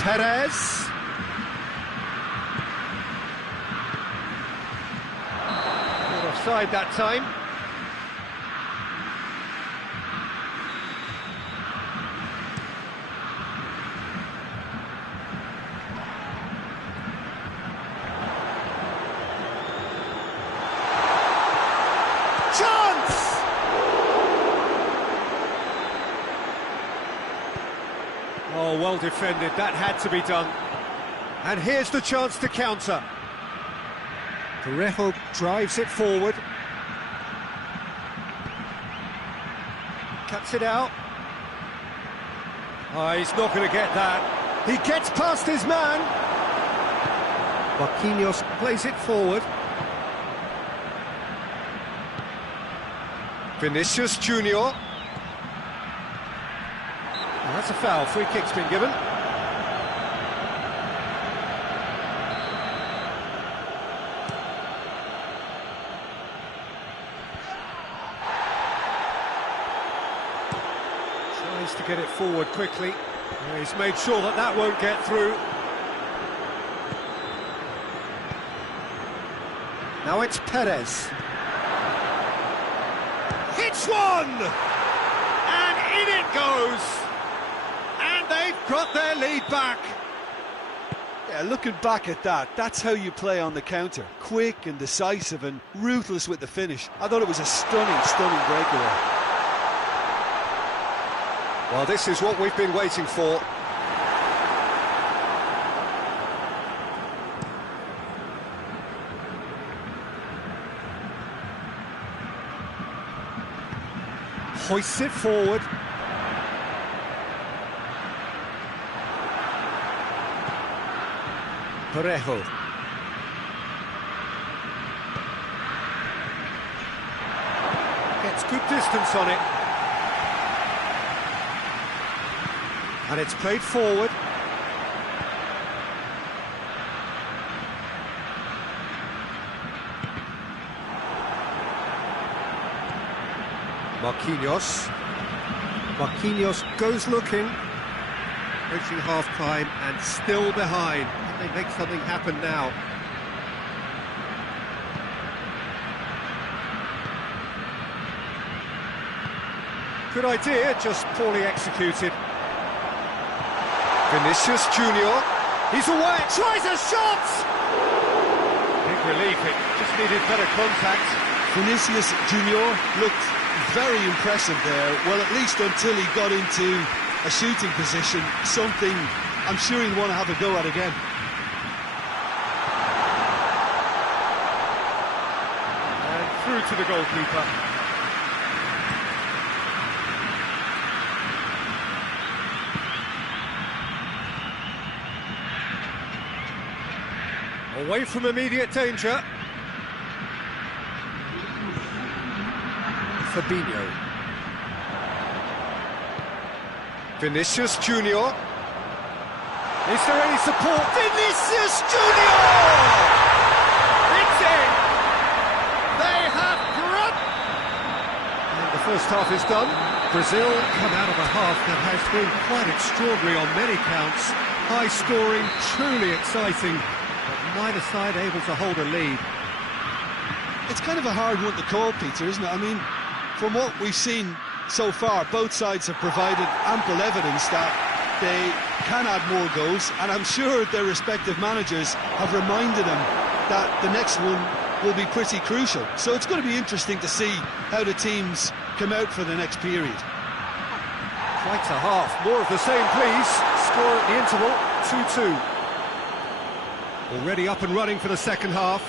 Perez. Not offside that time. Chance! Oh, well defended, that had to be done. And here's the chance to counter. Parejo drives it forward. Cuts it out. Oh, he's not going to get that. He gets past his man. Marquinhos plays it forward. Vinicius Junior. Oh, that's a foul. Free kick's been given. Tries to get it forward quickly. He's made sure that that won't get through. Now it's Perez. Hits one! And in it goes! And they've got their lead back. Yeah, looking back at that, that's how you play on the counter. Quick and decisive and ruthless with the finish. I thought it was a stunning breakaway. Well, this is what we've been waiting for. Hoists it forward. Parejo. Gets good distance on it. And it's played forward. Marquinhos. Marquinhos goes looking. Reaching half-time and still behind. Can they make something happen now? Good idea, just poorly executed. Vinicius Junior. He's away, tries a shot! Big relief, it just needed better contact. Vinicius Junior looked very impressive there, well, at least until he got into a shooting position, something I'm sure he'll want to have a go at again. And through to the goalkeeper. Away from immediate danger. Fabinho. Vinicius Junior. Is there any support? Vinicius Junior! It's in! They have grabbed! And the first half is done. Brazil come out of a half that has been quite extraordinary on many counts. High scoring, truly exciting. But neither side able to hold a lead. It's kind of a hard one to call, Peter, isn't it? I mean, from what we've seen so far, both sides have provided ample evidence that they can add more goals, and I'm sure their respective managers have reminded them that the next one will be pretty crucial. So it's going to be interesting to see how the teams come out for the next period. Quite a half. More of the same, please. Score at the interval, 2-2. Already up and running for the second half.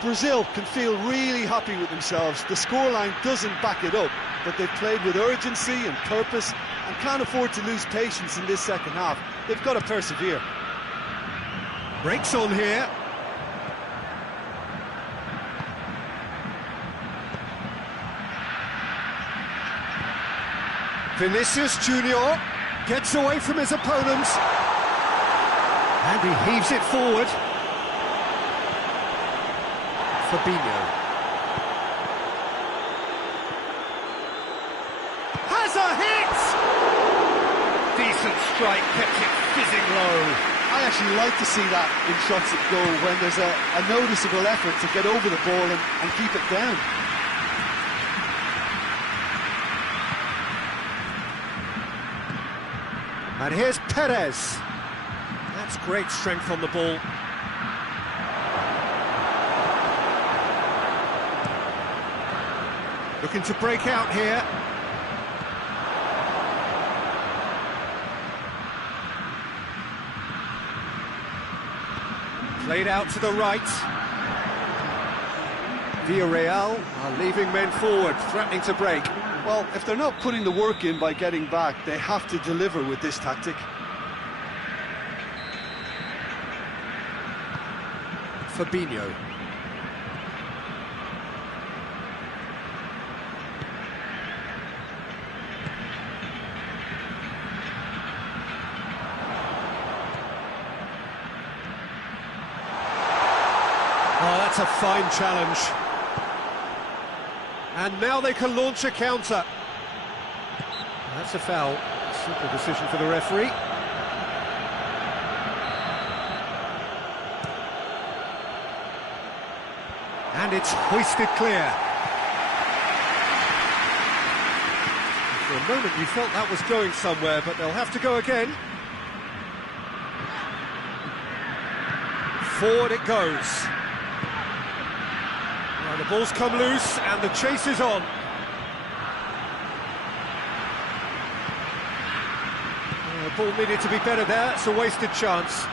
Brazil can feel really happy with themselves. The scoreline doesn't back it up, but they've played with urgency and purpose and can't afford to lose patience in this second half. They've got to persevere. Breaks on here. Vinicius Junior gets away from his opponents. And he heaves it forward. Fabinho. Has a hit! Decent strike, kept it fizzing low. I actually like to see that in shots at goal, when there's a noticeable effort to get over the ball and keep it down. And here's Perez. That's great strength on the ball. Looking to break out here. Played out to the right. Villarreal are leaving men forward, threatening to break. Well, if they're not putting the work in by getting back, they have to deliver with this tactic. Fabinho. Oh, that's a fine challenge. And now they can launch a counter. That's a foul. Simple decision for the referee. And it's hoisted clear. For a moment you felt that was going somewhere, but they'll have to go again. Forward it goes. Well, the ball's come loose and the chase is on. The ball needed to be better there, it's a wasted chance.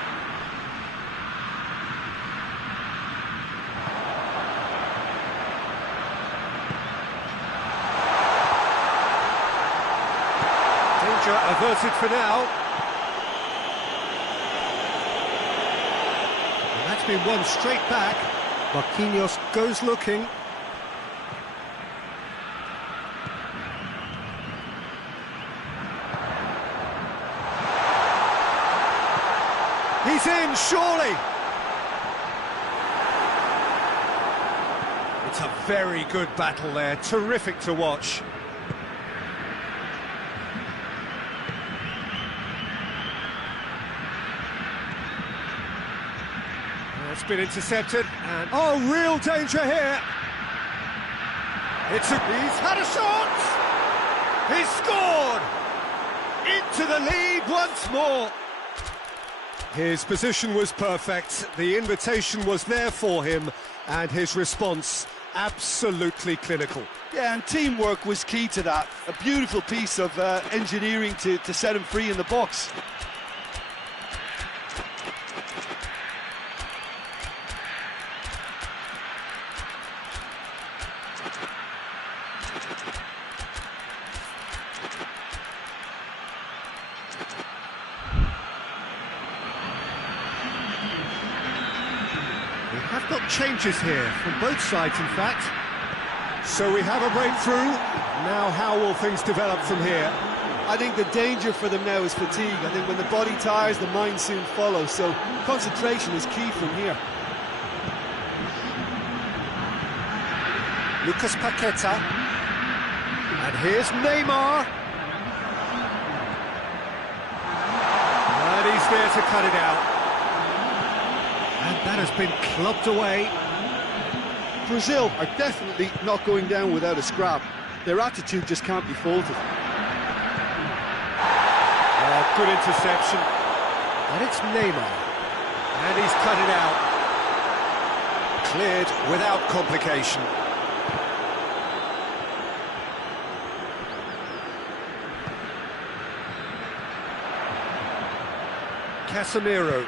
Danger averted for now. And that's been won straight back. Marquinhos goes looking. He's in, surely! It's a very good battle there, terrific to watch. It's been intercepted, and oh, real danger here! He's had a shot! He's scored! Into the lead once more! His position was perfect, the invitation was there for him, and his response absolutely clinical. Yeah, and teamwork was key to that. A beautiful piece of engineering to set him free in the box. We have got changes here from both sides, in fact. So we have a breakthrough. Now how will things develop from here? I think the danger for them now is fatigue. I think when the body tires, the mind soon follows. So concentration is key from here. Lucas Paqueta. And here's Neymar. And he's there to cut it out. And that has been clubbed away. Brazil are definitely not going down without a scrap. Their attitude just can't be faulted. Oh, good interception. And it's Neymar. And he's cut it out. Cleared without complication. Casemiro.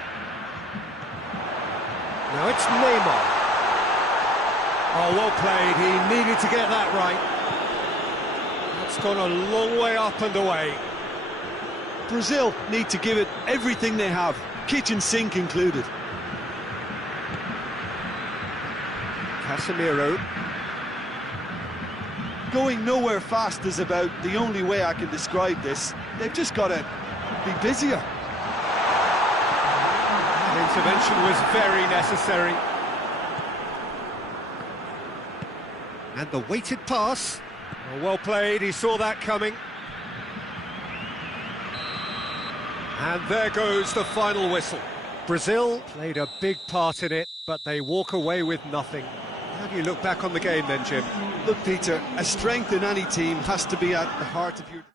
Now it's Neymar. Oh, well played. He needed to get that right. That's gone a long way up and away. Brazil need to give it everything they have, kitchen sink included. Casemiro. Going nowhere fast is about the only way I can describe this. They've just got to be busier. That intervention was very necessary. And the weighted pass. Oh, well played, he saw that coming. And there goes the final whistle. Brazil played a big part in it, but they walk away with nothing. How do you look back on the game then, Jim? Look, Peter, a strength in any team has to be at the heart of your...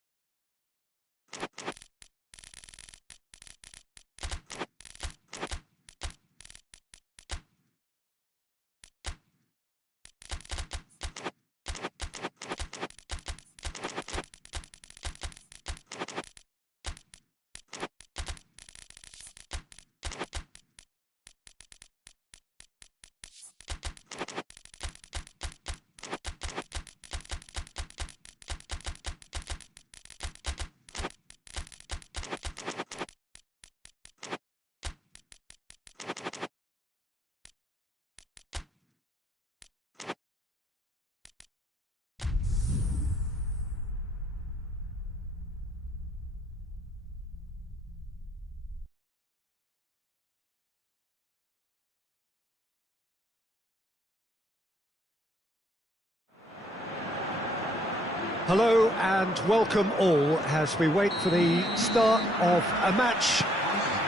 Hello and welcome all as we wait for the start of a match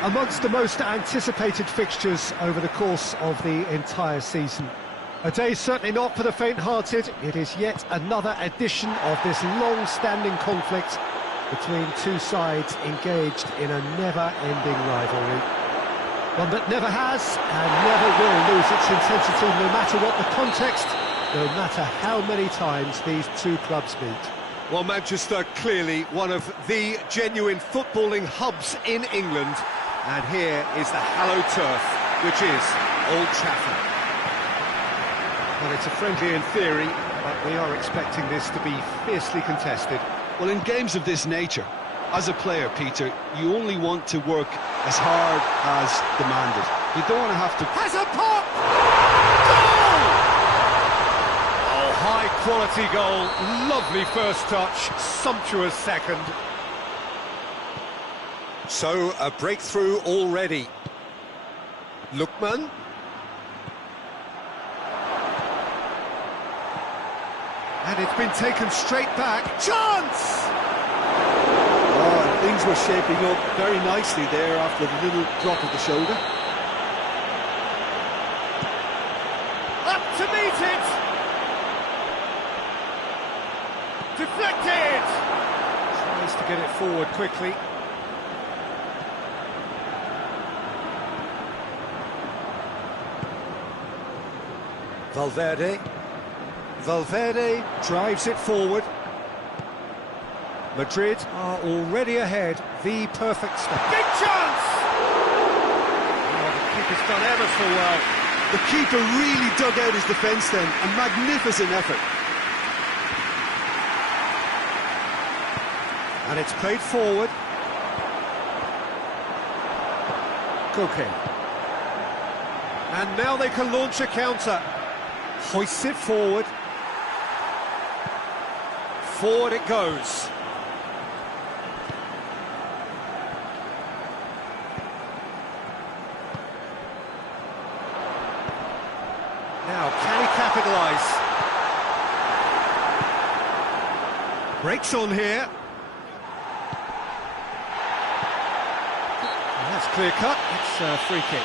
amongst the most anticipated fixtures over the course of the entire season. A day certainly not for the faint-hearted. It is yet another edition of this long-standing conflict between two sides engaged in a never-ending rivalry. One that never has and never will lose its intensity, no matter what the context, no matter how many times these two clubs meet. Well, Manchester, clearly one of the genuine footballing hubs in England, and here is the hallowed turf, which is Old Trafford. Well, it's a friendly in theory, but we are expecting this to be fiercely contested. Well, in games of this nature, as a player, Peter, you only want to work as hard as demanded. You don't want to have to... Has a pop! Goal! Oh, high-quality goal, lovely first touch, sumptuous second. So, a breakthrough already. Lookman. And it's been taken straight back. Chance! Oh, things were shaping up very nicely there after the little drop of the shoulder. Up to meet it! Deflected! Tries to get it forward quickly. Valverde. Valverde drives it forward. Madrid are already ahead. The perfect start. Big chance! Oh, the keeper's done ever so well. The keeper really dug out his defence then. A magnificent effort. And it's played forward. Koke. And now they can launch a counter. Hoists it forward. Forward it goes. Now, can he capitalise? Breaks on here. That's clear cut. It's a free kick.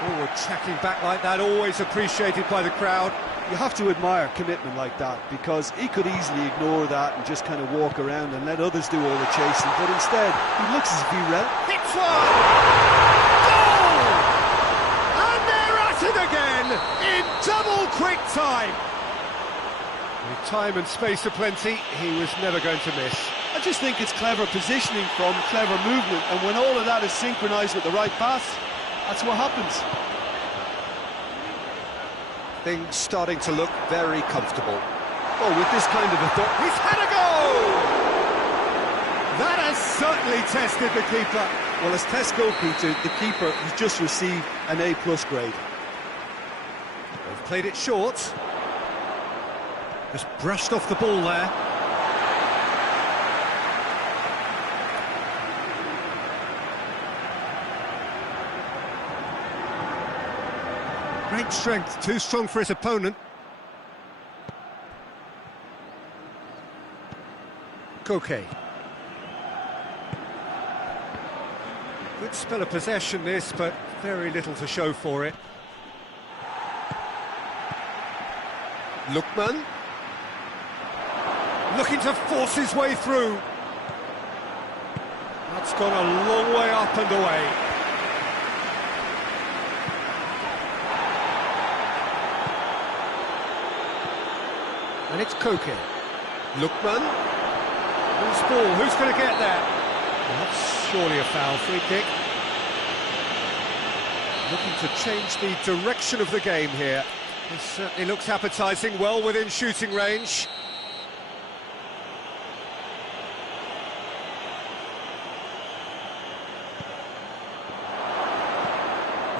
Forward tracking back like that, always appreciated by the crowd. You have to admire commitment like that, because he could easily ignore that and just kind of walk around and let others do all the chasing, but instead he looks as if he hits one! Goal! And they're at it again in double quick time. With time and space aplenty, he was never going to miss. I just think it's clever positioning from clever movement, and when all of that is synchronised with the right pass, that's what happens. Things starting to look very comfortable. Oh, with this kind of a thought, He's had a goal! That has certainly tested the keeper. well, as test goalkeeper, the keeper has just received an A+ grade. They've played it short. Just brushed off the ball there. Great strength, too strong for his opponent. Koke. Good spell of possession this, but very little to show for it. Lookman. Looking to force his way through. That's gone a long way up and away. And it's Koke. Lookman. Who's ball? Who's going to get there? Well, that's surely a foul. Free kick. Looking to change the direction of the game here. This certainly looks appetising, well within shooting range.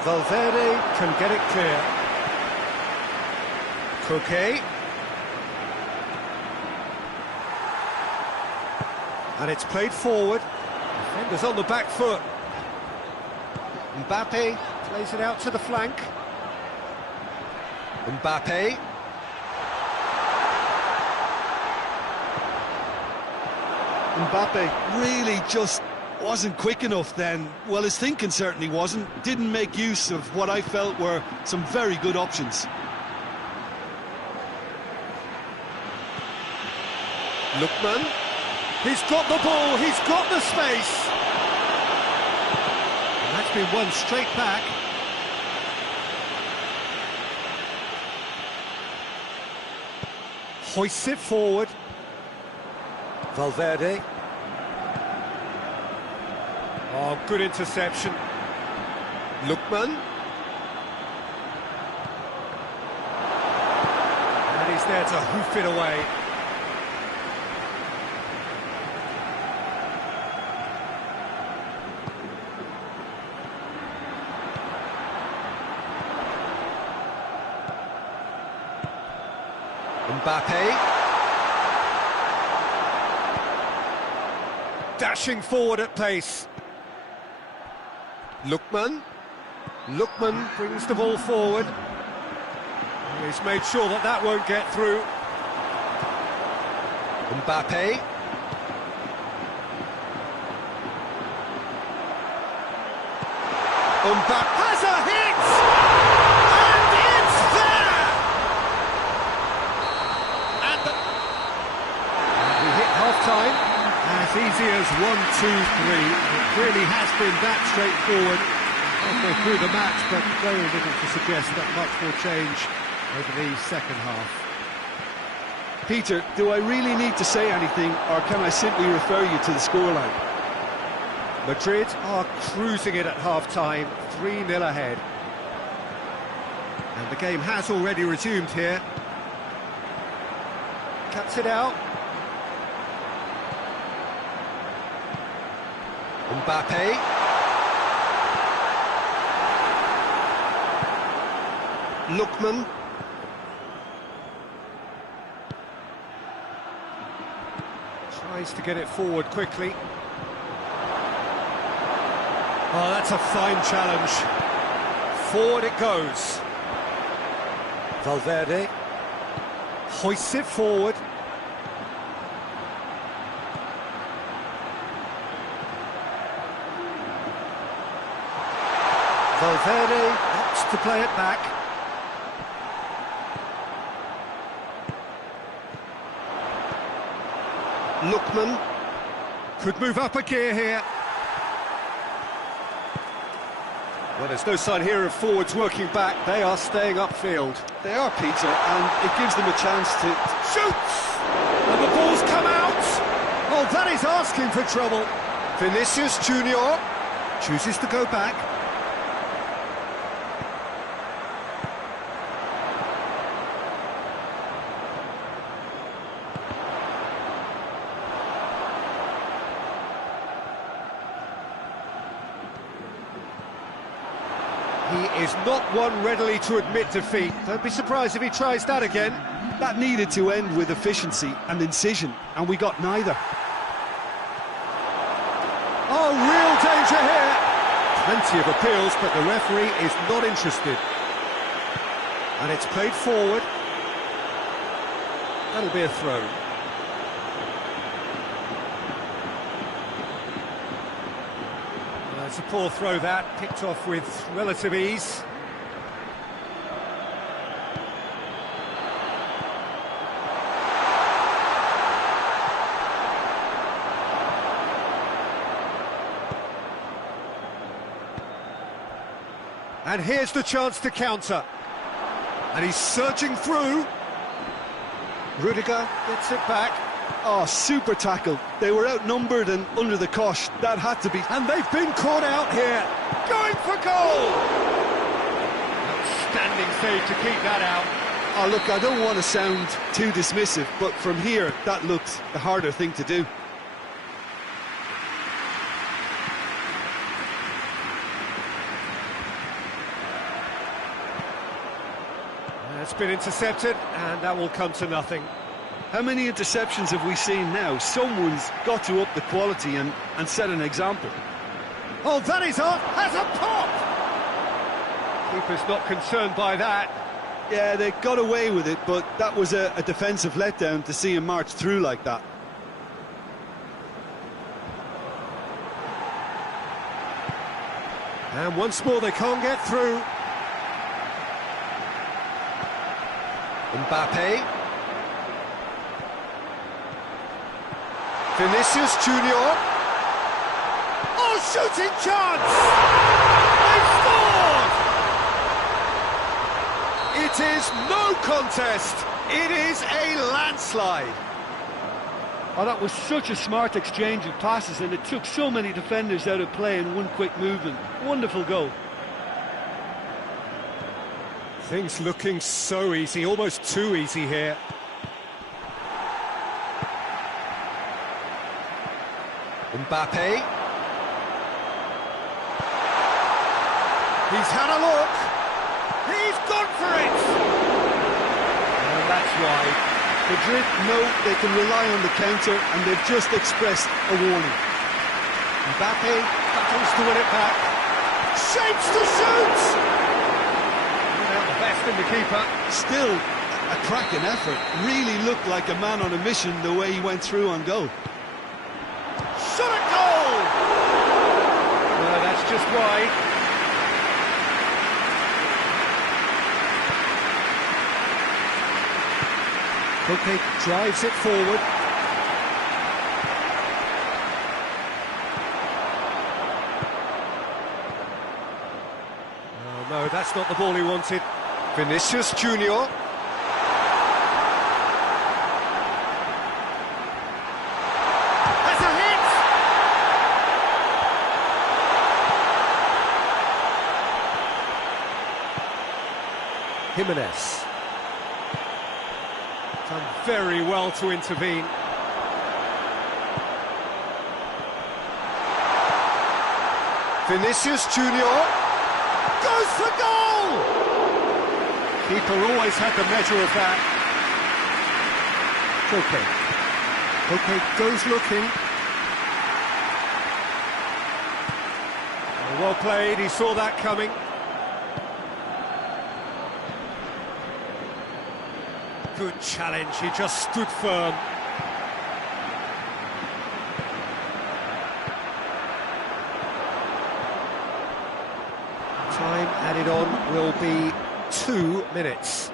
Valverde can get it clear. Koke. And it's played forward. Defenders on the back foot. Mbappe plays it out to the flank. Mbappe. Mbappe really just wasn't quick enough then. Well, his thinking certainly wasn't. Didn't make use of what I felt were some very good options. Lookman. He's got the ball, he's got the space. And that's been won straight back. Hoists it forward. Valverde. Oh, good interception. Lookman. And he's there to hoof it away. Mbappe. Dashing forward at pace. Lookman brings the ball forward. He's made sure that that won't get through. Mbappe. Mbappe has a hit! And it's there! And we hit half-time. As easy as 1, 2, 3. It really has been that straightforward halfway through the match, but very little to suggest that much will change over the second half. Peter, do I really need to say anything, or can I simply refer you to the scoreline? Madrid are cruising it at half-time, 3-0 ahead. And the game has already resumed here. Cuts it out. Mbappe. Lookman. Tries to get it forward quickly. Oh, that's a fine challenge. Forward it goes. Valverde hoists it forward. Valverde opts to play it back. Lookman Could move up a gear here. Well, there's no sign here of forwards working back. They are staying upfield. They are, Peter, and it gives them a chance to... Shoots! And the ball's come out! Oh, that is asking for trouble. Vinicius Junior Chooses to go back. He is not one readily to admit defeat. Don't be surprised if he tries that again. That needed to end with efficiency and incision, and we got neither. Oh, real danger here. Plenty of appeals, but the referee is not interested. And it's played forward. That'll be a throw. It's a poor throw that, picked off with relative ease. And here's the chance to counter. And he's surging through. Rudiger gets it back. Oh, super tackle. They were outnumbered and under the cosh. That had to be... And they've been caught out here. Going for goal! Outstanding save to keep that out. Oh, look, I don't want to sound too dismissive, but from here, that looked the harder thing to do. It's been intercepted, and that will come to nothing. How many interceptions have we seen now? Someone's got to up the quality and set an example. Oh, that is off! Has a pop! Keeper's not concerned by that. Yeah, they got away with it, but that was a defensive letdown to see him march through like that. And once more, they can't get through. Mbappe. Vinicius Junior. Oh, shooting chance! They scored! It is no contest. It is a landslide. Oh, that was such a smart exchange of passes, and it took so many defenders out of play in one quick movement. Wonderful goal. Things looking so easy, almost too easy here. Mbappe. He's had a look. He's gone for it. And that's wide. Madrid know they can rely on the counter, and they've just expressed a warning. Mbappe battles to win it back. Shapes to shoot! Without the best in the keeper. Still a cracking effort. Really looked like a man on a mission the way he went through on goal. Shot at goal! No, that's just wide. Koke drives it forward. Oh no, that's not the ball he wanted. Vinicius Junior. That's a hit! Jimenez. Done very well to intervene. Vinicius Junior goes for goal! Keeper always had the measure of that. Koke goes looking. Oh, well played, he saw that coming. Good challenge, he just stood firm. Time added on will be 2 minutes.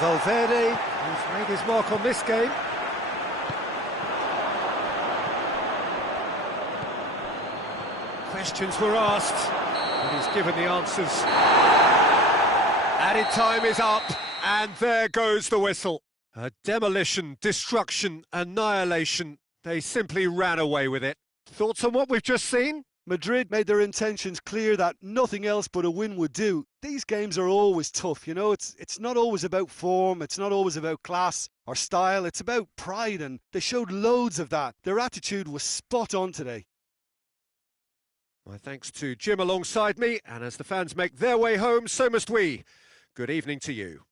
Valverde, who's made his mark on this game. Questions were asked, but he's given the answers. Added time is up, and there goes the whistle. A demolition, destruction, annihilation. They simply ran away with it. Thoughts on what we've just seen? Madrid made their intentions clear that nothing else but a win would do. These games are always tough, you know, it's not always about form, it's not always about class or style, it's about pride, and they showed loads of that. Their attitude was spot on today. My thanks to Jim alongside me, and as the fans make their way home, so must we. Good evening to you.